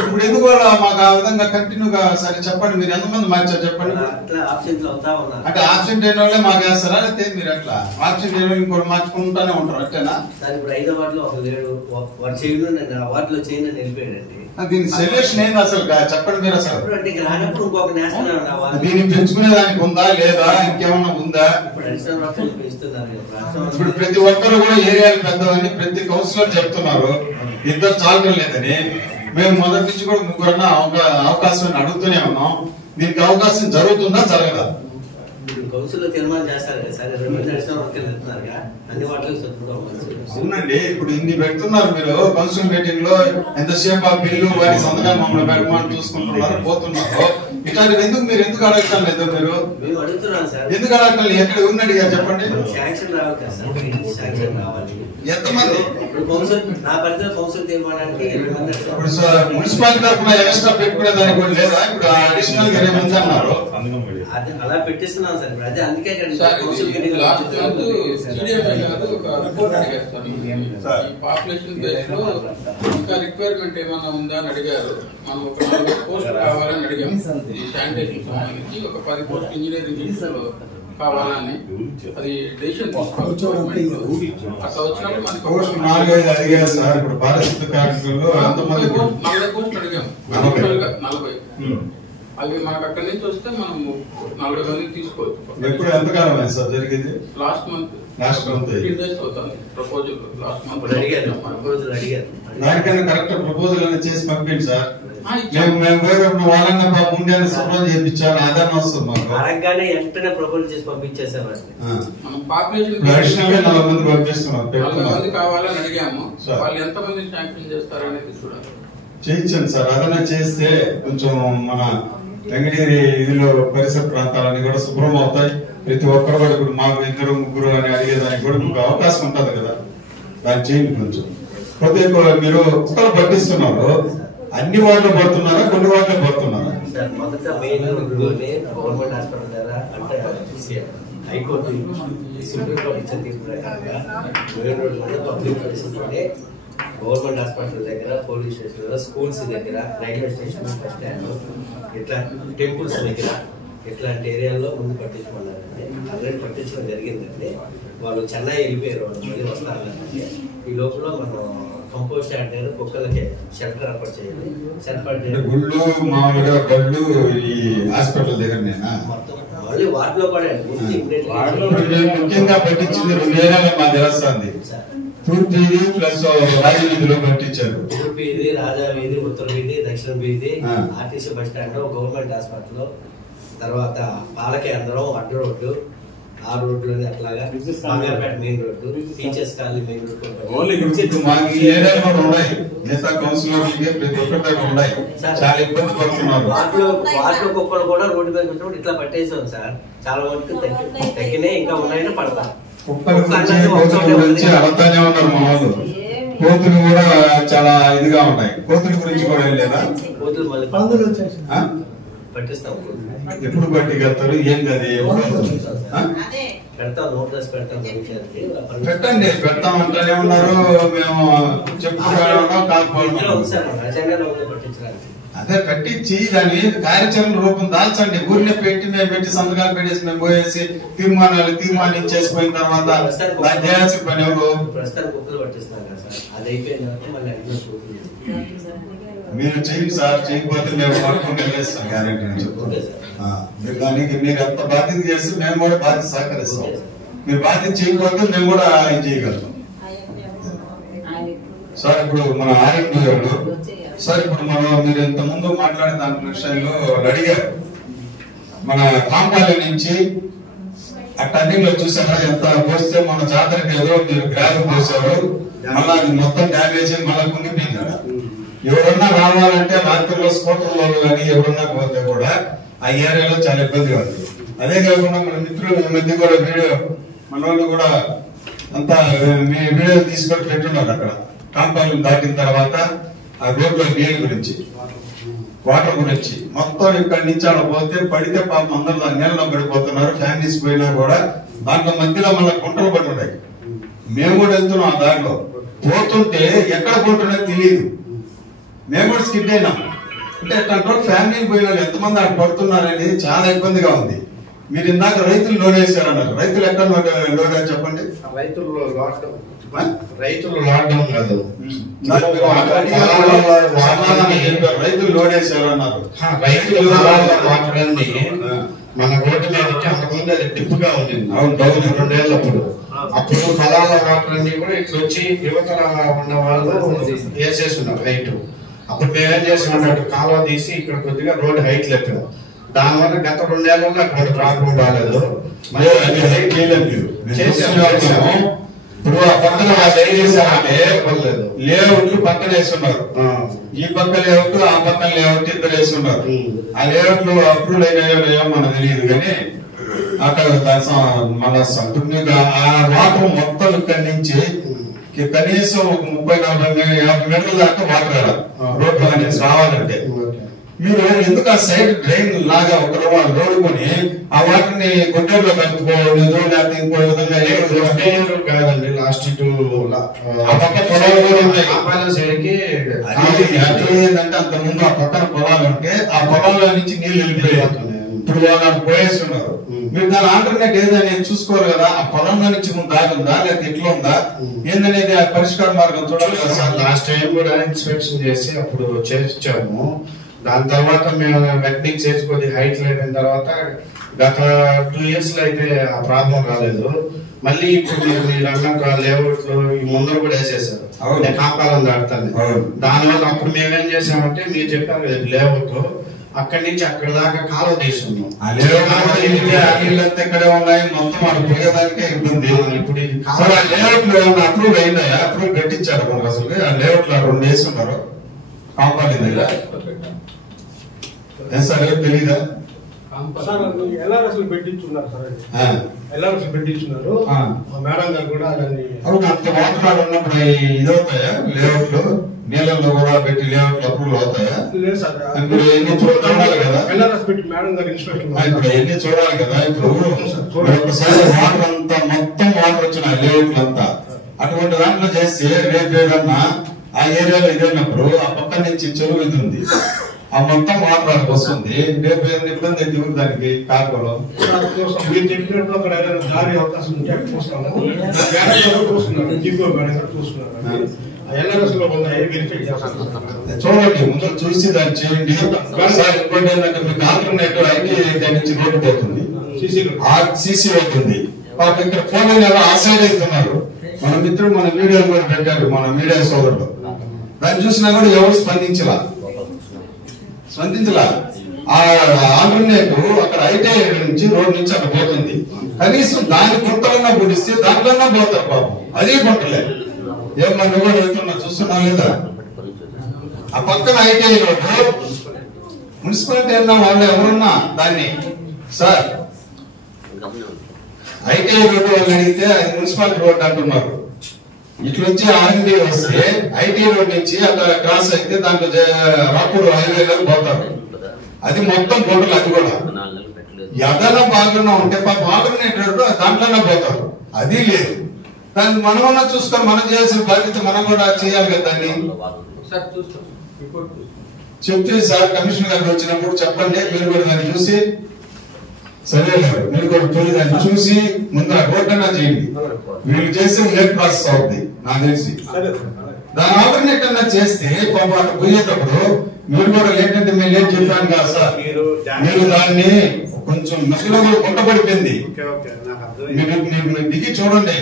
ఇప్పుడు ఎందుకు మాకు ఆ విధంగా కంటిన్యూగా సరే చెప్పండి, మీరు ఎంతమంది మార్చారు చెప్పండి. అంటే ఆబ్సెంట్ అయిన వాళ్ళే మాకు వేస్తారా లేకపోతే మీరు ఎట్లా? ఆబ్సెంట్ అయిన వాళ్ళు ఇంకోటి మార్చుకుంటానే ఉంటారు అంటేనా? ఇప్పుడు 5వ వార్డులో ఒక లేడు, వాడు చేయను వార్డులో చేయను వెళ్ళిపోయాడండి. దీని సొల్యూషన్ ఏంది అసలు చెప్పండి మీరు. అసలు ఇంకొక దీన్ని పెంచుకునే దానికి ఉందా లేదా ఇంకేమన్నా ఉందా? ఇప్పుడు ప్రతి ఒక్కరు కూడా ఏరియాలు పెద్దవని ప్రతి కౌన్సిలర్ చెప్తున్నారు. ఇద్దరు చాలటం లేదని మేము మొదటి నుంచి కూడా ముగ్గురన్నా అవకాశం అడుగుతూనే ఉన్నాం. దీనికి అవకాశం జరుగుతుందా జరగదా? కౌన్సిల్ లో తీర్మానం చేస్తారు కదా సార్, 2 మంది అడిషనల్ వర్కర్లు చెప్తున్నారు అన్ని వాటిలో. అవునండి, ఇప్పుడు ఇన్ని పెడుతున్నారు మీరు కౌన్సిల్ మీటింగ్ లో. ఎంతసేపు ఆ బిల్లు వారి సంతకాలు మమ్మల్ని పెట్టమని చూసుకుంటున్నారు పోతున్నారు. ఇట్లాంటివి ఎందుకు మీరు ఎందుకు అడగటం లేదు? మీరు ఎందుకు అడగటం లేదు? ఎక్కడ ఉన్న అడిగారు చెప్పండి. శాంక్షన్ రావాలి కదా సార్, శాంక్షన్ రావాలి. ఎంతమంది కౌన్సిల్ నా పరిధిలో కౌన్సిల్ తీర్మానానికి 20 మంది. ఇప్పుడు మున్సిపాలిటీ తరఫున ఎక్స్ట్రా పెట్టుకునే దానికి కూడా లేదా? ఇప్పుడు అడిషనల్ గా 20 మంది అన్నారు. అది అలా పెట్టిస్తున్నాం సార్. అదే అందుకే పాపులేషన్ బేస్ లో ఇంకా రిక్వైర్మెంట్ ఏమైనా ఉందా అని అడిగారు. మనం ఒక 40 పోస్టులు కావాలని అడిగాం. ఈ శానిటేషన్ సంబంధించి ఒక 10 పోస్టులు ఇంజనీరింగ్ కావాలని అది డెసిషన్ తీసుకోవాలి. అట్లా వచ్చినప్పుడు మనకి 4-5 అడిగారు సార్. ఇప్పుడు పారిశుద్ధ కార్మికులు 40 పోస్టులు అడిగాం. 40 అవి మనకు అక్కడి నుంచి వస్తే మనం 40 మందికి తీసుకోవచ్చు. ఎప్పుడు ఎంతకాలం అయింది సార్ జరిగింది? లాస్ట్ మంత్ 15 days అవుతుంది. ప్రపోజల్ లాస్ట్ మంత్ దానికన్నా కరెక్ట్ ప్రపోజల్ అనేది చేసి పంపిండి సార్. మేము పోయినప్పుడు వాళ్ళన్న ముందే శుభ్రం చేయించాలి అదన్న వస్తుంది మాకు అడగగానే వెంటనే ప్రపోజల్ చేసి పంపించేసాం. అడిషనల్ గా 4 మంది పంపిస్తున్నాం. 4 మంది కావాలని అడిగాము. వాళ్ళు ఎంత మంది శాంక్షన్ చేస్తారనేది చూడాలి. చేయించండి సార్. అదన్నా చేస్తే కొంచెం మన వెంకటగిరి ఇదిలో పరిసర ప్రాంతాలన్నీ కూడా శుభ్రం అవుతాయి. ప్రతి ఒక్కరు కూడా ఇప్పుడు మాకు 2 3 అని అడిగేదానికి కూడా మీకు అవకాశం ఉంటుంది కదా. దాన్ని చేయండి కొంచెం. ప్రతి మీరు కుక్కలు పట్టిస్తున్నారు, అన్ని వాటిలో పడుతున్నారా, కొన్ని వాటిలో పడుతున్నారా? సార్ మొదట మెయిన్ గవర్నమెంట్ హాస్పిటల్ దగ్గర అంటే హైకోర్టు సుప్రీంకోర్టు ఇచ్చిన తీర్పు ప్రకారంగా మెయిన్ రోడ్లో పబ్లిక్ ప్లేసెస్లోనే గవర్నమెంట్ హాస్పిటల్ దగ్గర, పోలీస్ స్టేషన్ దగ్గర, స్కూల్స్ దగ్గర, రైల్వే స్టేషన్, బస్ స్టాండ్, ఇట్లా టెంపుల్స్ దగ్గర ఇట్లాంటి ఏరియాల్లో ముందు పట్టించుకున్నారండి. ఆల్రెడీ పట్టించడం జరిగిందండి. వాళ్ళు చెన్నై వెళ్ళిపోయారు, వాళ్ళు మళ్ళీ వస్తారంటే ఈ లోపల మనం కంపోస్ట్ యాడ్ దగ్గర కుక్కలకి షెల్టర్ ఏర్పాటు చేయాలి. గుళ్ళు మామూలుగా బళ్ళు ఈ హాస్పిటల్ దగ్గర మళ్ళీ వాటిలో కూడా ముఖ్యంగా పట్టించింది 2 ఏరియాలో మా తెలుస్తుంది. తూర్పు వీధి ప్లస్ రాజవీధిలో పట్టించారు. తూర్పు వీధి, రాజా వీధి, ఉత్తర వీధి, దక్షిణ వీధి, RTC bus stand, government hospital, తర్వాత పాలకేంద్రం, అడ్డ రోడ్డు, ఆ రోడ్లోనే అట్లాగా Bangarapeta main road, teachers colony main road వాటిలో కుక్కలు కూడా రోడ్డు మీద వచ్చినప్పుడు ఇట్లా పట్టేసాం సార్. చాలా వరకు తగ్గినాయి, ఇంకా ఉన్నాయని పడతాం. అడతానే ఉన్నారు మా వాళ్ళు. కోతులు కూడా చాలా ఇదిగా ఉన్నాయి. కోతుల గురించి కూడా లేదా? కోతులు మళ్ళీ పట్టిస్తాం. ఎప్పుడు పట్టికెళ్తారు? ఏం కదా పెడతాం, నోటీస్ పెడతాం. పెట్టండి, పెడతామంటానే ఉన్నారు. మేము చెప్పుకుంటా పట్టించడానికి అదే పెట్టించి దాని కార్యాచరణ రూపం దాల్చండి. ఊరిని పెట్టి మేము పెట్టి సంతకాలు పెట్టేసి మేము పోయేసి తీర్మానించేసిపోయిన తర్వాత దాన్ని చేయాల్సిన పని ఎవరు? ప్రస్తుతానికి కుక్కలు పట్టిస్తున్నాం కదా సార్. అది అయిపోయిన తర్వాత మళ్ళీ మీరు చేయండి సార్. చేయకపోతే మేము పట్టుకుని వెళ్ళేస్తాం గ్యారెంటీ అని చెప్పండి. మీరు దానికి మీరు ఎంత బాధ్యత చేస్తే మేము కూడా బాధ్యత సహకరిస్తాం. మీరు బాధ్యత చేయకపోతే మేము కూడా ఇది చేయగలుగుతాం సార్. ఇప్పుడు మన ఆర్ఎండి గారు సార్, ఇప్పుడు మీరు ఇంత ముందు మాట్లాడే దాని విషయంలో అడిగారు. మన కాంపాల నుంచి ఆ టర్నింగ్ లో చూసారా ఎంత పోస్తే మన జాతరకి ఏదో మీరు గ్రాఫ్ పోసారు, మళ్ళా అది మొత్తం డ్యామేజ్ మళ్ళా కుంగిపోయింది. ఎవరన్నా రావాలంటే రాత్రిలో స్కూటర్లో కానీ ఎవరన్నా పోతే కూడా ఆ ఏరియాలో చాలా ఇబ్బందిగా ఉంది. అదే కాకుండా మన మిత్రులు ఈ మధ్య కూడా వీడియో మన వాళ్ళు కూడా అంతా మీ వీడియో తీసుకొని పెట్టున్నారు. అక్కడ కాంపాలను దాటిన తర్వాత ఆ రోడ్లో నీళ్ళ గురించి, వాటర్ గురించి మొత్తం ఇక్కడి నుంచి అలా పోతే పడితే పాపం అందరూ దాని నీళ్ళలో పడిపోతున్నారు. ఫ్యామిలీస్ పోయినా కూడా దాంట్లో మధ్యలో మళ్ళీ గుంటలు పడి ఉన్నాయి. మేము కూడా వెళ్తున్నాం. ఆ దాంట్లో పోతుంటే ఎక్కడ పోతుండే తెలియదు. మేము కూడా స్కిడ్ అయినాం. అంటే అట్లా ఫ్యామిలీ పోయిన వాళ్ళు ఎంతమంది అక్కడ పడుతున్నారని చాలా ఇబ్బందిగా ఉంది. మీరు ఇందాక రైతులు లోడ్ వేశారన్నారు. రైతులు ఎక్కడ లోడ్ అని చెప్పండి. రైతులు లాక్డౌన్ కాదు, రైతులు లోడ్ వేశారు అన్నారు. రైతులు వాటర్ అండి మన రోడ్డు మీద అంతకుముందు అది డిప్పుగా ఉంది. అవును, 2 ఏళ్ళప్పుడు అప్పుడు కళాల వాటర్ అన్ని కూడా ఇట్లా వచ్చి యువతల ఉన్న వాళ్ళు వేసేస్తున్నారు హైట్. అప్పుడు మేమేం చేసామన్నట్టు కాలువ తీసి ఇక్కడ కొద్దిగా రోడ్ హైట్ లేపాం. దానివల్ల గత 2 ఏళ్లలో అటువంటి ప్రాబ్లం రాలేదు. ఇప్పుడు ఆ పక్కన లేఅవుట్లు పక్కన వేస్తున్నారు. ఈ పక్క లేఅవుట్, ఆ పక్కన లేఅవుట్ ఇద్దరు వేస్తున్నారు. ఆ లేఅవుట్లు అప్రూవ్ అయినాయో మనకు తెలియదు కానీ అక్కడ మన సంపూర్ణంగా ఆ వాటర్ మొత్తం ఇక్కడి నుంచి కనీసం 30-40-50 మీటర్ల దాకా వాటర్ రోడ్లు అనేది రావాలంటే మీరు ఎందుకు ఆ సైడ్ డ్రైన్ లాగా ఒక రోడ్డు కొని ఆ వాటర్ ని గుడ్డలో కలుపుకోవడం లేకపోతే ఇంకో విధంగా కాదండి. లాస్ట్ ఏంటంటే అంత ముందు ఆ పక్కన పొలాలు ఉంటే ఆ పొలాల్లో నుంచి నీళ్లు వెళ్ళిపోయాయి. ఇప్పుడు వాళ్ళు పోయేస్తున్నారు. మీరు దాని ఆల్టర్నేట్ ఏదనేది చూసుకోరు కదా. ఆ పొలంలో నుంచి దాగుందా లేకపోతే ఎట్లా ఉందా ఏందనేది ఆ పరిష్కార మార్గం చూడాలి కదా సార్. లాస్ట్ టైం కూడా ఇన్స్పెక్షన్ చేసి అప్పుడు చేర్చాము. దాని తర్వాత మేము వెట్నింగ్ చేసుకొని హైట్ లేని తర్వాత గత 2 years లో అయితే ఆ ప్రాబ్లం రాలేదు. మళ్ళీ ఇప్పుడు మీరు అన్నట్టు లేఅవుట్ లో ఈ ముందర కూడా వేసేసారు కాపాలం దాటుతాను దానివల్ల అప్పుడు మేమేం చేసామంటే మీరు చెప్పారు కదా లేఅవుట్ అక్కడి నుంచి అక్కడ దాకా కాలువ తీసుకున్నాం ఇక్కడే ఉన్నాయి మొత్తం అక్కడ పోయేదానికే ఇబ్బంది. ఇప్పుడు లేఅవుట్ లో ఏమన్నా అప్రూవ్ అయిందా? అప్రూవ్ కట్టించారు మనకు అసలు ఆ లేఅవుట్ లో 2 వేసుకున్నారు కాంపౌండ్ దగ్గర. సార్ ఏం తెలీదా? సార్ ఎల్ఆర్ఎస్ పెట్టించున్నారు సార్, ఎల్ఆర్ఎస్ పెట్టించున్నారు. మేడం గారు కూడా దాన్ని అంత వాటర్ ఉన్నప్పుడు ఇది అవుతాయా లేఅవుట్ లో నీళ్ళల్లో కూడా పెట్టి లేఅవుట్ అప్రూవల్ అవుతాయా? లేదు సార్, ఇప్పుడు ఎన్ని చూడాలి కదా, ఎల్ఆర్ఎస్ పెట్టి మేడం గారు ఇన్స్పెక్టర్ ఇప్పుడు ఎన్ని చూడాలి కదా. ఇప్పుడు ఒకసారి వాటర్ అంతా మొత్తం వాటర్ వచ్చినాయి లేఅవుట్లు అంతా. అటువంటి దాంట్లో చేస్తే రేపు ఏదన్నా ఆ ఏరియాలో ఇదైనప్పుడు ఆ పక్క నుంచి చెరువు ఇది ఉంది, ఆ మొత్తం వాటర్ వస్తుంది. రేపు ఏదైనా ఇబ్బంది అయితే దానికి కాకపోవడం మీరు చెప్పినట్టు అక్కడ దారి అవకాశం ఉంటే చూస్తున్నాము. చూస్తున్నారు ఎల్ఆర్ఎస్ లో వెరిఫై చేస్తాను. చూడండి, ముందు చూసి దాన్ని చేయండి. ఒకసారి ఇంకోటి ఏంటంటే మీకు ఆల్టర్నేటివ్ ఐటీ దాని నుంచి రోడ్డు పోతుంది, సీసీ అవుతుంది. పాపం ఇక్కడ ఫోన్ ఎలా ఆ సైడ్ అవుతున్నారు. మన మిత్రుడు మన మీడియా కూడా పెట్టారు, మన మీడియా సోదరుడు. దాన్ని చూసినా కూడా ఎవరు స్పందించలా. ఆ ఆల్టర్నేటివ్ అక్కడ ఐటీ నుంచి రోడ్ నుంచి అక్కడ పోతుంది. కనీసం దాని గుంటలన్నా పొడిస్తే దాంట్లోనే పోతారు పాపం. అదే గుంటలేదు. ఏమన్నా కూడా వెళ్తున్నా చూస్తున్నా లేదా? ఆ పక్కన ఐటీ రోడ్డు మున్సిపాలిటీ అన్నా వాళ్ళు ఎవరున్నా దాన్ని సార్ ఐటీ రోడ్డు వాళ్ళు అడిగితే అది మున్సిపాలిటీ రోడ్డు అంటున్నారు. ఇట్లా వచ్చి ఆర్ఎండి వస్తే ఐటీ రోడ్ నుంచి అక్కడ క్రాస్ అయితే దాంట్లో రాపూర్ హైవే గారు పోతారు. అది మొత్తం గుంటలు. అది కూడా ఎదలా బాగున్నా ఉంటే బాగునేటట్టు దాంట్లోనే పోతారు. అది లేదు. దాన్ని మనమన్నా చూసుకొని మనం చేయాల్సిన బాధ్యత మనం కూడా చేయాలి కదా. దాన్ని చెప్తే సార్ కమిషనర్ గారికి వచ్చినప్పుడు చెప్పండి, మీరు కూడా దాన్ని చూసి సరే మీరు కూడా పోయి దాన్ని చూసి ముందు రోడ్ అన్నా చేయండి. వీళ్ళు చేస్తే లేట్ ప్రాసెస్ అవుతుంది నాకు తెలిసి. దాని ఆల్టర్నేట్ అన్నా చేస్తే పాపం అక్కడ పోయేటప్పుడు మీరు కూడా లేట్ అంటే మేము లేట్ చెప్పాను కదా సార్, మీరు దాన్ని కొంచెం మధ్యలో కూడా గుంటపడిపోయింది. మీరు దిగి చూడండి,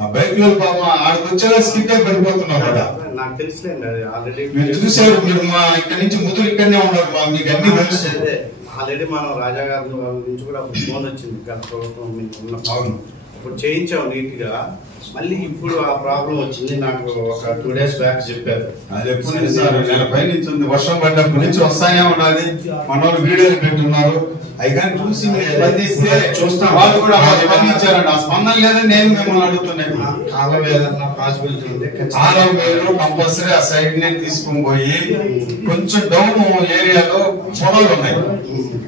ఆ బైక్ లో పాపం ఆడికి వచ్చేలా స్కిప్ అయి పడిపోతున్నారు కదా. నాకు తెలుసులేండి, ఆల్రెడీ మీరు చూసారు. మీరు మా ఇక్కడ నుంచి ముదురు ఇక్కడనే ఉన్నారు, మీకు అన్ని తెలుసు. ఆల్రెడీ మనం రాజా గారి నుంచి కూడా ఫోన్ వచ్చింది గత ప్రభుత్వం ఉన్నప్పుడు. ఇప్పుడు చేయించాం నీట్ గా. మళ్ళీ ఇప్పుడు ఆ ప్రాబ్లం వచ్చింది. నాకు ఒక 2 days బ్యాక్ చెప్పారు. అది ఎప్పుడు సార్ నెల పై నుంచి ఉంది, వర్షం పడ్డప్పటి నుంచి వస్తానే ఉన్నది. మన వాళ్ళు వీడియోలు పెట్టున్నారు. అవి కానీ చూసి మీరు స్పందిస్తే చూస్తాం. వాళ్ళు కూడా స్పందించారండి. ఆ స్పందన లేదని నేను మిమ్మల్ని అడుగుతున్నాను. కాలం ఏదన్నా పాసిబిలిటీ ఉంటే చాలా మీరు కంపల్సరీ ఆ సైడ్ నే తీసుకుని పోయి కొంచెం డౌన్ ఏరియాలో పొడవులు ఉన్నాయి,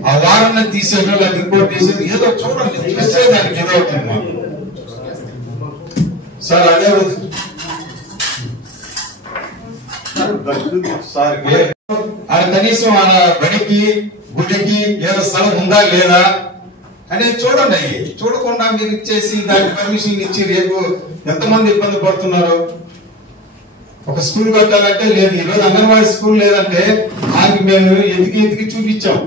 ఆ వారాన్ని తీసేయడం లేదా ఇంకోటి తీసేది ఏదో చూడండి. చూస్తే దానికి ఏదో అవుతుంది మాకు సార్. అదే సార్ కనీసం ఆ బడికి గుడికి ఏదో స్థలం ఉందా లేదా అనేది చూడండి. చూడకుండా మీరు ఇచ్చేసి దానికి పర్మిషన్ ఇచ్చి రేపు ఎంతమంది ఇబ్బంది పడుతున్నారు. ఒక స్కూల్ కట్టాలంటే లేదు. ఈరోజు అంగన్వాడీ స్కూల్ లేదంటే దానికి మేము ఎతికి చూపించాం.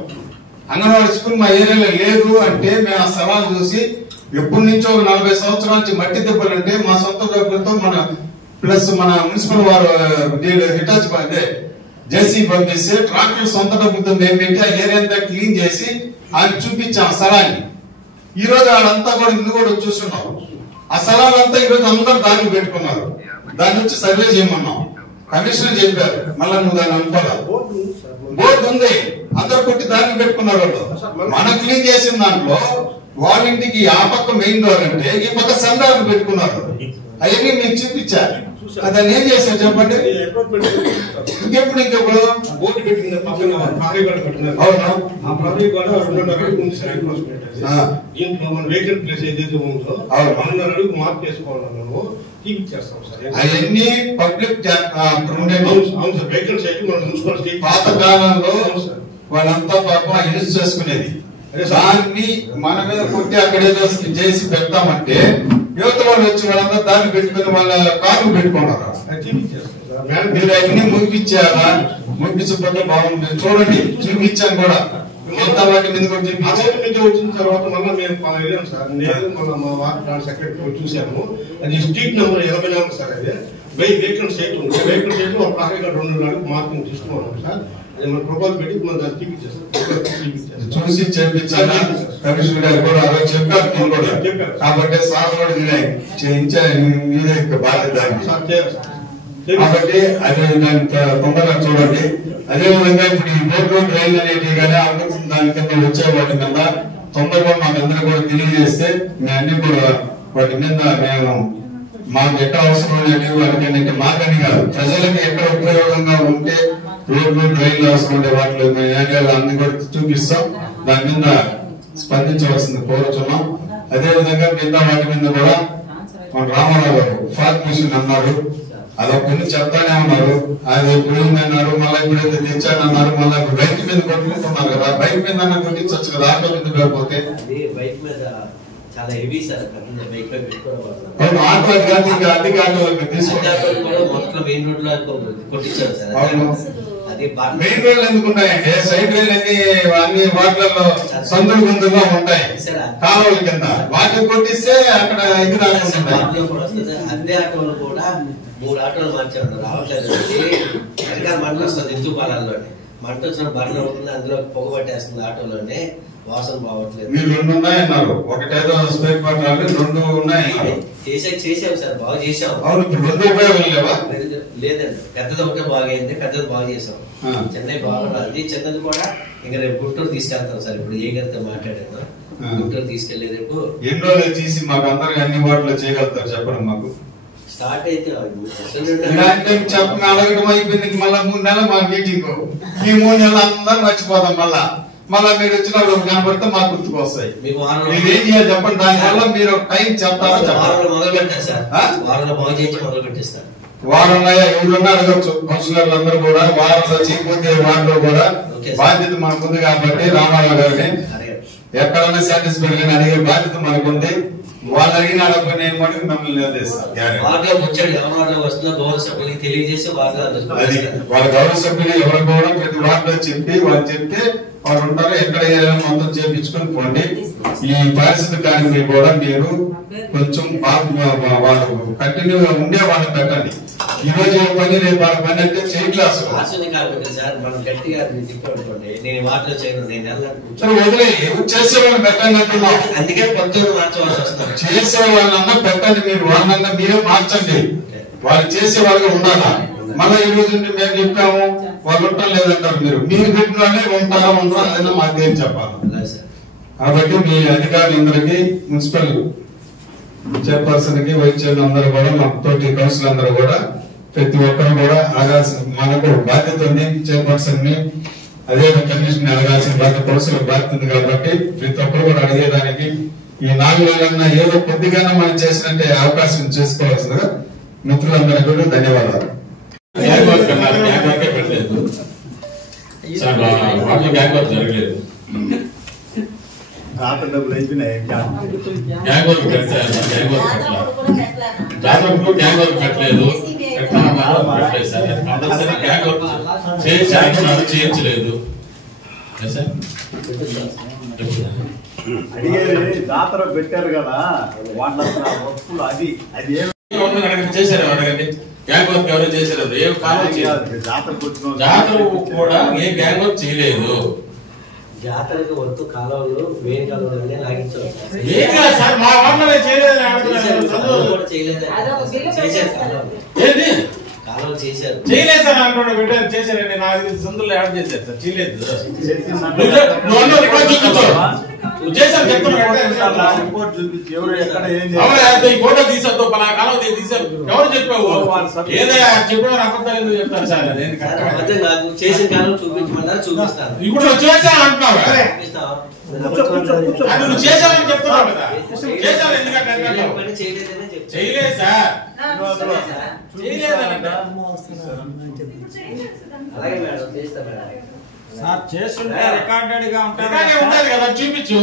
అంగన్వాడీ స్కూల్ మా ఏరియాలో లేదు అంటే మేము ఆ స్థలాలు చూసి ఎప్పటి నుంచో 40 సంవత్సరాల నుంచి మట్టి దెబ్బలు అంటే మా సొంత డబ్బులతో మన ప్లస్ మన మున్సిపల్ వారు హిటాచ్ అదే జేసీ పంపిస్తే ట్రాక్టర్ సొంత డబ్బులతో మేము పెట్టి ఆ ఏరియా అంతా క్లీన్ చేసి ఆయన చూపించాం స్థలాన్ని. ఈ రోజు వాళ్ళంతా కూడా ఇల్లు కూడా చూస్తున్నాం. ఆ స్థలాలంతా ఈ రోజు అందరూ దానికి పెట్టుకున్నారు. దాని నుంచి సర్వే చేయమన్నాం. కమిషనర్ చెప్పారు, మళ్ళా నువ్వు దాన్ని అనుకోవాలి. బోర్డు ఉంది, అందరు కొట్టి దాన్ని పెట్టుకున్నారు వాళ్ళు. మనం క్లీన్ చేసిన దాంట్లో వాళ్ళ ఇంటికి ఆ పక్క మెయిన్ డోర్ అంటే ఈ పక్క సందాలు పెట్టుకున్నారు. అవన్నీ మీకు చూపించారు. దాన్ని ఏం చేశారు చెప్పండి. ఇంకెప్పుడు బోర్డు పెట్టింది పక్కన పెట్టినారు. అవును, ఆ ప్రాజెక్ట్ కూడా 2.5 అడుగు ఉంది సార్. దీంట్లో మన వేకెంట్ ప్లేస్ ఏదైతే ఉందో 1.5 అడుగు మార్క్ చేసుకోవాలన్నాము. తీపిచ్చేస్తాం సార్. అవన్నీ పబ్లిక్ అవును సార్. వేకెంట్ సైట్ మన మున్సిపాలిటీ పాత కాలంలో వాళ్ళంతా పాపం యూజ్ చేసుకునేది. దాన్ని మన మీద కొట్టి అక్కడేదో చేసి పెడతామంటే యువత వాళ్ళు వచ్చి వాళ్ళంతా దాన్ని పెట్టుకుని వాళ్ళ కార్లు పెట్టుకున్నారు. మీరు అవన్నీ ముగిపించారా? ముగిపించకపోతే బాగుంటుంది. చూడండి, చూపించాను కూడా. మిగతా వాటి మీద కూడా ఆ రోడ్డు మీద వచ్చిన తర్వాత మళ్ళీ మేము వెళ్ళాం సార్. నేను మన మా వార్డ్ సెక్రటరీ చూశాను. అది స్ట్రీట్ నెంబర్ 84 సార్. అది వెహికల్ సైట్ ఉంది. వెహికల్ సైట్ ఒక అక్కడ 2 నాలుగు మార్కింగ్ తీసుకున్నాం సార్. అది మన ప్రపోజల్ పెట్టి మనం దాన్ని చూపించేస్తాం. చూసి చేయించాలా కమిషనర్ గారు కూడా అలా చెప్పారు. నేను కూడా కాబట్టి సార్ కూడా మీదే బాధ్యత. కాబట్టి అది తొందరగా చూడండి. అదే విధంగా ఇప్పుడు ఈ బోర్డు రైలు అనేటివి కానీ అవకాశం దాని కింద వచ్చే వాటి మీద తొందరగా మాకందరూ కూడా తెలియజేస్తే మేము అన్ని కూడా వాటి మీద మేము మాకు ఎక్కడ అవసరం లేని వాటికి ఏంటంటే మాకని కాదు ప్రజలకి ఎక్కడ ఉపయోగంగా ఉంటే రోడ్లు రైళ్లు అవసరం ఉండే వాటిలో మేము ఏరియాలో అన్ని కూడా చూపిస్తాం. దాని మీద స్పందించవలసింది కోరుతున్నాం. అదే విధంగా మిగతా వాటి మీద కూడా మన రామారావు గారు ఫార్మేషన్ అన్నారు. అదొక కొన్ని చెప్తానే ఉన్నారు. అది పోయిందన్నారు, మళ్ళీ ఇప్పుడైతే తెచ్చానన్నారు, మళ్ళీ బైక్ మీద కొట్టుకుంటున్నారు కదా. బైక్ మీద అన్న కొట్టించవచ్చు కదా, ఆటో మీద లేకపోతే బైక్ మీద చాలా హెవీ సార్. బైక్ పై ఆటో కాదు ఇంకా అధిక ఆటోలకు తీసుకుంటారు. మొత్తం మెయిన్ రోడ్ లో కొట్టించారు సార్. అది మెయిన్ రోడ్లు ఎందుకుంటాయంటే సైడ్ రైలు అన్ని వాటిలలో సందులు గుందుల్లో ఉంటాయి కాలువల కింద. వాటిని కొట్టిస్తే అక్కడ ఇది రాకుండా అదే ఆటోలు కూడా 3 ఆటోలు మార్చారు. రావట్లేదు. వెనకాల మంట వస్తుంది ఎత్తుపాలల్లోనే. మంట వచ్చిన బర్న్ అవుతుంది, అందులో పొగ పట్టేస్తుంది ఆటోలోనే. వాసన బాగోట్లేదు. మీరు 2 ఉన్నాయన్నారు. ఒకటేదో స్పేర్ పార్ట్ రాలేదు, 2 ఉన్నాయన్నారు. చేసాం సార్, బాగా చేసాం. అవును, 2 ఉపయోగం లేవా? లేదండి, పెద్దది ఒకటే బాగైంది. పెద్దది బాగా చేసాం. చెన్నై బాగున్నది. చిన్నది కూడా ఇంకా రేపు గుంటూరు తీసుకెళ్తాం సార్. ఇప్పుడు ఏ గారితో మాట్లాడాను, గుంటూరు తీసుకెళ్లే రేపు. ఎన్ని రోజులు చేసి మాకు అందరికి అన్ని వాటిలో చేయగలుగుతారు చెప్పండి మాకు. స్టార్ట్ అయితే చెప్పిన అడగడం అయిపోయింది. మళ్ళా 3 నెలలు మా మీటింగ్. ఈ 3 నెలలు అందరూ మర్చిపోతాం. మళ్ళా మీరు వచ్చినప్పుడు కనబడితే మాకు గుర్తుకు వస్తాయి. మీరు ఏం చేయాలి చెప్పండి. దానివల్ల మీరు టైం చెప్తారా చెప్పాలి. మొదలు పెట్టారు సార్. వారంలో బాగు చేసి మొదలు పెట్టేస్తారు. వారంలో ఎవరున్నా అడగచ్చు. కౌన్సిలర్లు అందరూ కూడా వారంలో చేయకపోతే వారంలో కూడా బాధ్యత మనకుంది. కాబట్టి రామారావు గారిని ఎక్కడన్నా సాటిస్ఫైడ్ గానీ అడిగే బాధ్యత మనకుంది. వాళ్ళు అడిగిన అడగకపోయి నేను మటుకు మిమ్మల్ని నిలదీస్తాను. తెలియజేసి వాళ్ళ గౌరవ సభ్యులు ఎవరు కూడా ప్రతి వార్డులో చెప్పి వాళ్ళు చెప్తే వాళ్ళు ఉంటారు. ఎక్కడ మొత్తం చేయించుకొని పోండి. ఈ పారిశుద్ధ కార్మికులు కూడా మీరు కొంచెం వాళ్ళు కంటిన్యూగా ఉండే వాళ్ళని పెట్టండి. ఈ రోజు పని రేపు వాళ్ళ పని అంటే చేయట్లేదు. వదిలే చేసే వాళ్ళని పెట్టండి అంటున్నాం. అందుకే పొద్దున్న మార్చవలసి వస్తుంది. చేసే వాళ్ళన్నా పెట్టండి. మీరు వాళ్ళన్నా మీరే మార్చండి. వాళ్ళు చేసే వాళ్ళగా ఉండాలా. మళ్ళీ ఈ రోజు మేము చెప్పాము వాళ్ళు ఉండటం లేదంటారు. మీరు పెట్టిననే ఉంటారా ఉండరా అదైనా మాకేం చెప్పాలి. కాబట్టి మీ అధికారులందరికీ, మున్సిపల్ చైర్పర్సన్ కి, వైస్ చైర్మన్ అందరూ కూడా, మా తోటి కౌన్సిల్ అందరూ కూడా ప్రతి ఒక్కరు కూడా అడగాల్సిన మనకు బాధ్యత ఉంది. చైర్పర్సన్ ని అదే కమిషన్ అడగాల్సిన బాధ్యత కౌన్సిల్ బాధ్యత ఉంది. కాబట్టి ప్రతి ఒక్కరు కూడా అడిగేదానికి ఈ 4 నెలలన్నా ఏదో కొద్దిగా మనం చేసినట్టే అవకాశం చేసుకోవాల్సిందిగా మిత్రులందరికీ కూడా ధన్యవాదాలు. జరగలేదు. డబ్బులు అయిపోయినాయి. గ్యాంగ్ వర్క్ కట్టలేదు. గ్యాంగ్ వర్క్ చేయించలేదు. అడిగేది జాతర పెట్టారు కదా వాళ్ళ వస్తువులు అది చేశారు. అడగండి. గ్యాంగ్ వర్క్ ఎవరో చేశారు. ఏ కాలం జాతర కూడా ఏ గ్యాంగ్ వర్క్ చేయలేదు. జాతరకు వర్క్ కాలువలు మెయిన్ కాలువలన్నీ లాగించారు. కాలువలు చేశారు. చేయలేదు సార్ అనుకోండి. పెట్టారు చేశారండి. నాకు సందులో యాడ్ చేశారు సార్. చేయలేదు. చేశారు చెప్తున్నారు. ఫోటో తీసారు. పలా కాలం తీసారు. ఎవరు చెప్పావు? ఏదైనా చెప్పారు. అబద్ధాలు ఎందుకు చెప్తారు సార్? నాకు చేసిన కాలం చూపించమన్నా చూపిస్తాను. ఇప్పుడు చేశాను అంటున్నావు. నువ్వు చేశానని చెప్తున్నావు కదా. చేశాను ఎందుకంటే చేయలేదు సార్. అలాగే మేడం చేస్తా మేడం. సార్ చేస్తుంటే రికార్డెడ్ గా ఉంటుంది కదా. చూపించు.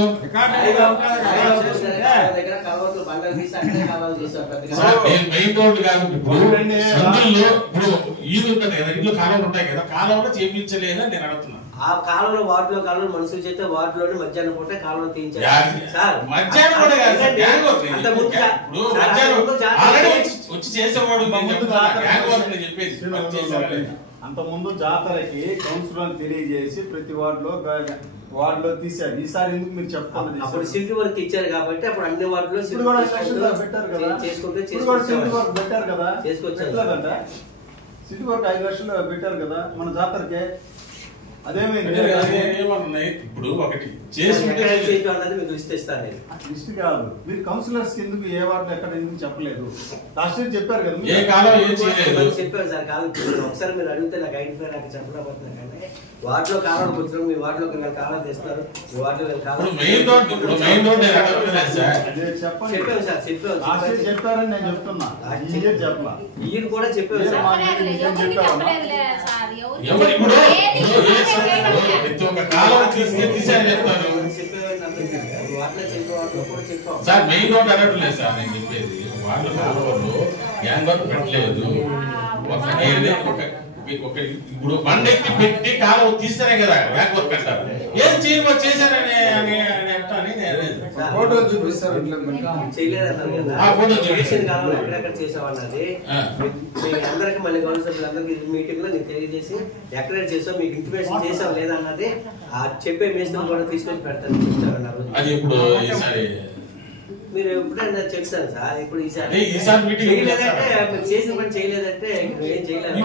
మెయిన్ రోడ్ కాదు. ఇప్పుడు సందుల్లో ఇప్పుడు ఈదు ఉంటుంది కదా. ఇల్లు కాలువలు ఉంటాయి కదా. కాలువలు చేయించలేదని నేను అడుగుతున్నాను. ఆ కాలంలో వార్డులో కాలంలో మనుషులు చేస్తే వార్డులోనే మధ్యాహ్నం పూట కాలంలో తీయించారు సార్. మధ్యాహ్నం కూడా కాదు సార్, గ్యాంగ్ వర్క్. అంత ముందు ఇప్పుడు మధ్యాహ్నం ఆల్రెడీ వచ్చి చేసేవాడు గ్యాంగ్ వర్క్ అని చెప్పేసి అంత ముందు జాతరకి కౌన్సిలర్ తెలియజేసి ప్రతి వార్డులో తీశారు. ఈసారి ఎందుకు మీరు చెప్పాలి? అప్పుడు సిటీ వర్క్ ఇచ్చారు కాబట్టి అప్పుడు అన్ని వార్డులో పెట్టారు కదా, పెట్టారు కదా, పెట్టలేదంట. సిటీ వర్క్ 5 లక్షలు పెట్టారు కదా మన జాతరకే. అదేమైంది ఇప్పుడు ఒకటి లిస్ట్ కాదు, మీరు కౌన్సిలర్స్ ఎందుకు ఏ వార్డు ఎక్కడ ఎందుకు చెప్పలేదు? లాస్ట్ ఇయర్ చెప్పారు కదా. ఏ కాలం ఏం చేయలేదు చెప్పారు సార్. కాలం ఒకసారి మీరు అడిగితే నాకు ఐడెంటిఫై నాకు చెప్పలేకపోతున్నా కానీ వార్డులో కాలంలోకి వచ్చినాం. మీ వార్డులో కాలం తెస్తారు, మీ వార్డులో కాలం చెప్పాను సార్. చెప్పారని నేను చెప్తున్నా. చెప్పలా ఈయన కూడా చెప్పారు సార్. సార్ మెయిన్ రోడ్ అనట్లేదు సార్, నేను చెప్పేది వాళ్ళ కాలంలో గ్యాంగ్ వర్క్ పెట్టలేదు. ఇప్పుడు బండి ఎత్తి పెట్టి కాలం తీస్తేనే కదా గ్యాంగ్ వర్క్ పెట్టారు. ఏం చేశారని ఫోటో చూపిస్తారు. చేయలేదన్నారు కదా, చేసిన కాలంలో ఎక్కడెక్కడ చేసామన్నది అందరికి మళ్ళీ గవర్నమెంట్ సభ్యులందరికీ మీటింగ్ లో నేను తెలియజేసి ఎక్కడెక్కడ చేసాం మీకు ఇంటిమేషన్ చేసాం లేదన్నది ఆ చెప్పే మేస్త్రి కూడా తీసుకొని పెడతాను చెప్తారన్నారు. మీరు ఎప్పుడైనా చెప్తాను సార్. ఇప్పుడు ఈసారి చేయలేదంటే చేసిన పని చేయలేదంటే ఏం చేయలేదు.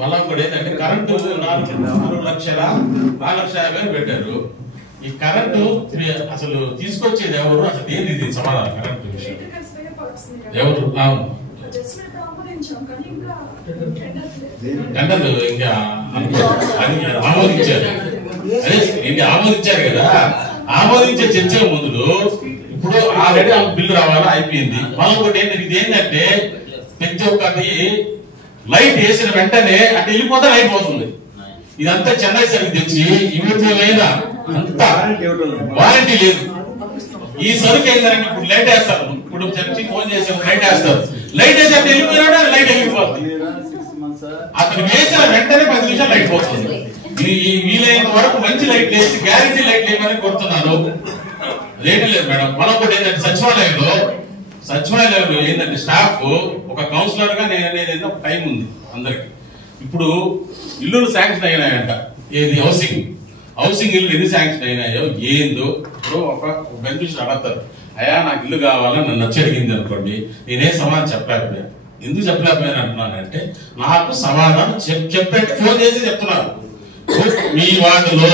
మళ్ళా కూడా ఏంటంటే కరెంటు 4,50,000 పెట్టారు. ఈ కరెంటు అసలు తీసుకొచ్చేది ఎవరు? అసలు ఏంది సమాధానం? కరెంటు విషయం ఎవరు? టెండర్లు ఇంకా ఆమోదించారు. అదే ఇంకా ఆమోదించారు కదా, ఆమోదించే చర్చ ముందు ఇప్పుడు ఆల్రెడీ బిల్లు రావాలా అయిపోయింది. మళ్ళీ ఒకటి ఏంటంటే ప్రతి ఒక్కటి లైట్ వేసిన వెంటనే అటు వెళ్ళిపోతే లైట్ పోతుంది. ఇదంతా చెన్నై సరుకు తెచ్చి ఇవ్వడం లేదా, అంతా వారంటీ లేదు. ఈ సరుకు ఏంటంటే ఇప్పుడు లైట్ వేస్తారు, ఇప్పుడు చర్చి ఫోన్ చేసి లైట్ వేస్తారు, లైట్ వేసి అటు వెళ్ళిపోయినా లైట్ వెళ్ళిపోతుంది. అతను వేసిన వెంటనే 10 నిమిషాలు లైట్ పోతుంది. వీలైన వరకు మంచి లైట్ వేసి గ్యారెంటీ లైట్ వేయమని కోరుతున్నాను. రేటు లేదు మేడం. మరొకటి ఏంటంటే సచివాలయంలో ఏంటంటే స్టాఫ్ ఒక కౌన్సిలర్ గా నేను అనేది ఒక టైం ఉంది అందరికి. ఇప్పుడు ఇల్లులు శాంక్షన్ అయినాయంట, ఏది హౌసింగ్ ఇల్లు ఎన్ని శాంక్షన్ అయినాయో ఏందో. ఇప్పుడు ఒక బెనిఫిషియరీ అడుగుతారు, అయ్యా నాకు ఇల్లు కావాలని నన్ను వచ్చి అడిగింది అనుకోండి, నేనే సమాధానం చెప్పలేకపోయాను. ఎందుకు చెప్పలేకపోయాను అంటున్నానంటే నాకు సమాధానం చెప్పండి ఫోన్ చేసి చెప్తున్నారు. మీ వార్డులో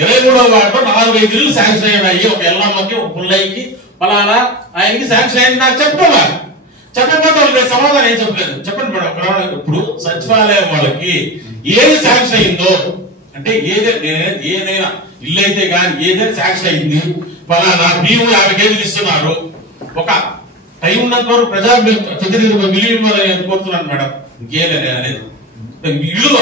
23వ వార్డులో 4-5 ఇల్లు శాంక్షన్ అయినాయి, ఒక ఎల్లమ్మకి ఒక పుల్లయ్యకి ఫలానా ఆయనకి శాంక్షన్ అయింది నాకు చెప్పవాలి. చెప్పకపోతే వాళ్ళకి సమాధానం ఏం చెప్పలేదు. చెప్పండి మేడం. ఇప్పుడు సచివాలయం వాళ్ళకి ఏది శాంక్షన్ అయిందో అంటే ఏదైనా ఇల్లు అయితే కానీ ఏదైనా శాంక్షన్ అయింది, ఫలానా బియ్యం 50 కేజీలు ఇస్తున్నారు, ఒక టైం ఉన్నంత వరకు ప్రజాప్రతినిధులు విలువ కోరుతున్నాను మేడం. ఇంకేదైనా అనేది విలువ,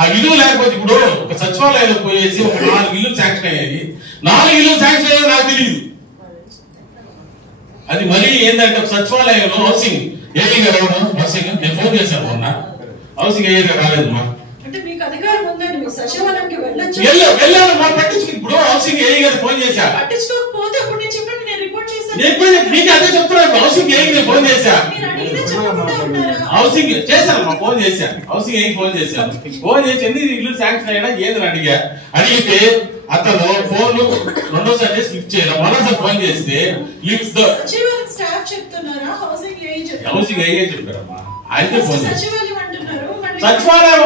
ఆ విలువ లేకపోతే ఇప్పుడు ఒక సచివాలయంలో పోయేసి ఒక 4 ఇల్లు శాంక్షన్ అయ్యాయి, 4 ఇల్లు శాంక్షన్ అయ్యాయి నాకు తెలియదు. అది మరీ ఏంటంటే సచివాలయంలో హౌసింగ్ ఏఈ గారు నేను ఫోన్ చేశాను మొన్న, హౌసింగ్ ఏఈ గారు రాలేదు మా వెళ్ళాను మా పట్టించుకు. ఇప్పుడు హౌసింగ్ ఏఈ గారు ఫోన్ చేశా, మీకు అదే చెప్తున్నాను. హౌసింగ్ ఏఈ గారు ఫోన్ చేశా, హౌసింగ్ చేశాను మా ఫోన్ చేశాను, హౌసింగ్ ఏఈ ఫోన్ చేశాను. ఫోన్ చేసి ఎన్ని ఇల్లు శాంక్షన్ అయినా ఏదని అడిగితే అతను ఫోన్ రెండోసారి చేసి లిఫ్ట్ చేయడం, మరోసారి ఫోన్ చేస్తే హౌసింగ్ ఏఈ చెప్పారమ్మా. అయితే ఫోన్ సచివాలయం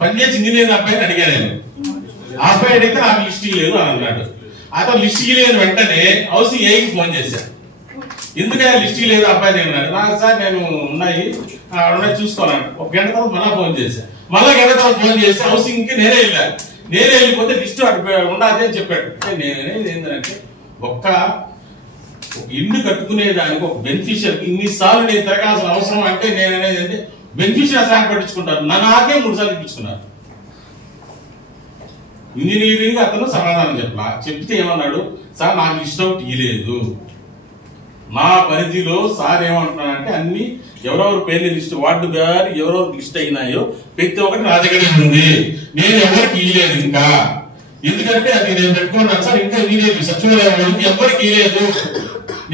పనిచేసి ఇంజనీర్ అబ్బాయిని అడిగాను నేను. ఆ అబ్బాయి అడిగితే నాకు లిస్ట్ ఇవ్వలేదు అని అన్నాడు. అతను లిస్ట్ ఇవ్వలేదు వెంటనే హౌసింగ్ ఏఈకి ఫోన్ చేశాను. ఎందుకైనా లిస్ట్ ఇవ్వలేదు అబ్బాయి అన్నాడు. నాకు సార్ నేను ఉన్నాయి చూసుకోవాలంటే ఒక గంట తర్వాత మళ్ళీ ఫోన్ చేశాను. మళ్ళీ గంట తర్వాత ఫోన్ చేసి హౌసింగ్ కి నేనే వెళ్ళాను. నేనే వెళ్ళిపోతే లిస్ట్ ఉండదు అని చెప్పాడు. నేనేది ఏంటంటే ఒక్క ఇల్లు కట్టుకునేదానికి ఒక బెనిఫిషియర్ ఇన్నిసార్లు నేను తిరగాల్సిన అవసరం అంటే నేననేది అంటే బెనిఫిషియర్ సార్ పట్టించుకుంటారు, నాకే 3 సార్లు ఇప్పించుకున్నారు. ఇంజనీరింగ్ అతను సమాధానం చెప్తే ఏమన్నాడు, సార్ నాకు లిస్ట్ అవుట్ ఇవ్వలేదు, నా పరిధిలో సార్ ఏమంటున్నానంటే అన్ని ఎవరెవరు పేర్లు లిస్ట్ వార్డు గారు ఎవరెవరు లిస్ట్ అయినాయో ప్రతి ఒక్కటి నా దగ్గరే ఉంది. నేను ఎవరికి ఇయ్యలేదు ఇంకా, ఎందుకంటే అది నేను పెట్టుకున్నాను సార్. ఇంకా ఇయ్యలేదు సచివాలయం వాళ్ళకి ఎవరికి ఇయ్యలేదు.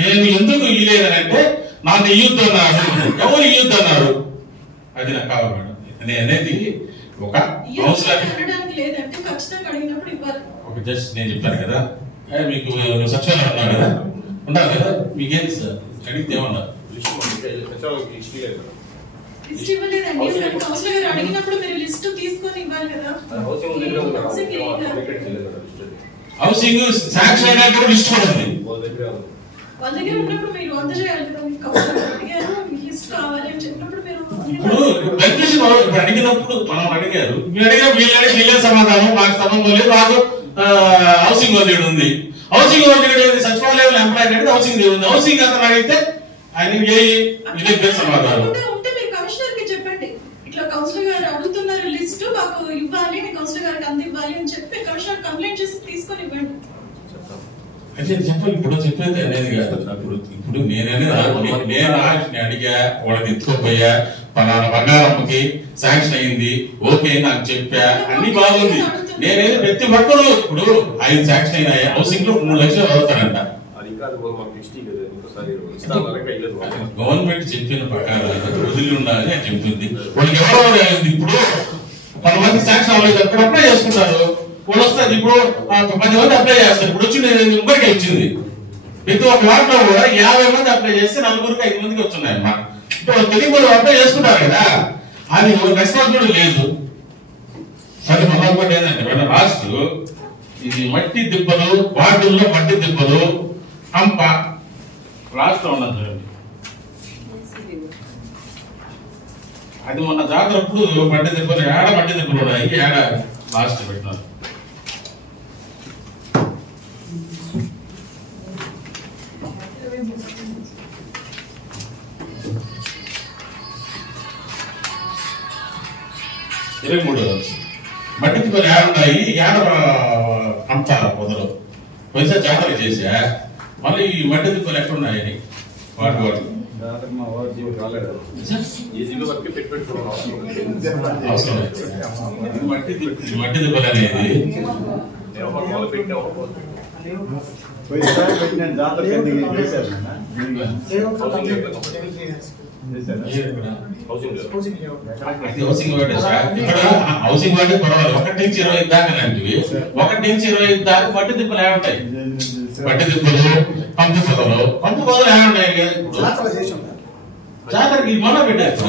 నేను ఎందుకు ఇయ్యలేదనంటే నాకు ఇయ్యొద్దన్నారు, ఎవరు ఇయ్యొద్దన్నారు, అది నాకు కావాలి మేడం. నేను అనేది ఒక ఒక జస్ట్ నేను చెప్పాను కదా, మీకు సచివాలయం ఉన్నారు కదా, ఉన్నారు కదా, మీకేంటి సార్ అడిగితే ఏమన్నారు? హౌసింగ్ శాంక్షన్ అయినా లిస్ట్ కూడా ఉంది. వాళ్ళ దగ్గర ఉన్నప్పుడు మీరు అందజేయాలి కదా, లిస్ట్ కావాలి అని చెప్పినప్పుడు మీరు ఇప్పుడు అడిగినప్పుడు మనం అడిగారు, మీరు అడిగిన వీళ్ళే సమాధానం, మాకు సంబంధం లేదు, మాకు హౌసింగ్ వాళ్ళు ఉంది. హౌసింగ్ వాళ్ళు సచివాలయంలో ఎంప్లాయ్ అనేది హౌసింగ్ ఉంది. హౌసింగ్ అతను అడిగితే ఆయన ఇదే సమాధానం. ఉంటే మీరు కమిషనర్ కి చెప్పండి, ఇట్లా కౌన్సిలర్ గారు అడుగుతున్నారు లిస్ట్ మాకు ఇవ్వాలి, కౌన్సిలర్ గారికి అందివ్వాలి అని చెప్పి కమిషనర్ కంప్లైంట్ చేసి తీసుకొని ఇవ్వండి. అంటే చెప్పాలి, ఇప్పుడు చెప్పేది అనేది కాదు. ఇప్పుడు నేను అడిగా, వాళ్ళకి ఎత్తుకోపోయా, పలానా బంగారమ్మకి శాంక్షన్ అయింది, ఓకే నాకు చెప్పా, అన్ని బాగుంది. నేనేది ప్రతి ఒక్కరు ఇప్పుడు 5 శాంక్షన్ అయినాయి, హౌసింగ్ లో 3 లక్షలు అవుతారంట. గవర్నమెంట్ చెప్పిన ప్రకారం వదిలి ఉండాలి అని చెప్తుంది. వాళ్ళకి ఎవరో ఇప్పుడు కొంతమంది శాంక్షన్ అవ్వలేదు, అప్పుడు అప్లై చేసుకుంటారు, వాళ్ళు వస్తారు. ఇప్పుడు 10 మంది అప్లై చేస్తారు, ఇప్పుడు వచ్చి ముగ్గురికి వచ్చింది. ప్రతి ఒక్క వార్డులో కూడా 50 మంది అప్లై చేస్తే 4కి 5 మందికి వచ్చున్నాయమ్మా. ఇప్పుడు తెలుగు వాళ్ళు అప్లై చేసుకుంటారు కదా, అది రెస్పాన్సిబిలిటీ లేదు. సరే మనోటి ఏంటంటే లాస్ట్ ఇది మట్టి దిబ్బలు, వార్డుల్లో మట్టి దిబ్బలు, కంప లాస్ట్ లో ఉన్నది చూడండి. అది మొన్న జాతరప్పుడు మట్టి దిబ్బలు, ఏడ మట్టి దిబ్బలు ఉన్నాయి, ఏడ లాస్ట్ పెట్టినారు. మట్టి దిబ్బలు ఏడున్నాయి, ఏడ కంప పొదలు పైసా జాతర చేసా, మళ్ళీ ఈ మట్టి దిబ్బలు ఎక్కడున్నాయని వాటి మట్టి దిబ్బలు అనేది హౌసింగ్ వార్డు సార్. ఇక్కడ హౌసింగ్ వార్డు పర్వాలేదు, 1 నుంచి 20 దాకా లాంటివి, 1 నుంచి 20 దాకా మట్టి దిబ్బలు ఏముంటాయి, మట్టి దిబ్బలు, పంపు పొదలు. పంపు పొదలు ఏమున్నాయి జాతరకి మళ్ళా పెట్టారు.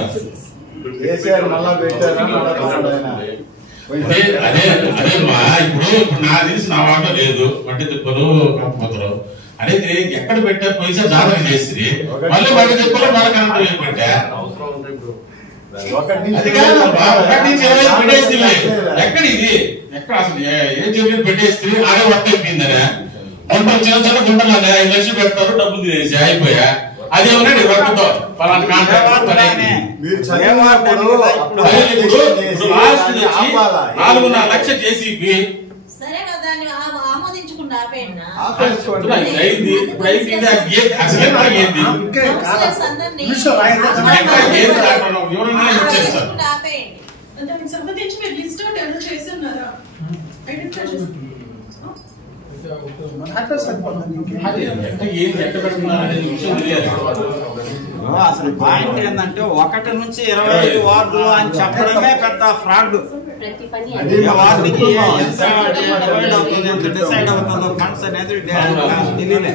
అదేమ్మా, ఇప్పుడు నాకు తెలిసి నా వాట లేదు మట్టి దిబ్బలు, పంపు పొదలు అనేది ఎక్కడ పెట్టారు, పైసా జాతర చేసి మళ్ళీ మట్టి దిబ్బలు మళ్ళీ కరెంట్ పెట్టా. ఎక్కడ ఇది, ఎక్కడ అసలు ఏం చెప్పి పెట్టేస్తే ఆడే వర్క్ అయిపోయిందనే. గుంటలు చిన్న చిన్న గుంటలు 5 లక్షలు పెడతారు, డబ్బులు తినేసి అయిపోయా. అది ఏమన్నా వర్క్తో పలానా కాంట్రాక్ట్ 4.5 లక్ష జేసీబీ సంబంధించి మీరు లిస్ట్ అవుట్ ఏమైనా చేస్తున్నారా? అసలు పాయింట్ ఏంటంటే 1 నుంచి 25 వార్డులు అని చెప్పడమే పెద్ద ఫ్రాడ్. వార్డుకి ఎంత డివైడ్ అవుతుంది, ఎంత డిసైడ్ అవుతుందో ఫండ్స్ అనేది తెలియలే.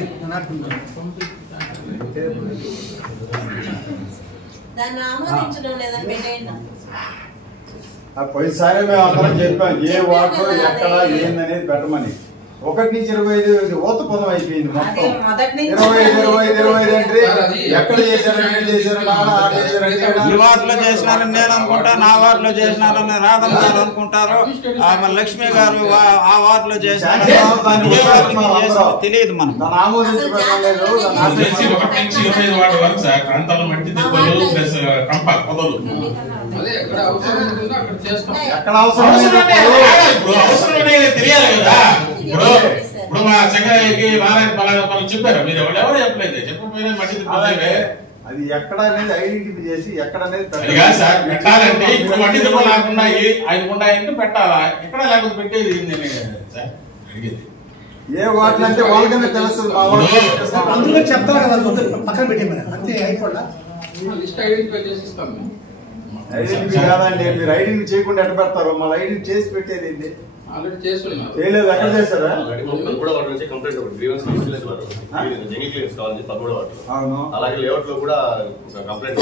దాన్ని ఆమోదించడం లేదని పెట్టేయండి. పోయినసారి మేము అందరం చెప్పాం ఏ వార్డు ఎక్కడ ఏందనేది పెట్టమని. 1 నుంచి 25 ఊత పదం అయిపోయింది మొత్తం. 25 అంటే ఎక్కడ చేశారంటే ఈ వార్డులో చేసినారని నేను అనుకుంటా, నా వార్డులో చేసినారని రాధమ్మ గారు అనుకుంటారు, లక్ష్మి గారు ఆ వార్డులో చేసినారు, తెలియదు మనం. 1 నుంచి 25 వార్డు వరకు సార్ ప్రాంతాల్లో మట్టి దిబ్బలు ప్లస్ కంప పొదలు ఎక్కడ అవసరం తెలియాలి కదా. ఇప్పుడు ఇప్పుడు మా చెంగయ్యకి నారాయణ పలానా చెప్పారు, మీరు ఎవరు చెప్పలేదు, చెప్పకపోయినా మట్టి అది ఎక్కడ అనేది ఐడెంటిఫై చేసి ఎక్కడ అనేది అది కాదు సార్, పెట్టాలంటే ఇప్పుడు మట్టి దిబ్బ లేకుండా ఆయనకు ఉన్నాయంటే పెట్టాలా, ఎక్కడ లేకపోతే పెట్టేది సార్ అడిగేది. ఏ వాటిలో అంటే వాళ్ళకనే తెలుస్తుంది. అందులో చెప్తారు కదా పక్కన పెట్టే అంతే అయిపోతా లిస్ట్ ఐడెంటిఫై చేసి ఇస్తాం. ఐడెంటిఫై కాదండి, మీరు ఐడెంటిఫై చేయకుండా ఎట్ట పెడతారు, మళ్ళీ ఐడెంటిఫై చేసి పెట్టేది ఏంటి? ఆల్రెడీ చేస్తున్నారు. చేయలేదు, ఎక్కడ చేస్తారా? అవును, అలాగే లేఅవుట్ లో కూడా కంప్లైంట్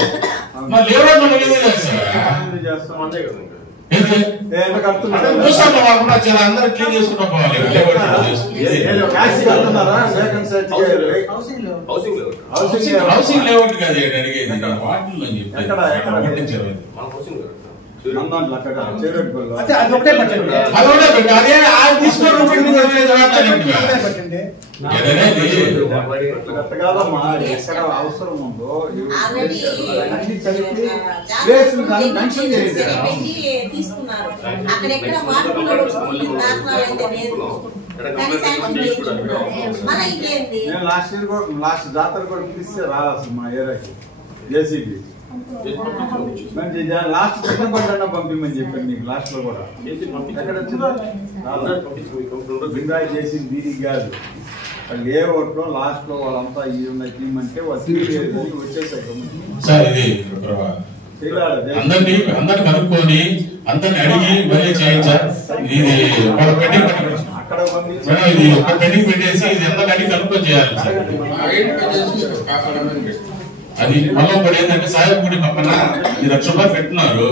అందరూ క్లీన్ చేసుకుంటా పోవాలి. హౌసింగ్ లేఅవుట్ కాదు అడిగేది, వాటిల్లో అదొకటే పెట్టండి. ఎక్కడ అవసరం ఉందో అన్ని కలిపి ప్లేస్ మెన్షన్ చేయండి. తీసుకున్నారు అక్కడెక్కడ లాస్ట్ జాతర కూడా పిలిస్తే రాదు అసలు మా ఏరియాకి జేసీబీ. లాస్ట్ చిన్న బండి పంపిమని చెప్పాను నీకు లాస్ట్ లో కూడా. ఎక్కడ బిందాయి చేసి దీనికి కాదు, లేఅవుట్ లో లాస్ట్ లో వాళ్ళంతా ఇది ఉన్నాయి తీయమంటే వచ్చేసారు. అందరినీ కనుక్కొని అందరిని అడిగి మళ్ళీ చేయించారు. ఇది ఇది ఒక పెండింగ్ పెట్టేసి ఇది ఎంత అడిగి కనుక్కొని చేయాలి. అది మళ్ళీ ఒకటి ఏంటంటే సాహెబ్ గుడి పక్కన 1,00,000 రూపాయలు పెట్టున్నారు.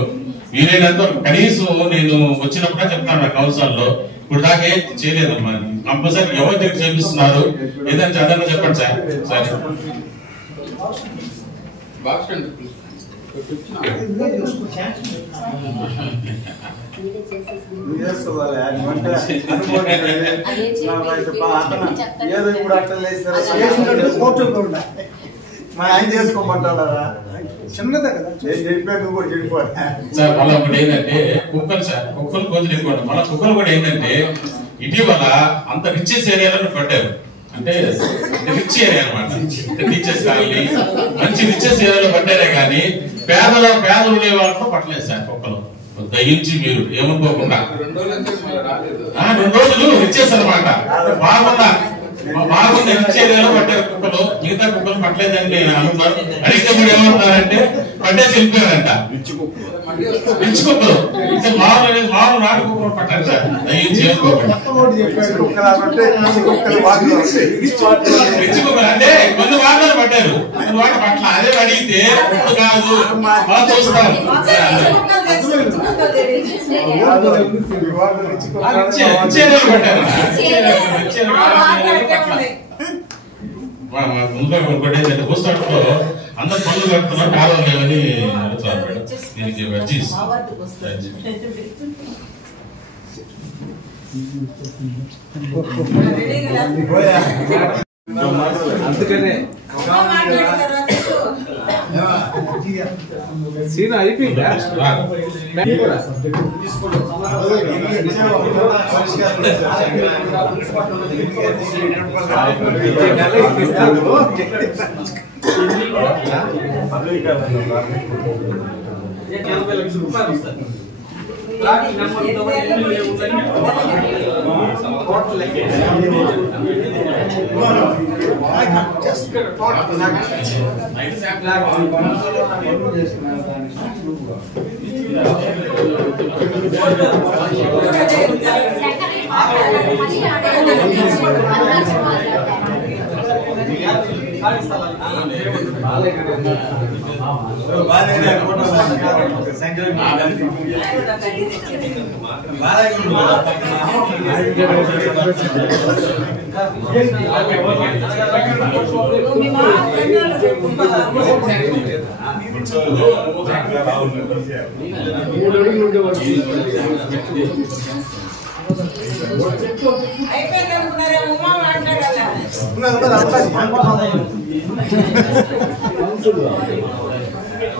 వీలైనంత కనీసం నేను వచ్చినప్పుడే చెప్తాను కౌన్సిల్లో, ఇప్పుడు దాకా ఏం చేయలేదమ్మా. కంపల్సరీ ఎవరి దగ్గర చేపిస్తున్నారు ఏదైనా చదవని చెప్పండి సార్. సరే ఏదో ఇప్పుడు అట్లా మా ఆయన చేసుకోమంటారా? చిన్నదే కదా చెప్పా, నువ్వు కూడా చెడిపోవాలి సార్. మళ్ళీ ఒకటి ఏంటంటే కుక్కలు సార్, కుక్కలు వదిలిపోవడం. మళ్ళీ కుక్కలు కూడా ఏంటంటే ఇటీవల అంత రిచెస్ ఏరియాలో పట్టారు. అంటే రిచ్ ఏరియా అనమాట, టీచర్స్ కాలనీ మంచి రిచెస్ ఏరియాలో పట్టారే కానీ పేదలు ఉండే వాళ్ళతో పట్టలేదు సార్ కుక్కలు. దయించి మీరు ఏమనుకోకుండా 2 రోజులు రిచెస్ అనమాట బాగుంది రిచ్ ఏరియాలో పట్టారు కుక్కలు, మిగతా కుక్కలు పట్టలేదని నేను అనుకున్నాను. అడిగితే మీరు ఏమంటున్నారంటే పట్టేసి వెళ్ళిపోయారంట. రిచ్ కుక్కలు మామూలు నాటు కుక్కలు పట్టారు సార్. దయించి ఏమనుకోకుండా రిచ్ కుక్కలు అంటే కొన్ని వాటలు పట్టారు, కొన్ని వాటర్ పట్ల. అదే అడిగితే కాదు బాగా చూస్తాను. ముందుగా కొట్టేది పోస్టాట్లో అందరు పనులు కడుతున్నారు, కాలం లేవని అడుగుతారు మేడం. దీనికి అర్జీస్ అందుకనే సీన్ అయిపోయిందా?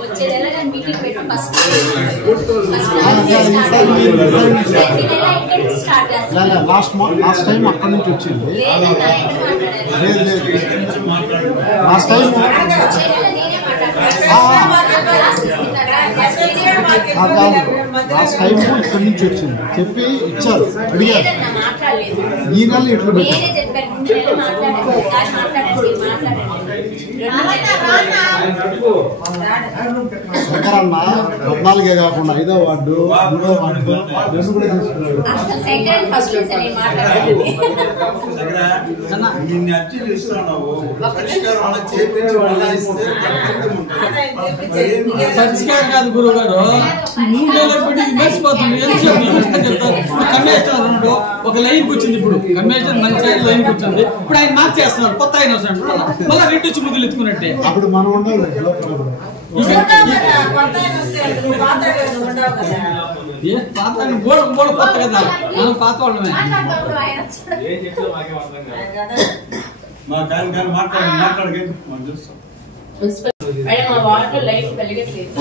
వచ్చే నెల మీటింగ్ పెట్టు ఫస్ట్ ఇక్కడి నుంచి స్టార్ట్ చేస్తాం. లాస్ట్ టైం అక్కడి నుంచి వచ్చింది. లాస్ట్ టైం లాస్ట్ టైం ఇక్కడి నుంచి వచ్చింది చెప్పి ఇచ్చారు, అడిగారు. ఈ నెల ఇట్లా శంకరన్న 14 కాకుండా 5వ వార్డు 3వ వార్డు రెండు కూడా తీసుకున్నాడు. పరిష్కారం కాదు గురువు గారు, 3 నెలలు పెట్టి మర్చిపోతుంది. కమిషనర్ ఒక లైన్ కూర్చుంది, ఇప్పుడు కమిషనర్ మంచి లైన్ కూర్చుంది, ఇప్పుడు ఆయన మార్చేస్తున్నారు, కొత్త ఆయన వస్తున్నాడు, మళ్ళీ రెండు వచ్చి ముగ్గులు ఎత్తుకున్నట్టే. అప్పుడు మనం ఉండాలి కొత్త కదా, మనం పాత వాళ్ళమే. మేడం మా వార్డులో లైట్ వెలగట్లేదు.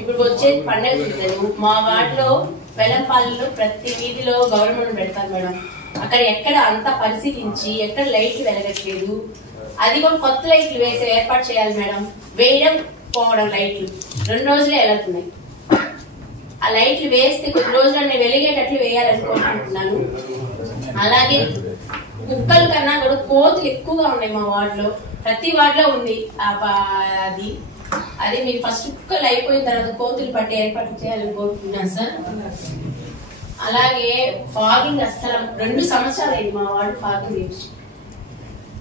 ఇప్పుడు వచ్చేది పండగ సీజన్. మా వార్డులో వెలంపాలలో ప్రతి వీధిలో గవర్నమెంట్ పెడతారు మేడం. అక్కడ ఎక్కడ అంతా పరిశీలించి ఎక్కడ లైట్లు వెలగట్లేదు, అది కూడా కొత్త లైట్లు వేసే ఏర్పాటు చేయాలి మేడం. వేయడం పోవడం లైట్లు 2 రోజులే వెళ్తున్నాయి. ఆ లైట్లు వేస్తే కొద్ది రోజులన్నీ వెలిగేటట్లు వేయాలనుకుంటున్నాను. అలాగే కుక్కల కన్నా కూడా కోతులు ఎక్కువగా ఉన్నాయి మా వార్డులో, ప్రతి వార్డులో ఉంది అది. అదే మీరు ఫస్ట్ కుక్కలు అయిపోయిన తర్వాత కోతులు పట్టే ఏర్పాటు చేయాలని కోరుకుంటున్నాను సార్. అలాగే ఫాగింగ్ అస్సలు 2 సంవత్సరాలు అయింది మా వార్డు ఫాగింగ్ చేసి.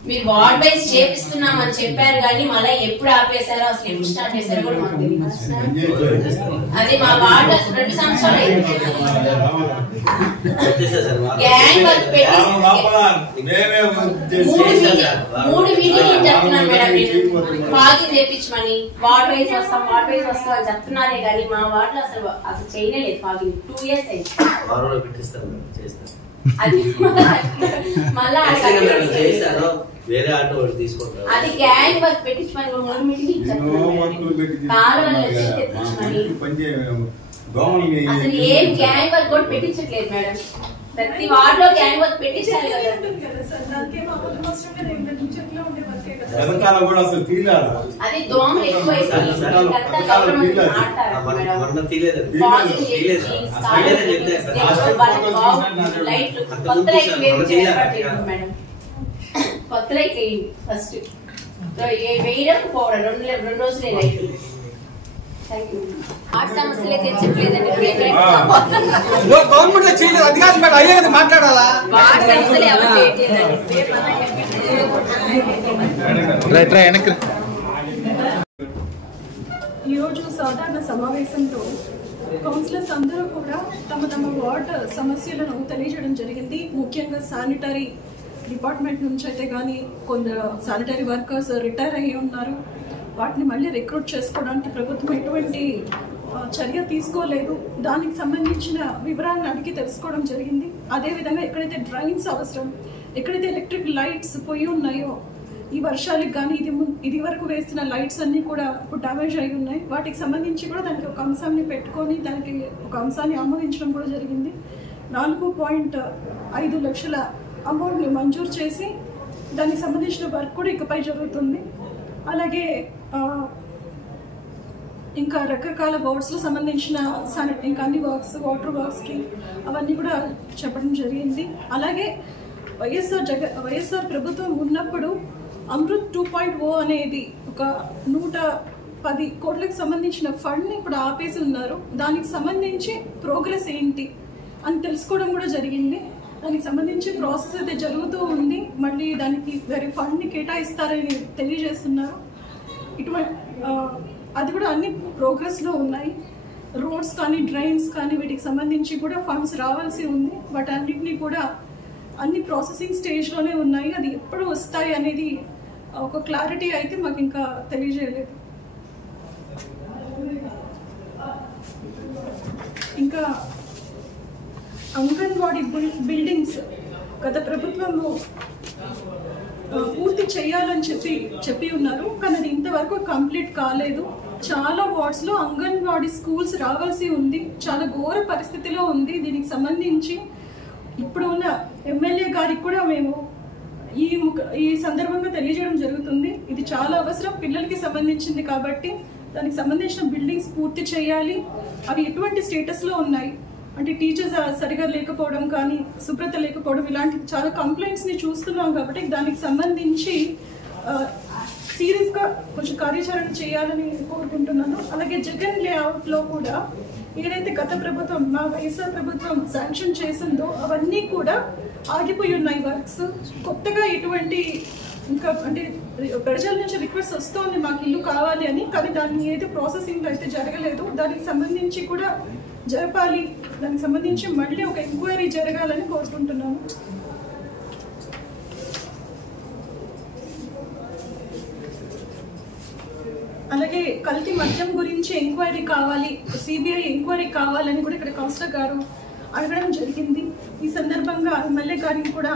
మీరు వార్డ్ వైజ్ చేపిస్తున్నామని చెప్పారు కానీ మళ్ళీ ఎప్పుడు ఆపేశారో, అసలు ఎప్పుడు స్టార్ట్ చేశారో కూడా మాకు తెలియదు. అది మా వార్డు అసలు 2 సంవత్సరాలు అయింది. గ్యాంగ్ వర్క్ పెట్టి 3 మీటింగ్లు చెప్తున్నాను మేడం. నేను ఫాగింగ్ చేపించమని వార్డ్ వైజ్ వస్తాం అని చెప్తున్నారే కానీ మా వార్డులో అసలు చేయలేదు ఫాగింగ్. 2 years అయింది. అది మళ్ళా వేరే ఆటో తీసుకుంటారు. అది గ్యాంగ్ వర్క్ పెట్టించమని 3 మీటింగ్లు చెప్తున్నాను. అసలు ఏం గ్యాంగ్ వర్క్ కూడా పెట్టించట్లేదు మేడం. ప్రతి వార్డులో గ్యాంగ్ వర్క్ పెట్టించాలి కదా. అది దోమలు ఎక్కువైపోయి లైట్లు కొత్త లైట్లు మేడం. కొత్త లైట్ వేయండి ఫస్ట్. వేయడం పోవడం 2 రోజులే లైట్లు. సమస్యలు అయితే చెప్పలేదండి. గవర్నమెంట్ లో చేయలేదు, అది కాదు మేడం, అయ్యే కదా మాట్లాడాలా. సమస్యలు ఎవరు ఈరోజు సాధారణ సమావేశంలో కౌన్సిలర్స్ అందరూ కూడా తమ వార్డ్ సమస్యలను తెలియజేయడం జరిగింది. ముఖ్యంగా శానిటరీ డిపార్ట్మెంట్ నుంచి అయితే కానీ కొందరు శానిటరీ వర్కర్స్ రిటైర్ అయ్యి ఉన్నారు. వాటిని మళ్ళీ రిక్రూట్ చేసుకోవడానికి ప్రభుత్వం ఎటువంటి చర్య తీసుకోలేదు. దానికి సంబంధించిన వివరాలను అడిగి తెలుసుకోవడం జరిగింది. అదేవిధంగా ఎక్కడైతే డ్రైన్స్ అవసరం, ఎక్కడైతే ఎలక్ట్రిక్ లైట్స్ పోయి ఉన్నాయో ఈ వర్షాలకు కానీ ఇది వరకు వేసిన లైట్స్ అన్నీ కూడా ఇప్పుడు డ్యామేజ్ అయి ఉన్నాయి. వాటికి సంబంధించి కూడా దానికి ఒక అంశాన్ని పెట్టుకొని దానికి ఒక అంశాన్ని ఆమోదించడం కూడా జరిగింది. 4.5 లక్షల అమౌంట్ని మంజూరు చేసి దానికి సంబంధించిన వర్క్ కూడా ఇకపై జరుగుతుంది. అలాగే ఇంకా రకరకాల బోర్డ్స్లో సంబంధించిన ఇంకా అన్ని వర్క్స్, వాటర్ వర్క్స్కి అవన్నీ కూడా చెప్పడం జరిగింది. అలాగే వైఎస్ఆర్ ప్రభుత్వం ఉన్నప్పుడు అమృత్ 2.0 అనేది ఒక 110 కోట్లకు సంబంధించిన ఫండ్ని ఇప్పుడు ఆపేసి ఉన్నారు. దానికి సంబంధించి ప్రోగ్రెస్ ఏంటి అని తెలుసుకోవడం కూడా జరిగింది. దానికి సంబంధించి ప్రాసెస్ అయితే జరుగుతూ ఉంది. మళ్ళీ దానికి వేరే ఫండ్ని కేటాయిస్తారని తెలియజేస్తున్నారు. అది కూడా అన్ని ప్రోగ్రెస్లో ఉన్నాయి. రోడ్స్ కానీ డ్రైన్స్ కానీ వీటికి సంబంధించి కూడా ఫండ్స్ రావాల్సి ఉంది. బట్ అన్నింటినీ కూడా అన్ని ప్రాసెసింగ్ స్టేజ్లోనే ఉన్నాయి. అది ఎప్పుడు వస్తాయి అనేది ఒక క్లారిటీ అయితే మాకు ఇంకా తెలియజేయలేదు. ఇంకా అంగన్వాడీ బిల్డింగ్స్ గత ప్రభుత్వంలో పూర్తి చేయాలని చెప్పి ఉన్నారు. కానీ అది ఇంతవరకు కంప్లీట్ కాలేదు. చాలా వార్డ్స్ లో అంగన్వాడీ స్కూల్స్ రావాల్సి ఉంది. చాలా ఘోర పరిస్థితిలో ఉంది. దీనికి సంబంధించి ఇప్పుడు ఉన్న ఎమ్మెల్యే గారికి కూడా మేము ఈ సందర్భంగా తెలియజేయడం జరుగుతుంది. ఇది చాలా అవసరం, పిల్లలకి సంబంధించింది కాబట్టి దానికి సంబంధించిన బిల్డింగ్స్ పూర్తి చేయాలి. అవి ఎటువంటి స్టేటస్లో ఉన్నాయి అంటే టీచర్స్ సరిగా లేకపోవడం కానీ, శుభ్రత లేకపోవడం, ఇలాంటి చాలా కంప్లైంట్స్ని చూస్తున్నాం కాబట్టి దానికి సంబంధించి సీరియస్గా కొంచెం కార్యాచరణ చేయాలని కోరుకుంటున్నాను. అలాగే జగన్ లేఅవుట్లో కూడా ఏదైతే గత ప్రభుత్వం, మా వైఎస్ఆర్ ప్రభుత్వం శాంక్షన్ చేసిందో అవన్నీ కూడా ఆగిపోయి ఉన్నాయి వర్క్స్. కొత్తగా ఎటువంటి ఇంకా అంటే ప్రజల నుంచి రిక్వెస్ట్ వస్తుంది మాకు ఇల్లు కావాలి అని, కానీ దాన్ని ఏది ప్రాసెసింగ్ అయితే జరగలేదు. దానికి సంబంధించి కూడా జరపాలి. దానికి సంబంధించి మళ్ళీ ఒక ఎంక్వైరీ జరగాలని కోరుకుంటున్నాను. అలాగే కల్తీ మద్యం గురించి ఎంక్వైరీ కావాలి, సిబిఐ ఎంక్వైరీ కావాలని కూడా ఇక్కడ కౌన్సిలర్ గారు అడగడం జరిగింది. ఈ సందర్భంగా ఎమ్మెల్యే గారిని కూడా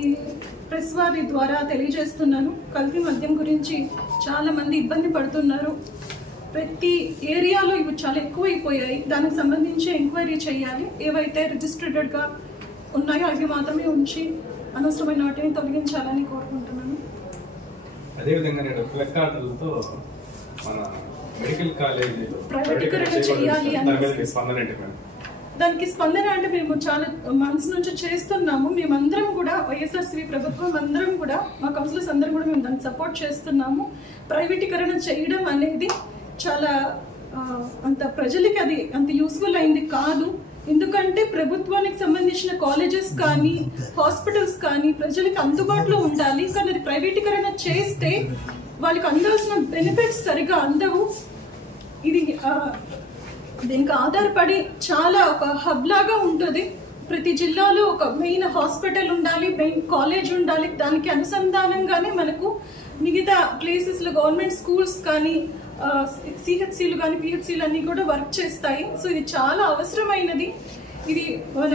ఈ ప్రెస్ వారి ద్వారా తెలియజేస్తున్నాను. కల్తీ మద్యం గురించి చాలా మంది ఇబ్బంది పడుతున్నారు. ప్రతి ఏరియాలో ఇవి చాలా ఎక్కువైపోయాయి. దానికి సంబంధించి ఎంక్వైరీ చేయాలి. ఏవైతే రిజిస్టర్డ్గా ఉన్నాయో అవి మాత్రమే ఉంచి అనవసరమైన వాటిని తొలగించాలని కోరుకుంటున్నాను. అదేవిధంగా నేను ప్లకార్డులతో మన మెడికల్ కాలేజీలో ప్రైవేటీకరణ చేయాలి అని స్పందన ఏంటి మేడం? దానికి స్పందన అంటే మేము చాలా మంత్స్ నుంచి చేస్తున్నాము. మేమందరం కూడా వైఎస్ఆర్సీపీ ప్రభుత్వం అందరం కూడా, మా కౌన్సిలర్స్ అందరం కూడా మేము దాన్ని సపోర్ట్ చేస్తున్నాము. ప్రైవేటీకరణ చేయడం అనేది చాలా అంత ప్రజలకి అది అంత యూస్ఫుల్ అయింది కాదు. ఎందుకంటే ప్రభుత్వానికి సంబంధించిన కాలేజెస్ కానీ, హాస్పిటల్స్ కానీ ప్రజలకు అందుబాటులో ఉండాలి. కానీ అది ప్రైవేటీకరణ చేస్తే వాళ్ళకి అందాల్సిన బెనిఫిట్స్ సరిగా అందవు. ఇది దీనికి ఆధారపడి చాలా ఒక హబ్ లాగా ఉంటుంది. ప్రతి జిల్లాలో ఒక మెయిన్ హాస్పిటల్ ఉండాలి, మెయిన్ కాలేజ్ ఉండాలి. దానికి అనుసంధానంగానే మనకు మిగతా ప్లేసెస్లో గవర్నమెంట్ స్కూల్స్ కానీ, సిహెచ్సిలు కానీ, పిహెచ్సిలు అన్నీ కూడా వర్క్ చేస్తాయి. సో ఇది చాలా అవసరమైనది. ఇది మన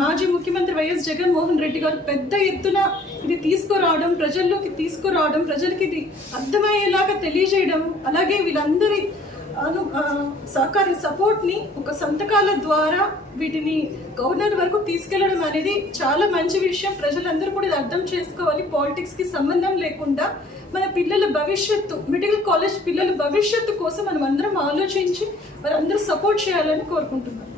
మాజీ ముఖ్యమంత్రి వైఎస్ జగన్మోహన్ రెడ్డి గారు పెద్ద ఎత్తున ఇది తీసుకురావడం, ప్రజల్లోకి తీసుకురావడం, ప్రజలకి ఇది అర్థమయ్యేలాగా తెలియజేయడం, అలాగే వీళ్ళందరి సహకార సపోర్ట్ని ఒక సంతకాల ద్వారా వీటిని గవర్నర్ వరకు తీసుకెళ్లడం అనేది చాలా మంచి విషయం. ప్రజలందరూ కూడా ఇది అర్థం చేసుకోవాలి. పాలిటిక్స్కి సంబంధం లేకుండా మన పిల్లల భవిష్యత్తు, మెడికల్ కాలేజ్ పిల్లల భవిష్యత్తు కోసం మనం అందరం ఆలోచించి వారందరూ సపోర్ట్ చేయాలని కోరుకుంటున్నాం.